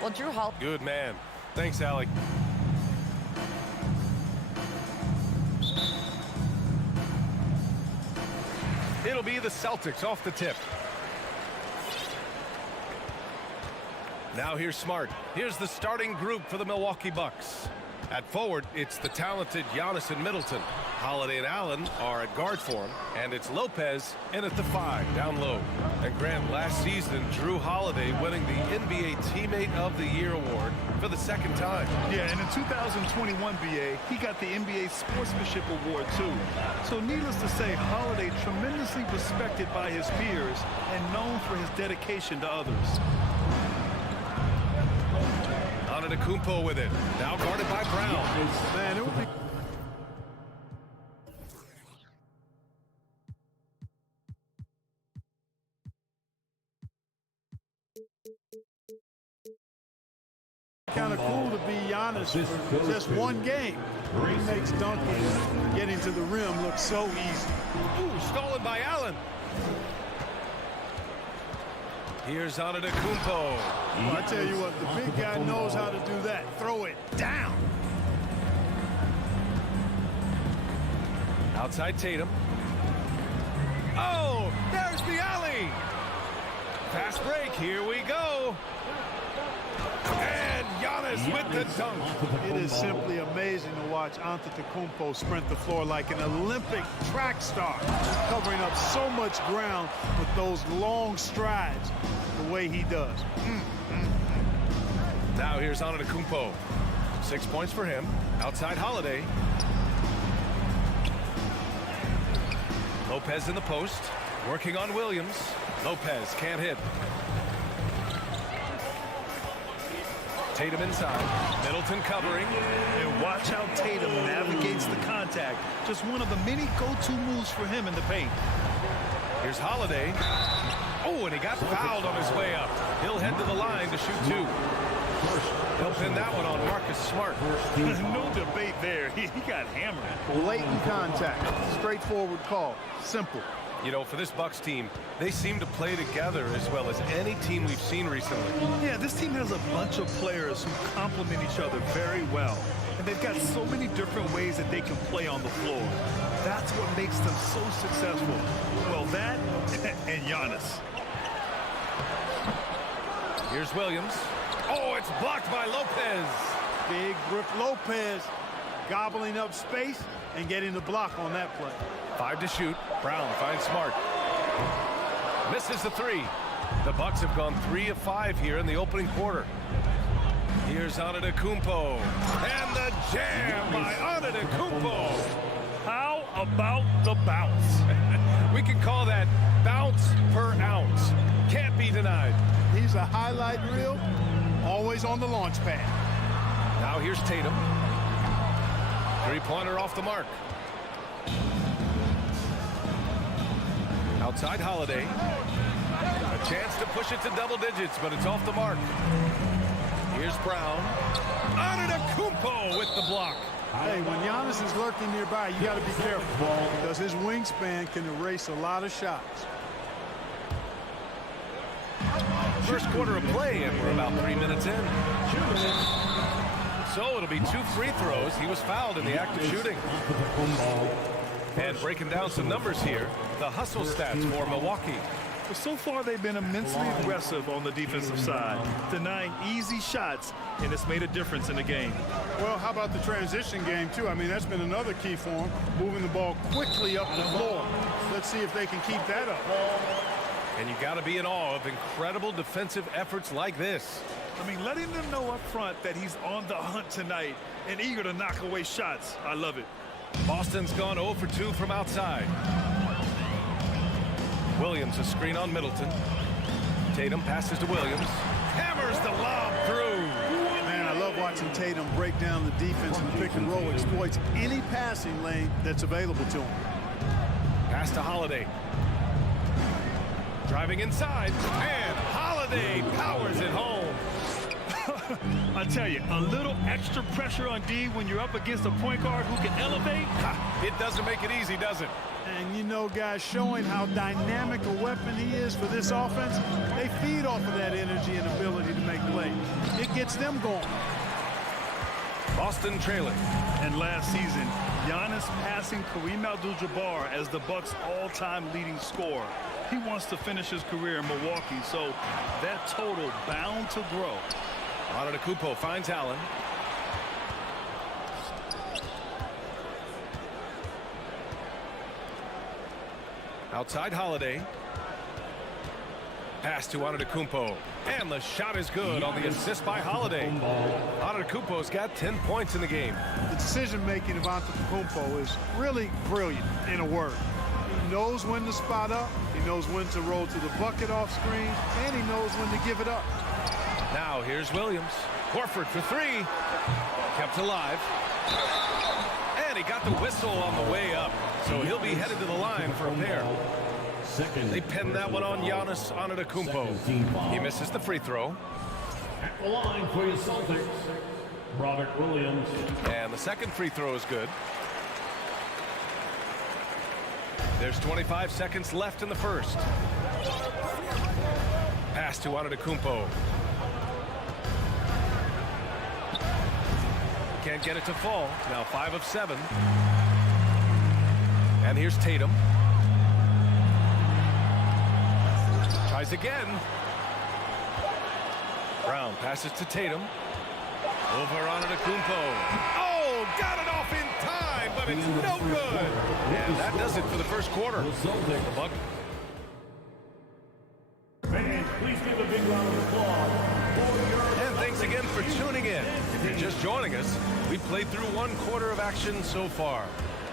Well, Drew Hall. Good man. Thanks, Allie. It'll be the Celtics off the tip. Now here's Smart. Here's the starting group for the Milwaukee Bucks. At forward, it's the talented Giannis and Middleton. Holiday and Allen are at guard for him, and it's Lopez in at the 5, down low. And Grant, last season, Drew Holiday winning the NBA Teammate of the Year award for the 2nd time. Yeah, and in 2021, BA, he got the NBA Sportsmanship Award, too. So needless to say, Holiday tremendously respected by his peers and known for his dedication to others. Antetokounmpo with it. Now guarded by Brown. Man, it would be... kind of cool to be Giannis for just one game. He makes dunking, getting to the rim look so easy. Ooh, stolen by Allen. Here's Antetokounmpo. Well, I tell you what, the big guy knows how to do that. Throw it down. Outside Tatum. Oh, there's the alley. Fast break, here we go. And Giannis with the dunk. It is simply amazing to watch Antetokounmpo sprint the floor like an Olympic track star, covering up so much ground with those long strides the way he does. Now here's Antetokounmpo. 6 points for him. Outside Holiday. Lopez in the post. Working on Williams. Lopez can't hit. Tatum inside. Middleton covering. And watch how Tatum navigates the contact. Just one of the many go-to moves for him in the paint. Here's Holiday. Oh, and he got fouled on his way up. He'll head to the line to shoot 2. He'll pin that one on Marcus Smart. No debate there. He got hammered. Blatant contact. Straightforward call. Simple. You know, for this Bucks team, they seem to play together as well as any team we've seen recently. Yeah, this team has a bunch of players who complement each other very well. And they've got so many different ways that they can play on the floor. That's what makes them so successful. Well, that and Giannis. Here's Williams. Oh, it's blocked by Lopez. Big Brook Lopez gobbling up space and getting the block on that play. 5 to shoot. Brown finds Smart. Misses the 3. The Bucks have gone 3 of 5 here in the opening quarter. Here's Antetokounmpo. And the jam by Antetokounmpo. How about the bounce? We can call that bounce per ounce. Can't be denied. He's a highlight reel, always on the launch pad. Now here's Tatum. 3-pointer off the mark. Outside Holiday. A chance to push it to double digits, but it's off the mark. Here's Brown. Antetokounmpo with the block. Hey, when Giannis is lurking nearby, you got to be careful because his wingspan can erase a lot of shots. First quarter of play, and we're about 3 minutes in. So it'll be 2 free throws. He was fouled in the act of shooting. And breaking down some numbers here, the hustle stats for Milwaukee. Well, so far they've been immensely aggressive on the defensive side, denying easy shots, and it's made a difference in the game. Well, how about the transition game, too? I mean, that's been another key for them, moving the ball quickly up the floor. Let's see if they can keep that up. And you got to be in awe of incredible defensive efforts like this. I mean, letting them know up front that he's on the hunt tonight and eager to knock away shots. I love it. Boston's gone 0 for 2 from outside. Williams a screen on Middleton. Tatum passes to Williams. Hammers the lob through. Man, I love watching Tatum break down the defense in the pick and roll, exploits any passing lane that's available to him. Pass to Holiday. Driving inside, and Holiday powers it home. I tell you, a little extra pressure on D when you're up against a point guard who can elevate. It It doesn't make it easy, does it? And you know, guys, showing how dynamic a weapon he is for this offense, they feed off of that energy and ability to make plays. It gets them going. Boston trailing. And last season, Giannis passing Kareem Abdul-Jabbar as the Bucks' all-time leading scorer. He wants to finish his career in Milwaukee, so that total bound to grow. Antetokounmpo finds Allen. Outside Holiday. Pass to Antetokounmpo. And the shot is good on the assist by Holiday. Antetokounmpo's got 10 points in the game. The decision-making of Antetokounmpo is really brilliant, in a word. He knows when to spot up, he knows when to roll to the bucket off screen, and he knows when to give it up. Now here's Williams. Horford for three. Kept alive. And he got the whistle on the way up. So he'll be headed to the line for a pair. They pin that one on Giannis Antetokounmpo. He misses the free throw. At the line for your Celtics, Robert Williams. And the second free throw is good. There's 25 seconds left in the first. Pass to Antetokounmpo. Can't get it to fall. Now 5 of 7. And here's Tatum. Tries again. Brown passes to Tatum. Over Antetokounmpo. Oh, got it off in time, but it's no good. And that does it for the first quarter. The Bucks. Fans, please give a big round of applause for your... And thanks again for tuning in. If you're just joining us, we've played through one quarter of action so far.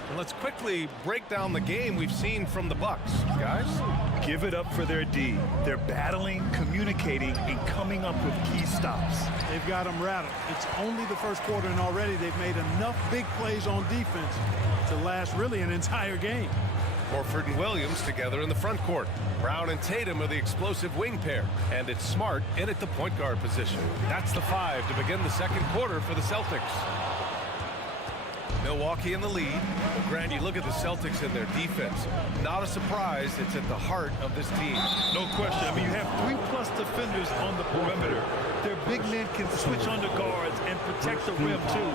And let's quickly break down the game we've seen from the Bucks, guys. Give it up for their D. They're battling, communicating, and coming up with key stops. They've got them rattled. It's only the first quarter, and already they've made enough big plays on defense to last really an entire game. Horford and Williams together in the front court. Brown and Tatum are the explosive wing pair. And it's Smart in at the point guard position. That's the 5 to begin the second quarter for the Celtics. Milwaukee in the lead. Grant, you look at the Celtics and their defense. Not a surprise, it's at the heart of this team. No question. I mean, you have 3+ defenders on the perimeter. Their big men can switch under guards and protect the rim, too.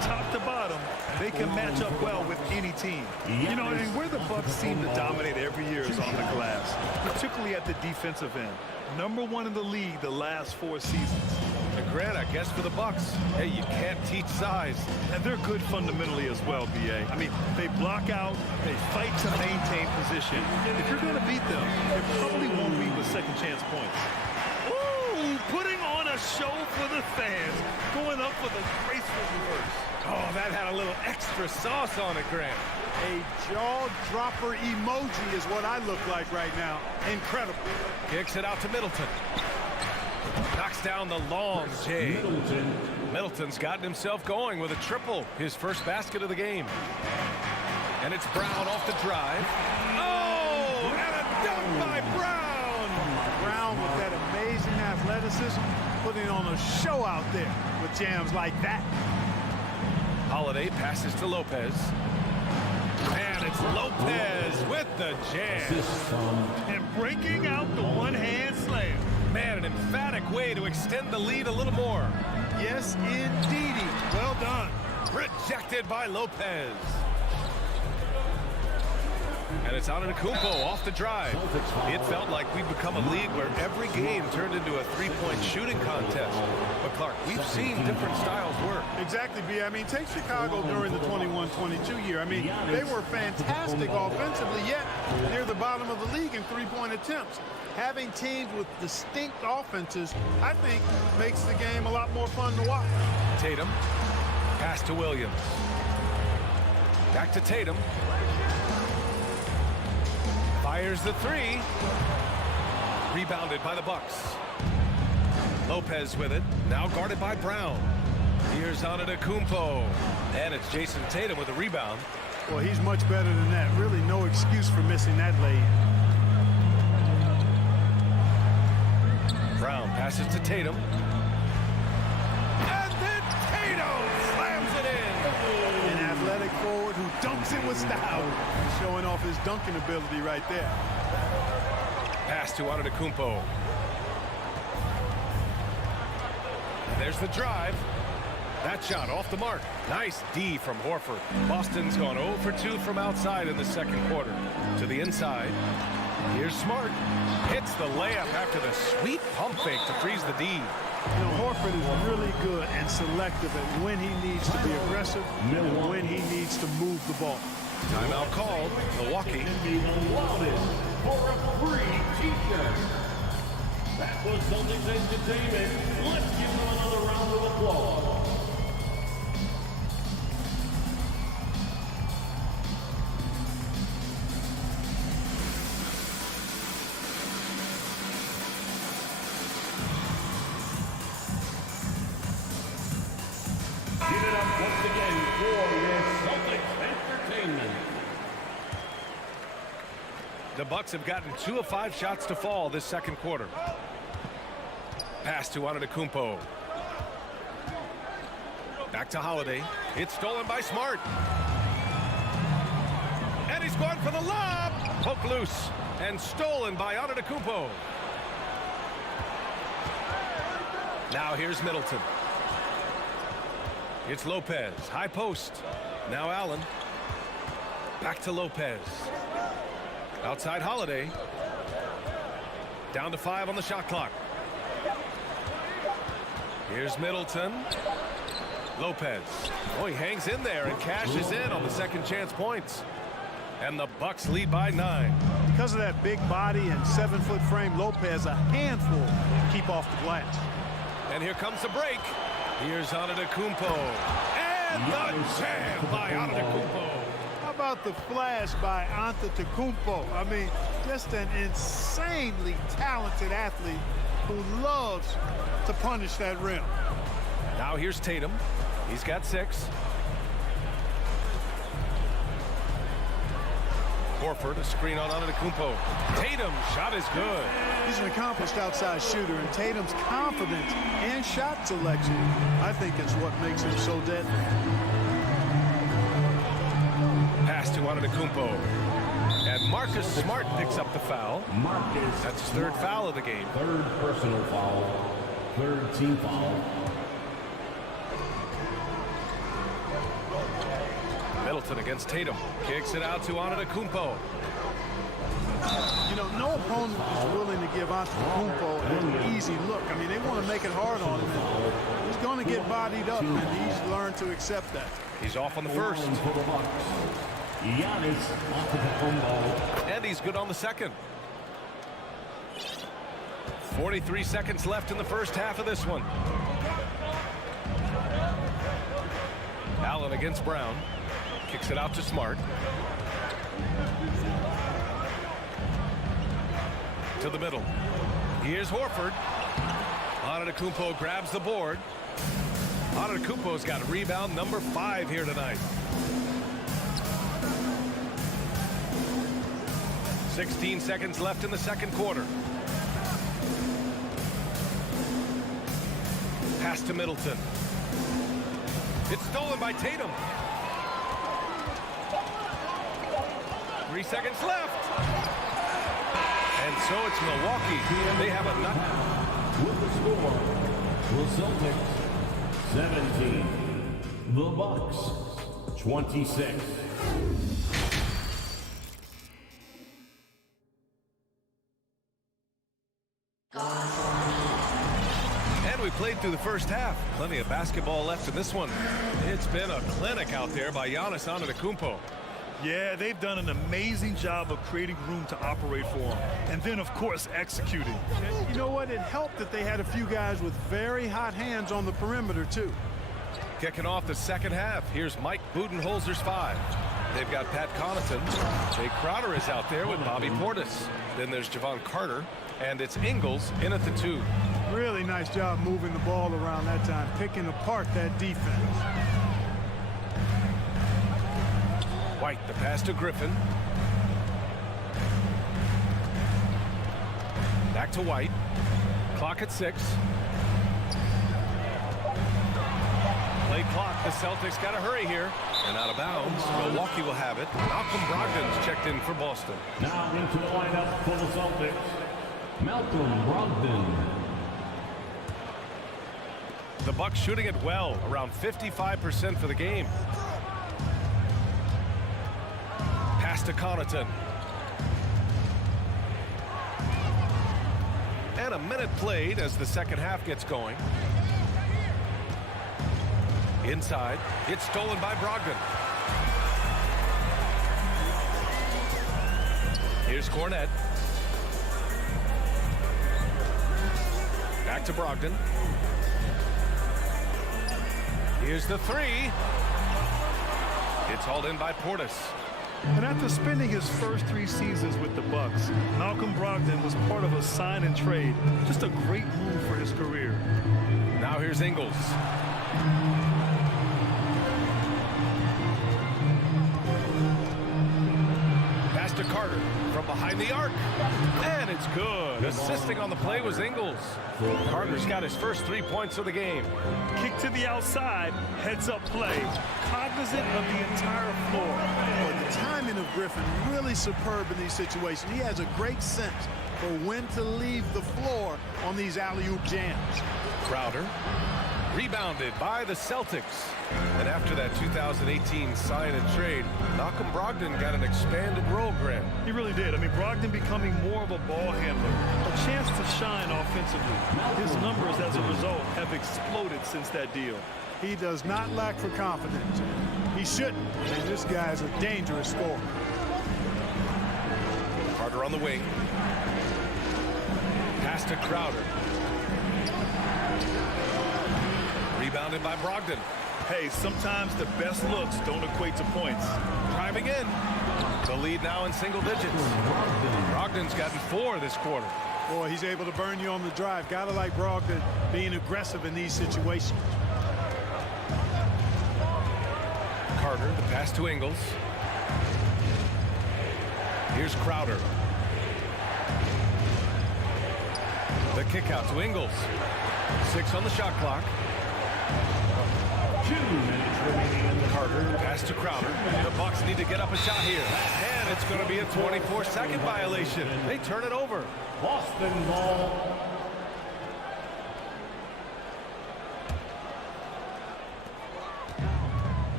Top to bottom, they can match up well with any team. You know, and where the Bucks seem to dominate every year is on the glass, particularly at the defensive end. #1 in the league the last 4 seasons. And Grant, I guess for the Bucks, hey, you can't teach size. And they're good fundamentally as well, B.A. I mean, they block out, they fight to maintain position. If you're going to beat them, it probably won't be with second chance points. Ooh, putting on a show for the fans, going up with a graceful reverse. Oh, that had a little extra sauce on it, Grant. A jaw-dropper emoji is what I look like right now. Incredible. Kicks it out to Middleton. Knocks down the long J. Middleton's gotten himself going with a triple, his first basket of the game. And it's Brown off the drive. Oh, and a dunk by Brown. Brown with that amazing athleticism, putting on a show out there with jams like that. Holiday passes to Lopez. And it's Lopez with the jam. And breaking out the one-hand slam. Man, an emphatic way to extend the lead a little more. Yes, indeedy. Well done. Rejected by Lopez. And it's Antetokounmpo off the drive. It felt like we'd become a league where every game turned into a three-point shooting contest. But Clark, we've seen different styles work. Exactly, B. I mean, take Chicago during the 21-22 year. I mean, they were fantastic offensively, yet near the bottom of the league in three-point attempts. Having teams with distinct offenses, I think, makes the game a lot more fun to watch. Tatum, pass to Williams. Back to Tatum. Fires the 3. Rebounded by the Bucks. Lopez with it. Now guarded by Brown. Here's Antetokounmpo. And it's Jason Tatum with a rebound. Well, he's much better than that. Really no excuse for missing that lay-in. Brown passes to Tatum. And then Tatum slams it in. An athletic forward who dunks it with style. Showing off his dunking ability right there. Pass to Antetokounmpo. There's the drive. That shot off the mark. Nice D from Horford. Boston's gone 0 for 2 from outside in the second quarter. To the inside. Here's Smart. Hits the layup after the sweet pump fake to freeze the D. You know, Horford is really good and selective at when he needs to be aggressive and when he needs to move the ball. Timeout called. Milwaukee. For a free t-shirt. That was Celtics Entertainment. Let's give them another round of applause. Give it up once again for your Celtics Entertainment. The Bucks have gotten 2 of 5 shots to fall this second quarter. Pass to Antetokounmpo. Back to Holiday. It's stolen by Smart. And he's going for the lob. Poke loose and stolen by Antetokounmpo. Now here's Middleton. It's Lopez. High post. Now Allen. Back to Lopez. Outside Holiday. Down to 5 on the shot clock. Here's Middleton. Lopez. Oh, he hangs in there and cashes in on the second chance points. And the Bucks lead by 9. Because of that big body and 7-foot frame, Lopez a handful to keep off the glass. And here comes the break. Here's Antetokounmpo. And the jam by Antetokounmpo. How about the flash by Antetokounmpo? I mean, just an insanely talented athlete who loves to punish that rim. Now here's Tatum. He's got 6. Horford, a screen on Antetokounmpo. Tatum, shot is good. He's an accomplished outside shooter, and Tatum's confidence and shot selection, I think, is what makes him so deadly. Pass to Antetokounmpo. And Marcus Smart picks up the foul. That's his 3rd foul of the game. 3rd personal foul. 3rd team foul. Middleton against Tatum. Kicks it out to Antetokounmpo. You know, no opponent is willing to give Antetokounmpo an easy look. I mean, they want to make it hard on him. And he's going to get bodied up, and he's learned to accept that. He's off on the first. And he's good on the second. 43 seconds left in the first half of this one. Allen against Brown. Kicks it out to Smart. To the middle. Here's Horford. Antetokounmpo grabs the board. Antetokounmpo's got rebound number 5 here tonight. 16 seconds left in the second quarter. Pass to Middleton. It's stolen by Tatum. 3 seconds left. And so it's Milwaukee. They have a nut. With the score, the Celtics 17, the Bucks 26. And we played through the first half. Plenty of basketball left in this one. It's been a clinic out there by Giannis Antetokounmpo. Yeah, they've done an amazing job of creating room to operate for him. And then, of course, executing. You know what? It helped that they had a few guys with very hot hands on the perimeter, too. Kicking off the second half, here's Mike Budenholzer's 5. They've got Pat Connaughton. Jay Crowder is out there with Bobby Portis. Then there's Javon Carter, and it's Ingles in at the 2. Really nice job moving the ball around that time, picking apart that defense. White, the pass to Griffin. Back to White. Clock at 6. Play clock. The Celtics got to hurry here. And out of bounds, Milwaukee will have it. Malcolm Brogdon's checked in for Boston. Now into the lineup for the Celtics, Malcolm Brogdon. The Bucks shooting it well, around 55% for the game. Pass to Connaughton. And a minute played as the second half gets going. Inside, it's stolen by Brogdon. Here's Cornette. Back to Brogdon. Here's the three. It's hauled in by Portis. And after spending his first 3 seasons with the Bucks, Malcolm Brogdon was part of a sign and trade. Just a great move for his career. Now here's Ingles. Pass to Carter from behind the arc. And it's good. Assisting on the play was Ingles. Carter's got his first 3 points of the game. Kick to the outside, heads-up play. Cognizant of the entire floor. Well, the timing of Griffin really superb in these situations. He has a great sense for when to leave the floor on these alley-oop jams. Crowder rebounded by the Celtics. And after that 2018 sign and trade, Malcolm Brogdon got an expanded role, Grant. He really did. I mean, Brogdon becoming more of a ball handler, a chance to shine offensively. His numbers as a result have exploded since that deal. He does not lack for confidence. He shouldn't. And this guy's a dangerous scorer. Carter on the wing. Pass to Crowder. Rebounded by Brogdon. Hey, sometimes the best looks don't equate to points. Driving in. The lead now in single digits. Brogdon's gotten 4 this quarter. Boy, he's able to burn you on the drive. Gotta like Brogdon being aggressive in these situations. Carter, the pass to Ingles. Here's Crowder. The kick out to Ingles. 6 on the shot clock. 2 minutes remaining. Carter, pass to Crowder. The Bucks need to get up a shot here. And it's going to be a 24-second violation. They turn it over. Boston ball.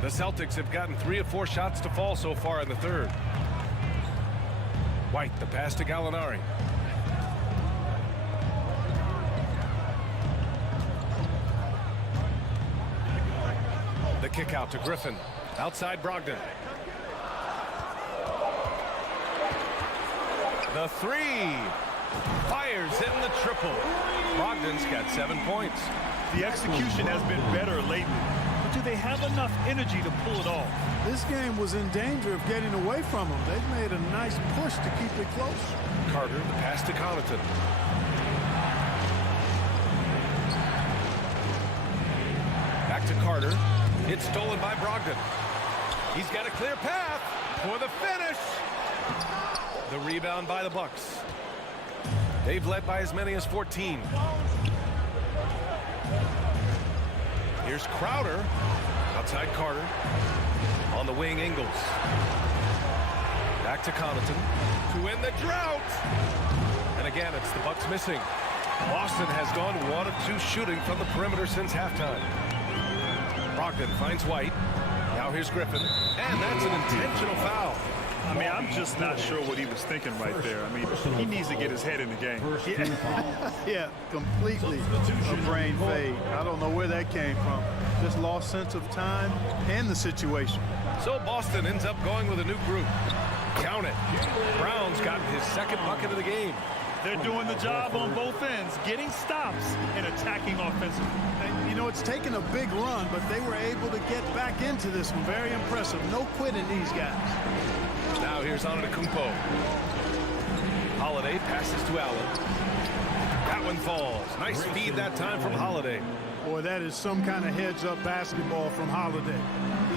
The Celtics have gotten 3 of 4 shots to fall so far in the third. White, the pass to Gallinari. The kick out to Griffin. Outside Brogdon. The three. Fires in the triple. Brogdon's got 7 points. The execution has been better lately. But do they have enough energy to pull it off? This game was in danger of getting away from them. They've made a nice push to keep it close. Carter, the pass to Connaughton. Back to Carter. It's stolen by Brogdon. He's got a clear path for the finish. The rebound by the Bucks. They've led by as many as 14. Here's Crowder. Outside Carter. On the wing, Ingles. Back to Connaughton. To end the drought. And again, it's the Bucks missing. Boston has gone 1 of 2 shooting from the perimeter since halftime. Brogdon finds White. Now here's Griffin. And that's an intentional foul. I mean, I'm just not sure what he was thinking right there. I mean, he needs to get his head in the game. Yeah, completely a brain fade. I don't know where that came from. Just lost sense of time and the situation. So Boston ends up going with a new group. Count it. Brown's gotten his 2nd bucket of the game. They're doing the job on both ends, getting stops and attacking offensively. And, you know, it's taken a big run, but they were able to get back into this one. Very impressive. No quitting these guys. Now here's Antetokounmpo. Holiday passes to Allen. That one falls. Nice feed that time from Holiday. Boy, that is some kind of heads-up basketball from Holiday.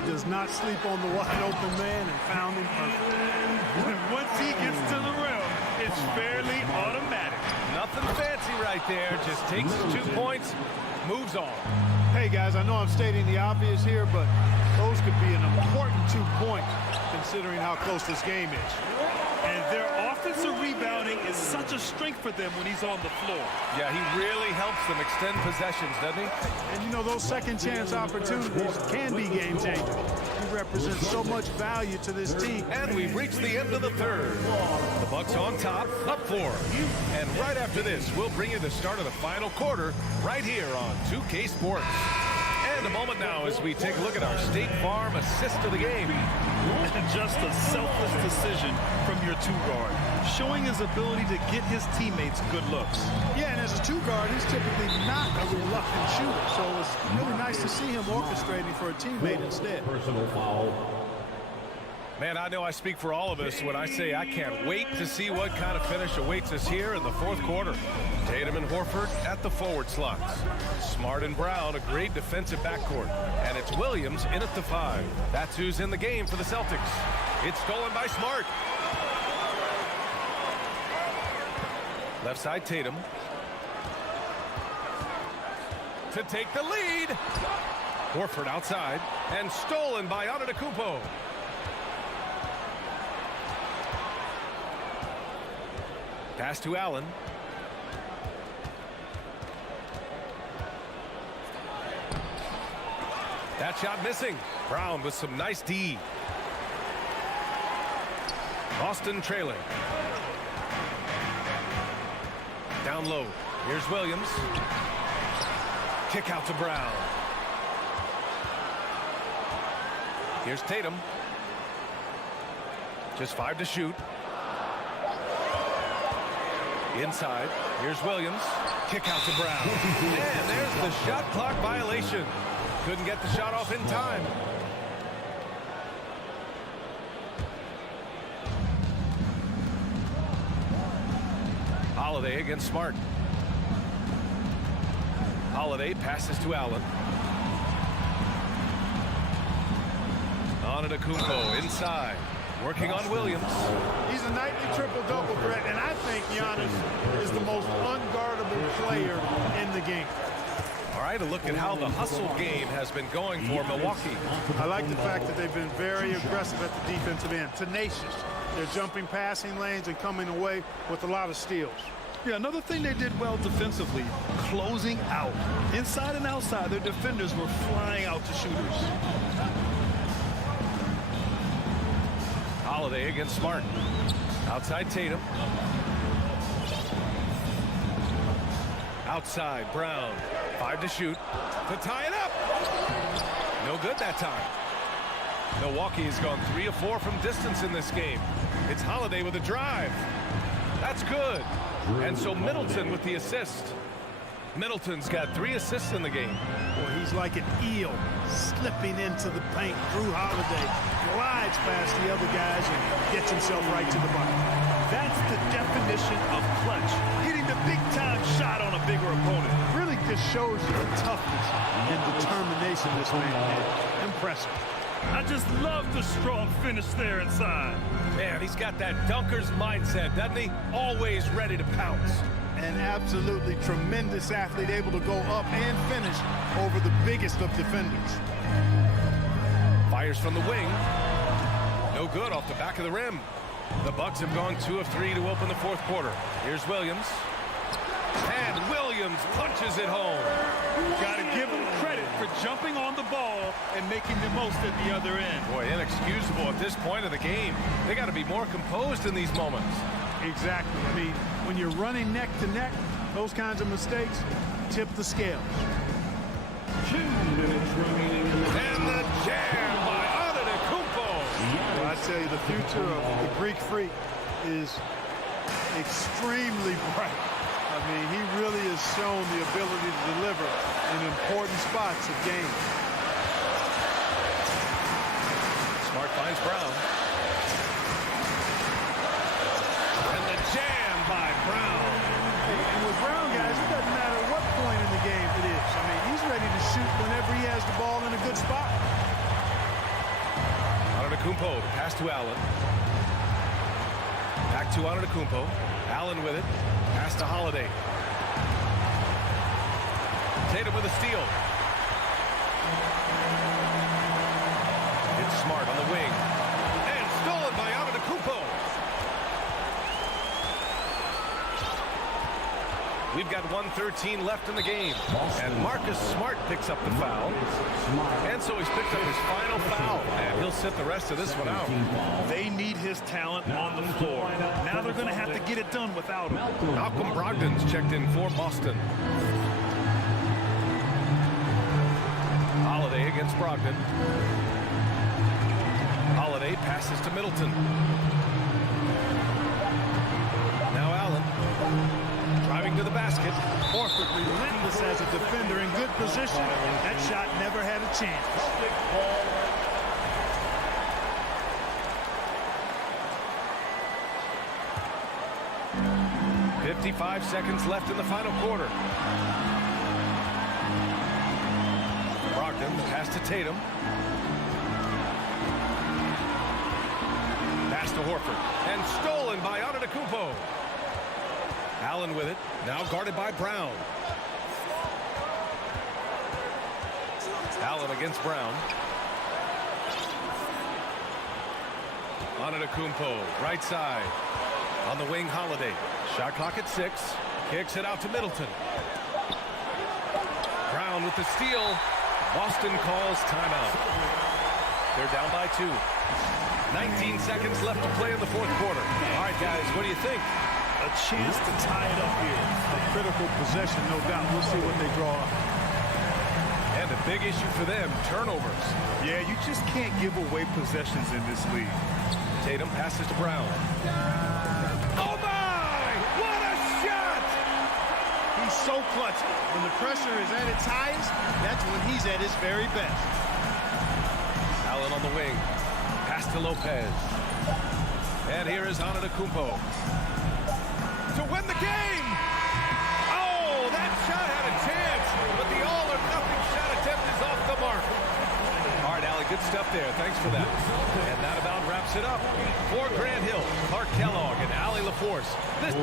He does not sleep on the wide-open man and found him perfect. Once he gets to the rim, it's fairly automatic. Nothing fancy right there. Just takes his 2 points, moves on. Hey, guys, I know I'm stating the obvious here, but those those could be an important 2 points considering how close this game is. And their offensive rebounding is such a strength for them when he's on the floor. Yeah, he really helps them extend possessions, doesn't he? And you know, those second chance opportunities can be game changers. He represents so much value to this team. And we've reached the end of the third. The Bucks on top, up 4. And right after this, we'll bring you the start of the final quarter right here on 2K Sports. And a moment now as we take a look at our State Farm assist of the game. And just a selfless decision from your 2-guard, showing his ability to get his teammates good looks. Yeah, and as a 2-guard, he's typically not a reluctant shooter, so it's really nice to see him orchestrating for a teammate instead. Personal foul. Man, I know I speak for all of us when I say I can't wait to see what kind of finish awaits us here in the fourth quarter. Tatum and Horford at the forward slots. Smart and Brown, a great defensive backcourt. And it's Williams in at the 5. That's who's in the game for the Celtics. It's stolen by Smart. Left side, Tatum. To take the lead. Horford outside. And stolen by Antetokounmpo. Pass to Allen. That shot missing. Brown with some nice D. Boston trailing. Down low. Here's Williams. Kick out to Brown. Here's Tatum. Just 5 to shoot. Inside. Here's Williams. Kick out to Brown. And there's the shot clock violation. Couldn't get the shot off in time. Holiday against Smart. Holiday passes to Allen. Antetokounmpo inside. Working on Williams. He's a nightly triple-double threat, and I think Giannis is the most unguardable player in the game. All right, a look at how the hustle game has been going for Milwaukee. I like the fact that they've been very aggressive at the defensive end, tenacious. They're jumping passing lanes and coming away with a lot of steals. Yeah, another thing they did well defensively, closing out. Inside and outside, their defenders were flying out to shooters. Holiday against Smart. Outside Tatum. Outside Brown. 5 to shoot. To tie it up. No good that time. Milwaukee has gone 3 of 4 from distance in this game. It's Holiday with a drive. That's good. And so Middleton with the assist. Middleton's got 3 assists in the game. Boy, he's like an eel slipping into the paint. Drew Holiday glides past the other guys and gets himself right to the bucket. That's the definition of clutch. Hitting the big-time shot on a bigger opponent. Really just shows you the toughness and determination this man had. Impressive. I just love the strong finish there inside. Man, he's got that dunker's mindset, doesn't he? Always ready to pounce. An absolutely tremendous athlete, able to go up and finish over the biggest of defenders. Fires from the wing. No good off the back of the rim. The Bucks have gone 2 of 3 to open the fourth quarter. Here's Williams. And Williams punches it home. Got to give him credit for jumping on the ball and making the most at the other end. Boy, inexcusable at this point of the game. They got to be more composed in these moments. Exactly. I mean, when you're running neck to neck, those kinds of mistakes tip the scales. 2 minutes remaining in the and the jam by Antetokounmpo. Well, I tell you, the future of the Greek Freak is extremely bright. I mean, he really has shown the ability to deliver in important spots of games. Smart finds Brown. And the jam by Brown. And with Brown, guys, it doesn't matter what point in the game it is. I mean, he's ready to shoot whenever he has the ball in a good spot. Antetokounmpo, pass to Allen. Back to Antetokounmpo. Allen with it. Pass to Holiday. Tatum with a steal. It's Smart on the wing. And stolen by Antetokounmpo. We've got 1:13 left in the game. And Marcus Smart picks up the foul. And so he's picked up his final foul. And he'll sit the rest of this one out. They need his talent on the floor. Now they're going to have to get it done without him. Malcolm Brogdon's checked in for Boston. Holiday against Brogdon. Holiday passes to Middleton. Now Allen. Driving to the basket. Horford relentless as a defender in good position. That shot never had a chance. 55 seconds left in the final quarter. Brogdon, pass to Tatum. Pass to Horford. And stolen by Antetokounmpo. Allen with it. Now guarded by Brown. Allen against Brown. Antetokounmpo, right side. On the wing, Holiday. Shot clock at 6. Kicks it out to Middleton. Brown with the steal. Boston calls timeout. They're down by 2. 19 seconds left to play in the fourth quarter. All right, guys, what do you think? A chance to tie it up here. A critical possession, no doubt. We'll see what they draw up. And a big issue for them, turnovers. Yeah, you just can't give away possessions in this league. Tatum passes to Brown. Oh, my! What a shot! He's so clutch. When the pressure is at its highest, that's when he's at his very best. Allen on the wing. Pass to Lopez. And here is Antetokounmpo. To win the game! Oh, that shot had a chance, but the all-or-nothing shot attempt is off the mark. All right, Allie, good stuff there. Thanks for that. And that about wraps it up. For Grant Hill, Clark Kellogg, and Allie LaForce. This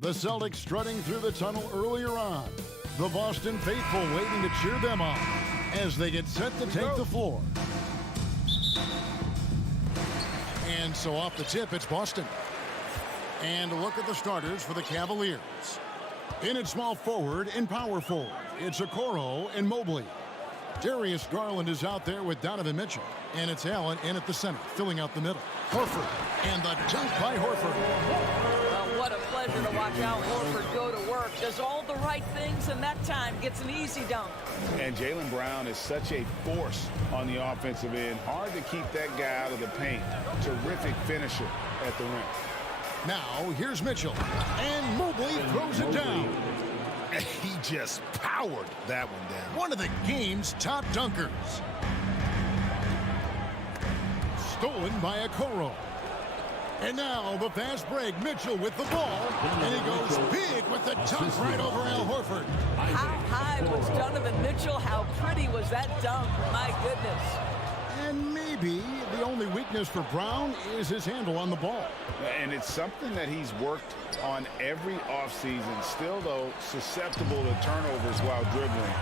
The Celtics strutting through the tunnel earlier on. The Boston faithful waiting to cheer them on as they get set to take the floor. And so off the tip, it's Boston. And look at the starters for the Cavaliers. In at small forward and power forward, it's Okoro and Mobley. Darius Garland is out there with Donovan Mitchell. And it's Allen in at the center, filling out the middle. Horford, and the dunk by Horford. Well, what a pleasure to watch Al Horford go to work. Does all the right things, and that time gets an easy dunk. And Jaylen Brown is such a force on the offensive end. Hard to keep that guy out of the paint. Terrific finisher at the rim. Now, here's Mitchell. And Mobley throws it down. He just powered that one down. One of the game's top dunkers. Stolen by Okoro. And now the fast break. Mitchell with the ball. And he goes big with the dunk right over Al Horford. How high was Donovan Mitchell? How pretty was that dunk? My goodness. And maybe the only weakness for Brown is his handle on the ball. And it's something that he's worked on every offseason. Still, though, susceptible to turnovers while dribbling.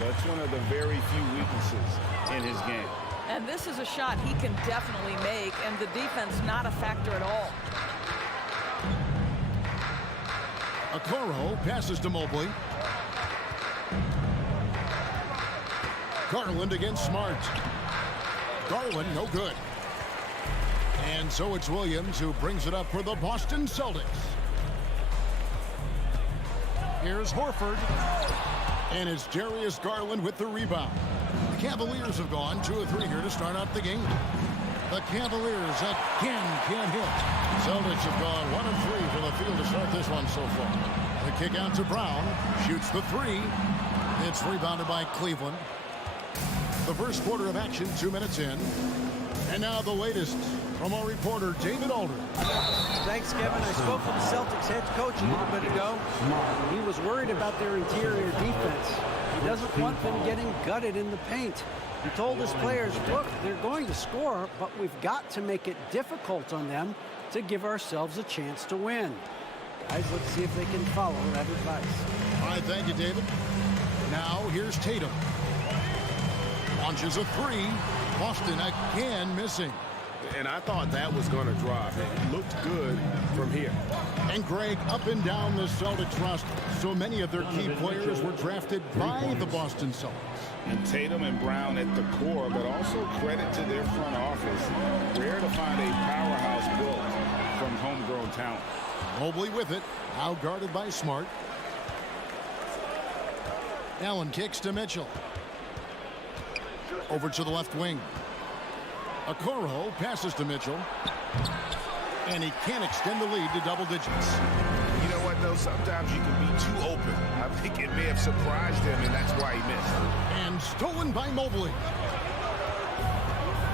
That's one of the very few weaknesses in his game. And this is a shot he can definitely make, and the defense not a factor at all. Okoro passes to Mobley. Garland against Smart. Garland, no good. And so it's Williams who brings it up for the Boston Celtics. Here's Horford. And it's Darius Garland with the rebound. The Cavaliers have gone 2 of 3 here to start out the game. The Cavaliers again can't hit. Celtics have gone 1 of 3 from the field to start this one so far. The kick out to Brown. Shoots the 3. It's rebounded by Cleveland. The first quarter of action, 2 minutes in. And now the latest from our reporter, David Aldridge. Thanks, Kevin. I spoke to the Celtics head coach a little bit ago. He was worried about their interior defense. He doesn't want them getting gutted in the paint. He told his players, look, they're going to score, but we've got to make it difficult on them to give ourselves a chance to win. Guys, let's see if they can follow that advice. All right, thank you, David. Now, here's Tatum. Launches a 3. Boston again missing. And I thought that was going to drop. It looked good from here. And Greg, up and down the Celtics roster, so many of their key players were drafted by the Boston Celtics. And Tatum and Brown at the core, but also credit to their front office. Rare to find a powerhouse built from homegrown talent. Mobley with it, now guarded by Smart. Allen kicks to Mitchell. Over to the left wing. Okoro passes to Mitchell. And he can't extend the lead to double digits. You know what, though? Sometimes you can be too open. I think it may have surprised him, and that's why he missed. And stolen by Mobley.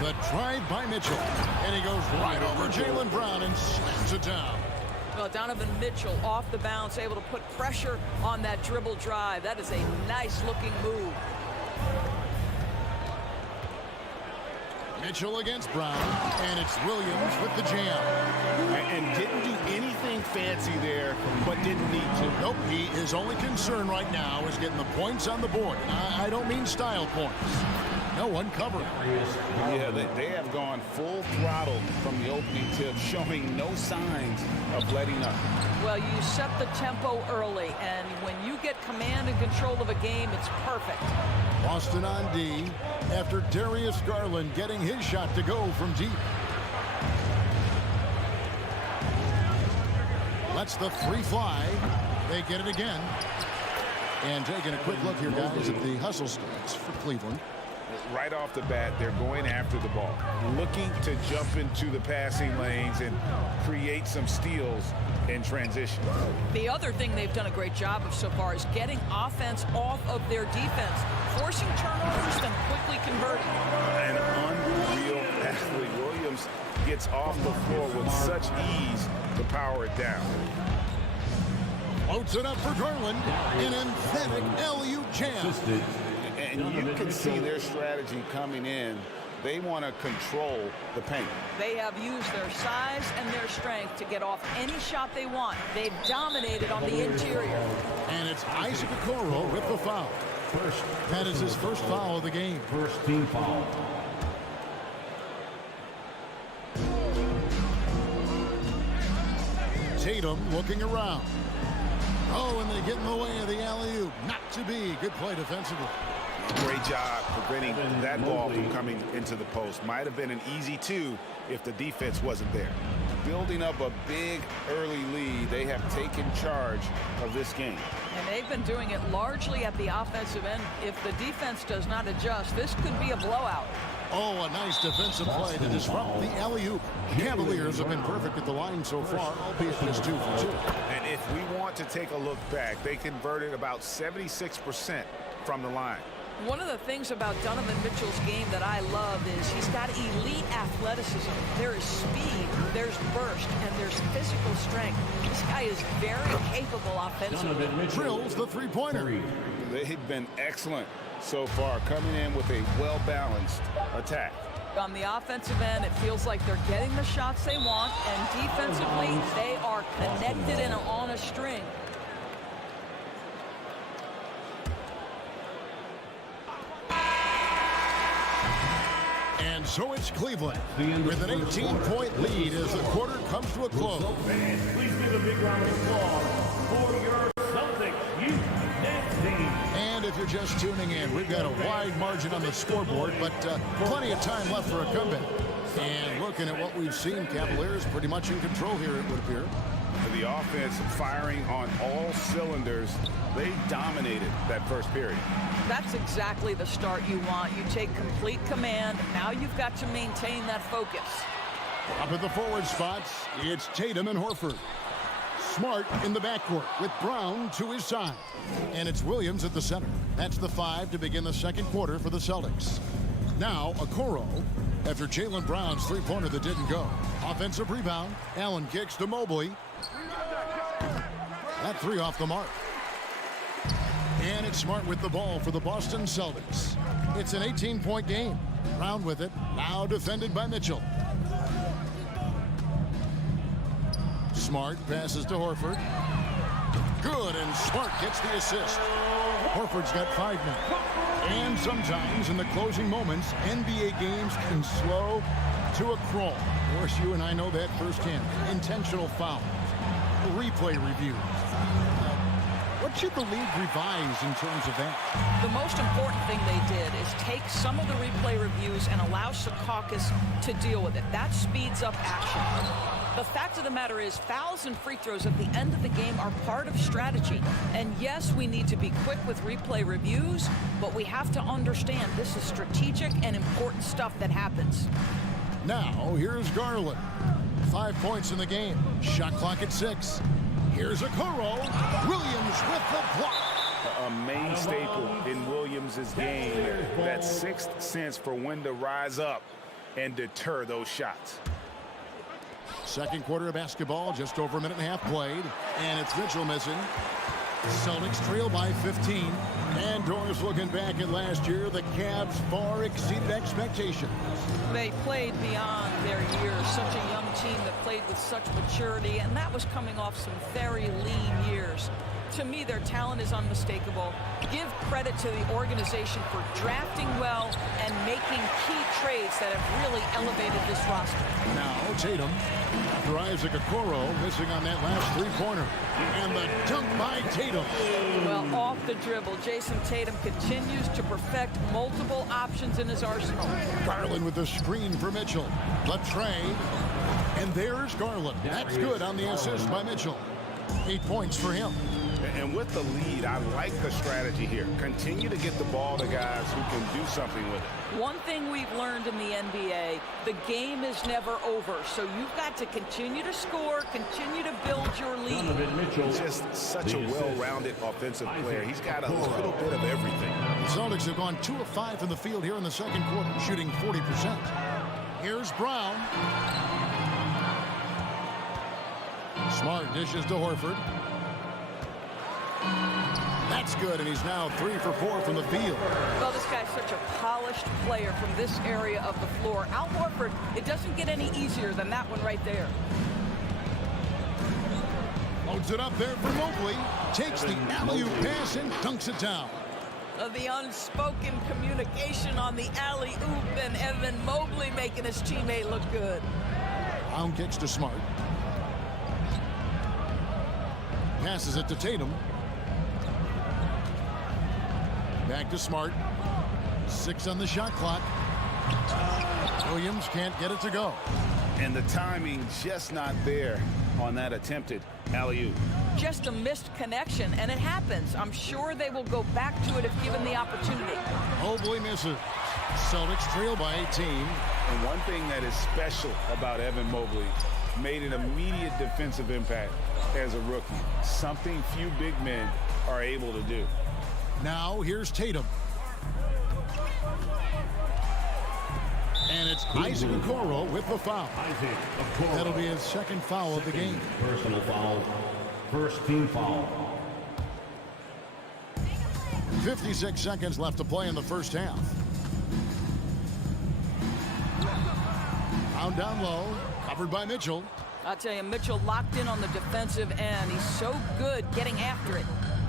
The drive by Mitchell. And he goes right over Jaylen Brown and slams it down. Well, Donovan Mitchell off the bounce, able to put pressure on that dribble drive. That is a nice-looking move. Mitchell against Brown, and it's Williams with the jam. And didn't do anything fancy there, but didn't need to. Nope, his only concern right now is getting the points on the board. I don't mean style points. No one covered. Yeah, they have gone full throttle from the opening tip, showing no signs of letting up. Well, you set the tempo early, and when you get command and control of a game, it's perfect. Boston on D after Darius Garland getting his shot to go from deep. Lets the three fly. They get it again. And taking a quick look here, guys, at the hustle stats for Cleveland. Right off the bat, they're going after the ball, looking to jump into the passing lanes and create some steals in transition. The other thing they've done a great job of so far is getting offense off of their defense, forcing turnovers, then quickly converting. An unreal athlete. Williams gets off the floor with such ease to power it down. Floats it up for Garland. An emphatic LU jam. And you can see their strategy coming in. They want to control the paint. They have used their size and their strength to get off any shot they want. They've dominated on the interior. And it's Isaac Okoro with the foul. That is his first foul of the game. First team foul. Tatum looking around. Oh, and they get in the way of the alley-oop. Not to be. Good play defensively. Great job preventing that ball from coming into the post. Might have been an easy two if the defense wasn't there. Building up a big early lead, they have taken charge of this game. And they've been doing it largely at the offensive end. If the defense does not adjust, this could be a blowout. Oh, a nice defensive play to disrupt the alley-oop. Cavaliers have been perfect at the line so far, albeit just 2 for 2. And if we want to take a look back, they converted about 76% from the line. One of the things about Donovan Mitchell's game that I love is he's got elite athleticism. There is speed, there's burst, and there's physical strength. This guy is very capable offensively. Drills the three-pointer. They've been excellent so far, coming in with a well-balanced attack. On the offensive end, it feels like they're getting the shots they want, and defensively, they are connected and on a string. And so it's Cleveland with an 18-point lead as the quarter comes to a close. Please give a big round of applause for your Celtics youth team. And if you're just tuning in, we've got a wide margin on the scoreboard, but plenty of time left for a comeback. And looking at what we've seen, Cavaliers pretty much in control here, it would appear. For the offense firing on all cylinders, they dominated that first period. That's exactly the start you want. You take complete command. Now you've got to maintain that focus. Up at the forward spots, it's Tatum and Horford. Smart in the backcourt with Brown to his side. And it's Williams at the center. That's the 5 to begin the second quarter for the Celtics. Now, Okoro, after Jaylen Brown's three-pointer that didn't go. Offensive rebound. Allen kicks to Mobley. That three off the mark. And it's Smart with the ball for the Boston Celtics. It's an 18-point game. Brown with it. Now defended by Mitchell. Smart passes to Horford. Good, and Smart gets the assist. Horford's got 5 now. And sometimes in the closing moments, NBA games can slow to a crawl. Of course, you and I know that firsthand. Intentional fouls. Replay reviews. What should the league revise in terms of that? The most important thing they did is take some of the replay reviews and allow Secaucus to deal with it. That speeds up action. The fact of the matter is fouls and free throws at the end of the game are part of strategy. And yes, we need to be quick with replay reviews, but we have to understand this is strategic and important stuff that happens. Now, here's Garland. 5 points in the game. Shot clock at 6. Here's Okoro. Williams with the block. A main staple in Williams' game. That sixth sense for when to rise up and deter those shots. Second quarter of basketball, just over a minute and a half played. And it's Mitchell missing. Celtics trail by 15. And Doris, looking back at last year, the Cavs far exceeded expectations. They played beyond their years. Such a young team that played with such maturity, and that was coming off some very lean years. To me, their talent is unmistakable. Give credit to the organization for drafting well and making key trades that have really elevated this roster. Now Tatum, after Isaac Okoro missing on that last three-pointer. And the dunk by Tatum. Well, off the dribble, Jason Tatum continues to perfect multiple options in his arsenal. Garland with the screen for Mitchell. The trade. And there's Garland. That's good on the assist by Mitchell. 8 points for him. And with the lead, I like the strategy here. Continue to get the ball to guys who can do something with it. One thing we've learned in the NBA, the game is never over. So you've got to continue to score, continue to build your lead. Just such a well-rounded offensive player. He's got a little bit of everything. The Celtics have gone 2 of 5 from the field here in the second quarter, shooting 40%. Here's Brown. Smart dishes to Horford. That's good, and he's now 3 for 4 from the field. Well, this guy's such a polished player from this area of the floor. Al Horford, it doesn't get any easier than that one right there. Loads it up there for Mobley. Takes the alley-oop pass and dunks it down. The unspoken communication on the alley-oop, and Evan Mobley making his teammate look good. Brown kicks to Smart. Passes it to Tatum. Back to Smart. 6 on the shot clock. Williams can't get it to go. And the timing just not there on that attempted alley-oop. Just a missed connection, and it happens. I'm sure they will go back to it if given the opportunity. Mobley misses. Celtics trail by 18. And one thing that is special about Evan Mobley, made an immediate defensive impact as a rookie. Something few big men are able to do. Now here's Tatum. And it's Isaac Okoro with the foul. That'll be his second foul of the game. Personal foul. First team foul. 56 seconds left to play in the first half. Found down low. Covered by Mitchell. I'll tell you, Mitchell locked in on the defensive end. He's so good getting after it.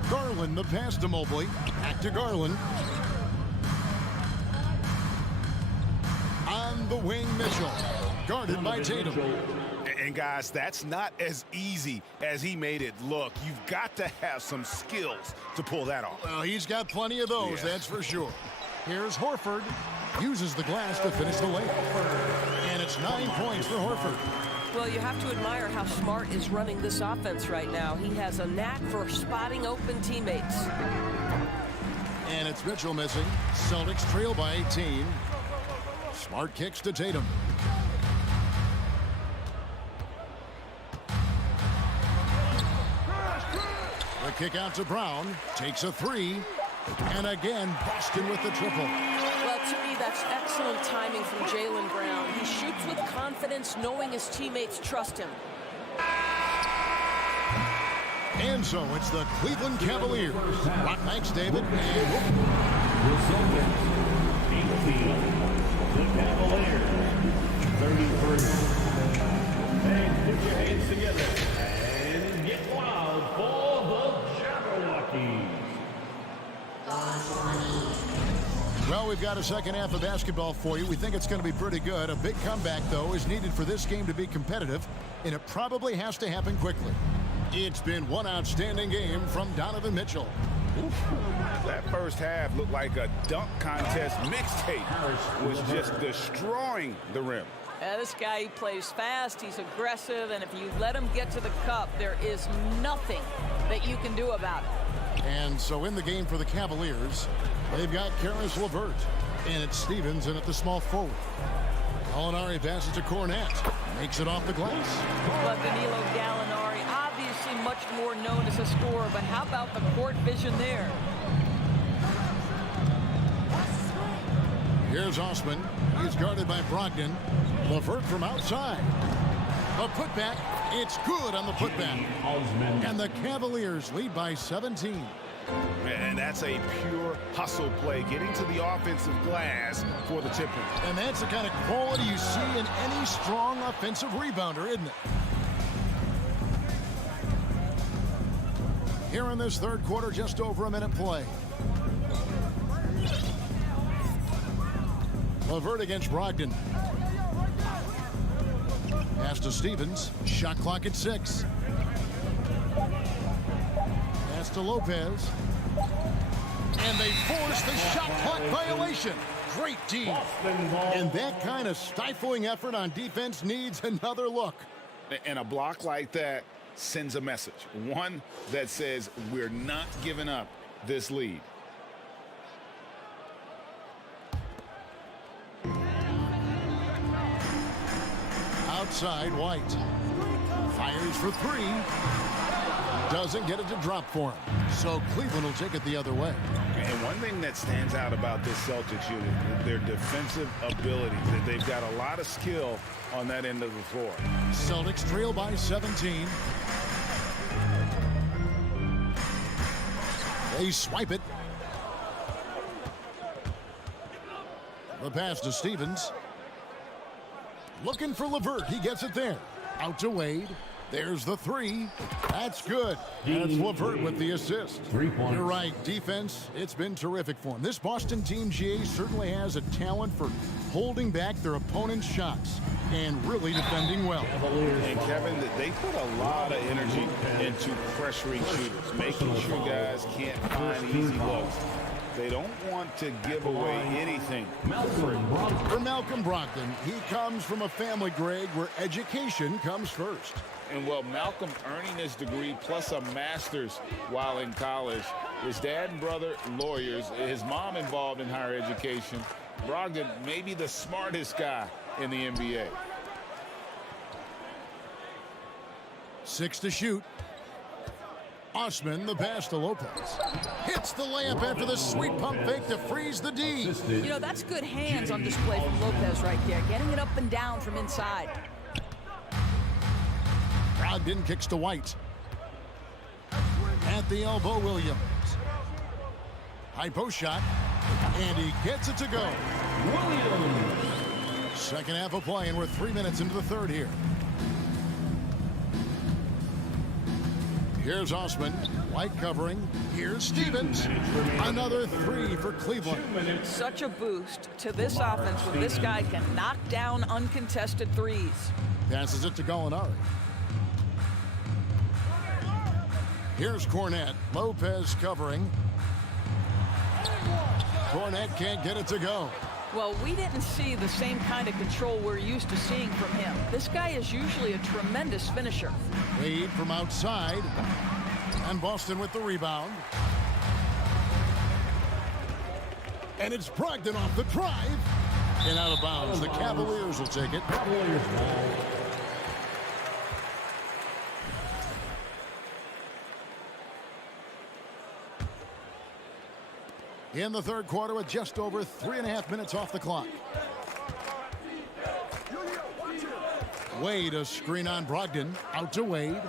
Garland, the pass to Mobley. Back to Garland. On the wing, Mitchell. Guarded by Tatum. And guys, that's not as easy as he made it look. You've got to have some skills to pull that off. Well, he's got plenty of those, that's for sure. Here's Horford. Uses the glass to finish the layup. And it's 9 points for Horford. Well, you have to admire how Smart is running this offense right now. He has a knack for spotting open teammates. And it's Mitchell missing. Celtics trail by 18. Smart kicks to Tatum. The kick out to Brown. Takes a 3. And again, Boston with the triple. Well, to me, that's excellent timing from Jaylen Brown. He shoots with confidence, knowing his teammates trust him. And so it's the Cleveland Cavaliers. Thanks, David. The Celtics, 18. The Cavaliers, 33. And put your hands together and get wild for the Jabberwockies. Well, we've got a second half of basketball for you. We think it's going to be pretty good. A big comeback, though, is needed for this game to be competitive, and it probably has to happen quickly. It's been one outstanding game from Donovan Mitchell. That first half looked like a dunk contest mixtape. Was just destroying the rim. This guy, he plays fast, he's aggressive, and if you let him get to the cup, there is nothing that you can do about it. And so in the game for the Cavaliers, they've got Karis LeVert, and it's Stevens in at the small forward. Gallinari passes to Cornette, makes it off the glass. But Danilo Gallinari, obviously much more known as a scorer, but how about the court vision there? Here's Osman. He's guarded by Brogdon. LeVert from outside. A putback. It's good on the putback. And the Cavaliers lead by 17. And that's a pure hustle play, getting to the offensive glass for the tip-in. And that's the kind of quality you see in any strong offensive rebounder, isn't it? Here in this third quarter, just over a minute play. LeVert against Brogdon. Pass to Stevens. Shot clock at 6. Pass to Lopez. And they force the shot clock violation. Great D. And that kind of stifling effort on defense needs another look. And a block like that sends a message. One that says we're not giving up this lead. Outside, White. Fires for 3. Doesn't get it to drop for him. So Cleveland will take it the other way. And one thing that stands out about this Celtics unit, their defensive ability. They've got a lot of skill on that end of the floor. Celtics trail by 17. They swipe it. The pass to Stevens. Looking for LeVert. He gets it there. Out to Wade. There's the 3. That's good. And it's LeVert with the assist. 3 points. You're right. Defense, it's been terrific for him. This Boston team, GA, certainly has a talent for holding back their opponent's shots and really defending well. And Kevin, they put a lot of energy into pressuring shooters, making sure guys can't find easy looks. They don't want to give away anything. For Malcolm Brogdon, he comes from a family, Greg, where education comes first. And well, Malcolm earning his degree plus a master's while in college. His dad and brother, lawyers. His mom involved in higher education. Brogdon, maybe the smartest guy in the NBA. 6 to shoot. Osman, the pass to Lopez. Hits the layup after the sweet pump fake to freeze the D. You know, that's good hands on display from Lopez right there. Getting it up and down from inside. Brogdon kicks to White. At the elbow, Williams. High post shot. And he gets it to go. Second half of play, and we're 3 minutes into the third here. Here's Osman. White covering. Here's Stevens. Another 3 for Cleveland. Such a boost to this offense when this guy can knock down uncontested threes. Passes it to Gallinari. Here's Cornette. Lopez covering. Cornette can't get it to go. Well, we didn't see the same kind of control we're used to seeing from him. This guy is usually a tremendous finisher. Wade from outside. And Boston with the rebound. And it's Brogdon off the drive. And out of bounds. The Cavaliers will take it. In the third quarter with just over 3.5 minutes off the clock. Wade, a screen on Brogdon. Out to Wade.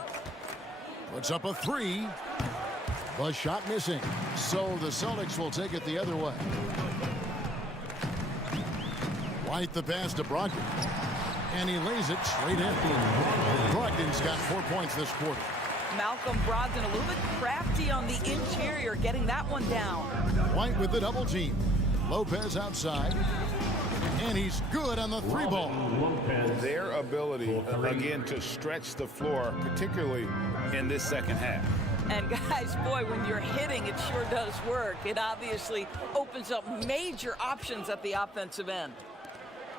Puts up a 3. The shot missing. So the Celtics will take it the other way. White the pass to Brogdon. And he lays it straight in. Brogdon's got 4 points this quarter. Malcolm Brogdon a little bit crafty on the interior, getting that one down. White with the double team. Lopez outside. And he's good on the 3 ball. Their ability, again, to stretch the floor, particularly in this second half. And guys, boy, when you're hitting, it sure does work. It obviously opens up major options at the offensive end.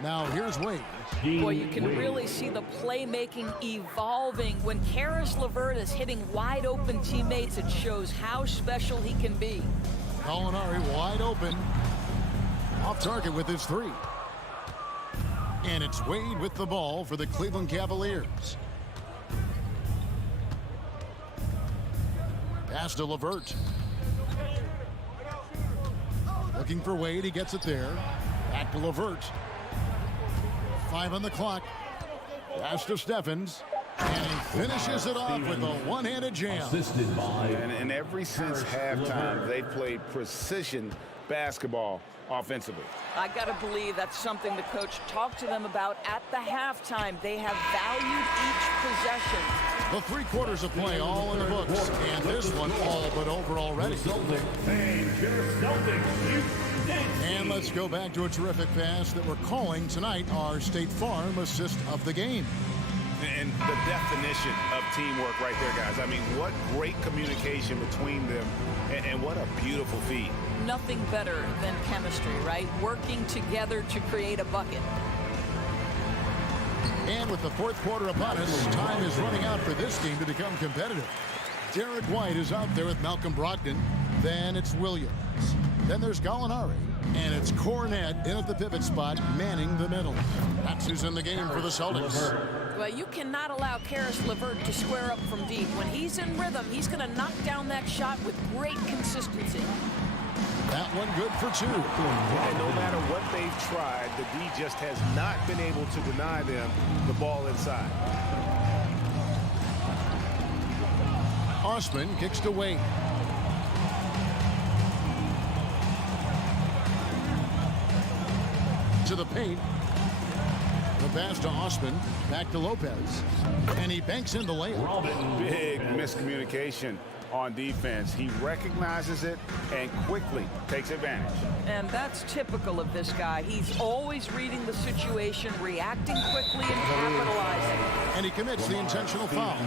Now here's Wade. Boy, you can really see the playmaking evolving. When Karis LeVert is hitting wide open teammates, it shows how special he can be. Gallinari wide open. Off target with his 3. And it's Wade with the ball for the Cleveland Cavaliers. Pass to LeVert. Looking for Wade, he gets it there. Back to LeVert. 5 on the clock. Pass to Steffens. And he finishes it off with a one-handed jam. Assisted by... And ever since halftime, they played precision basketball offensively. I got to believe that's something the coach talked to them about at the halftime. They have valued each possession. The 3 quarters of play all in the books, and this one all but over already. And let's go back to a terrific pass that we're calling tonight our State Farm assist of the game. And the definition of teamwork right there, guys. I mean, what great communication between them, and what a beautiful feed. Nothing better than chemistry, right? Working together to create a bucket. And with the 4th quarter upon us, time is running out for this game to become competitive. Derek White is out there with Malcolm Brogdon. Then it's Williams. Then there's Gallinari. And it's Cornette in at the pivot spot, manning the middle. That's who's in the game for the Celtics. Well, you cannot allow Caris LeVert to square up from deep. When he's in rhythm, he's going to knock down that shot with great consistency. That one good for 2. And no matter what they've tried, the D just has not been able to deny them the ball inside. Osman kicks to Wade. To the paint. The pass to Osman. Back to Lopez. And he banks in the layup. Big miscommunication on defense. He recognizes it and quickly takes advantage. And that's typical of this guy. He's always reading the situation, reacting quickly, and capitalizing. And he commits the intentional foul.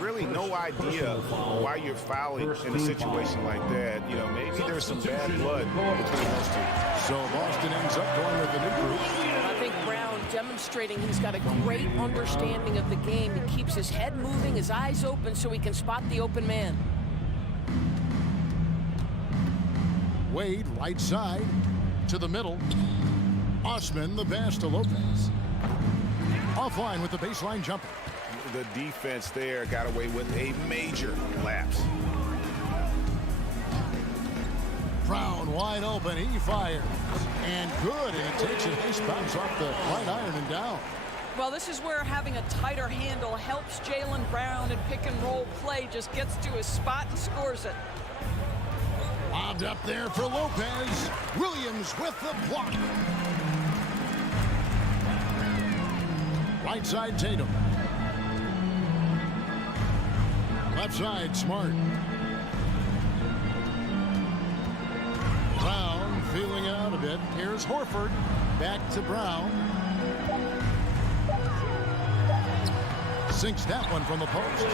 Really no idea why you're fouling in a situation like that. You know, maybe there's some bad blood between those two. So Boston ends up going with the new group. I think Brown demonstrating he's got a great understanding of the game. He keeps his head moving, his eyes open so he can spot the open man. Wade, right side, to the middle. Osman, the pass to Lopez. Offline with the baseline jumper. The defense there got away with a major lapse. Brown wide open, he fires. And good, and it takes a nice bounce off the right iron and down. Well, this is where having a tighter handle helps Jaylen Brown in pick and roll play. Just gets to his spot and scores it. Lobbed up there for Lopez. Williams with the block. Right side, Tatum. Left side, Smart. Brown feeling it out a bit. Here's Horford. Back to Brown. Sinks that one from the post.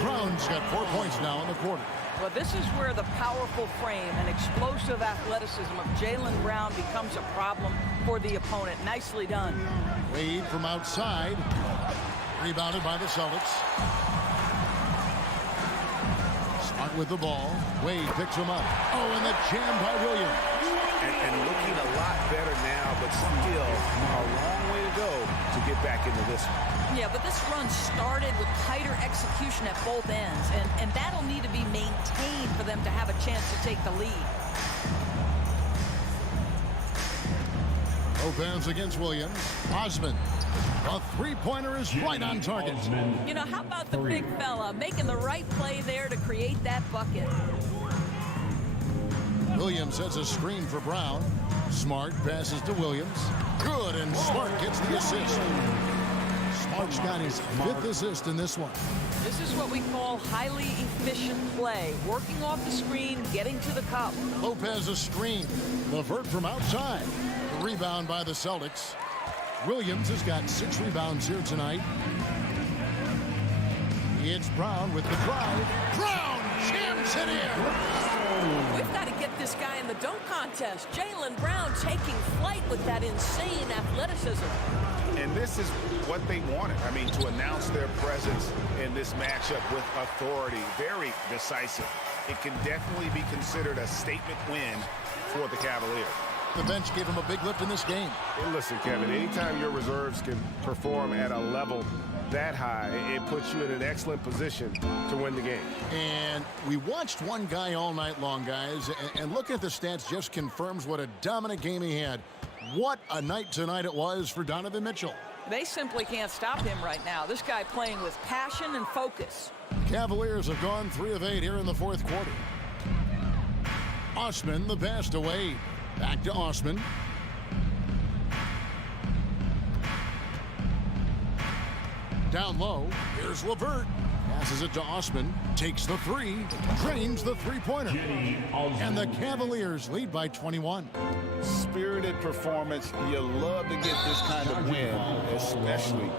Brown's got 4 points now in the quarter. Well, this is where the powerful frame and explosive athleticism of Jaylen Brown becomes a problem for the opponent. Nicely done. Wade from outside. Rebounded by the Celtics. Smart with the ball. Wade picks him up. Oh, and the jam by Williams. And looking a lot better now, but still a long way to go to get back into this one. Yeah, but this run started with tighter execution at both ends, and that'll need to be maintained for them to have a chance to take the lead. Lopez against Williams. Osman. A three-pointer is right on target. You know, how about the big fella making the right play there to create that bucket? Williams sets a screen for Brown. Smart passes to Williams. Good, and Smart gets the assist. Smart's got his 5th assist in this one. This is what we call highly efficient play. Working off the screen, getting to the cup. Lopez a screen. LeVert from outside. The rebound by the Celtics. Williams has got 6 rebounds here tonight. It's Brown with the drive. Brown jams it in. We've got to get this guy in the dunk contest. Jaylen Brown taking flight with that insane athleticism. And this is what they wanted. I mean, to announce their presence in this matchup with authority. Very decisive. It can definitely be considered a statement win for the Cavaliers. The bench gave him a big lift in this game. Hey, listen, Kevin, anytime your reserves can perform at a level that high, it puts you in an excellent position to win the game. And we watched one guy all night long, guys, and looking at the stats just confirms what a dominant game he had. What a night tonight it was for Donovan Mitchell. They simply can't stop him right now. This guy playing with passion and focus. Cavaliers have gone 3 of 8 here in the fourth quarter. Osman, the pass to Wade. Back to Osman. Down low, here's LeVert. Passes it to Osman, takes the three, drains the three-pointer. And the Cavaliers lead by 21. Spirited performance. You love to get this kind of win, especially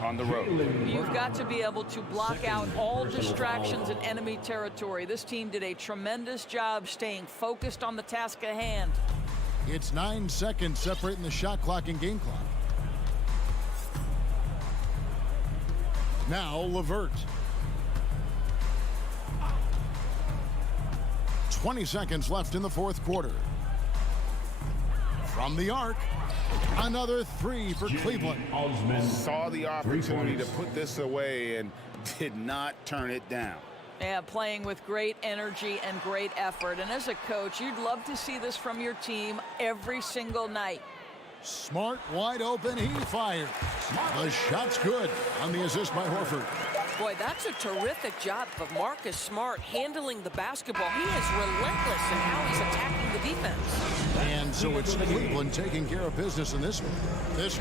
on the road. You've got to be able to block out all distractions in enemy territory. This team did a tremendous job staying focused on the task at hand. It's 9 seconds separating the shot clock and game clock. Now LeVert. 20 seconds left in the fourth quarter. From the arc, another three for Cleveland. Saw the opportunity to put this away and did not turn it down. Yeah, playing with great energy and great effort. And as a coach, you'd love to see this from your team every single night. Smart, wide open, he fires. The shot's good on the assist by Horford. Boy, that's a terrific job of Marcus Smart handling the basketball. He is relentless in how he's attacking the defense. And so it's Cleveland taking care of business in this one. This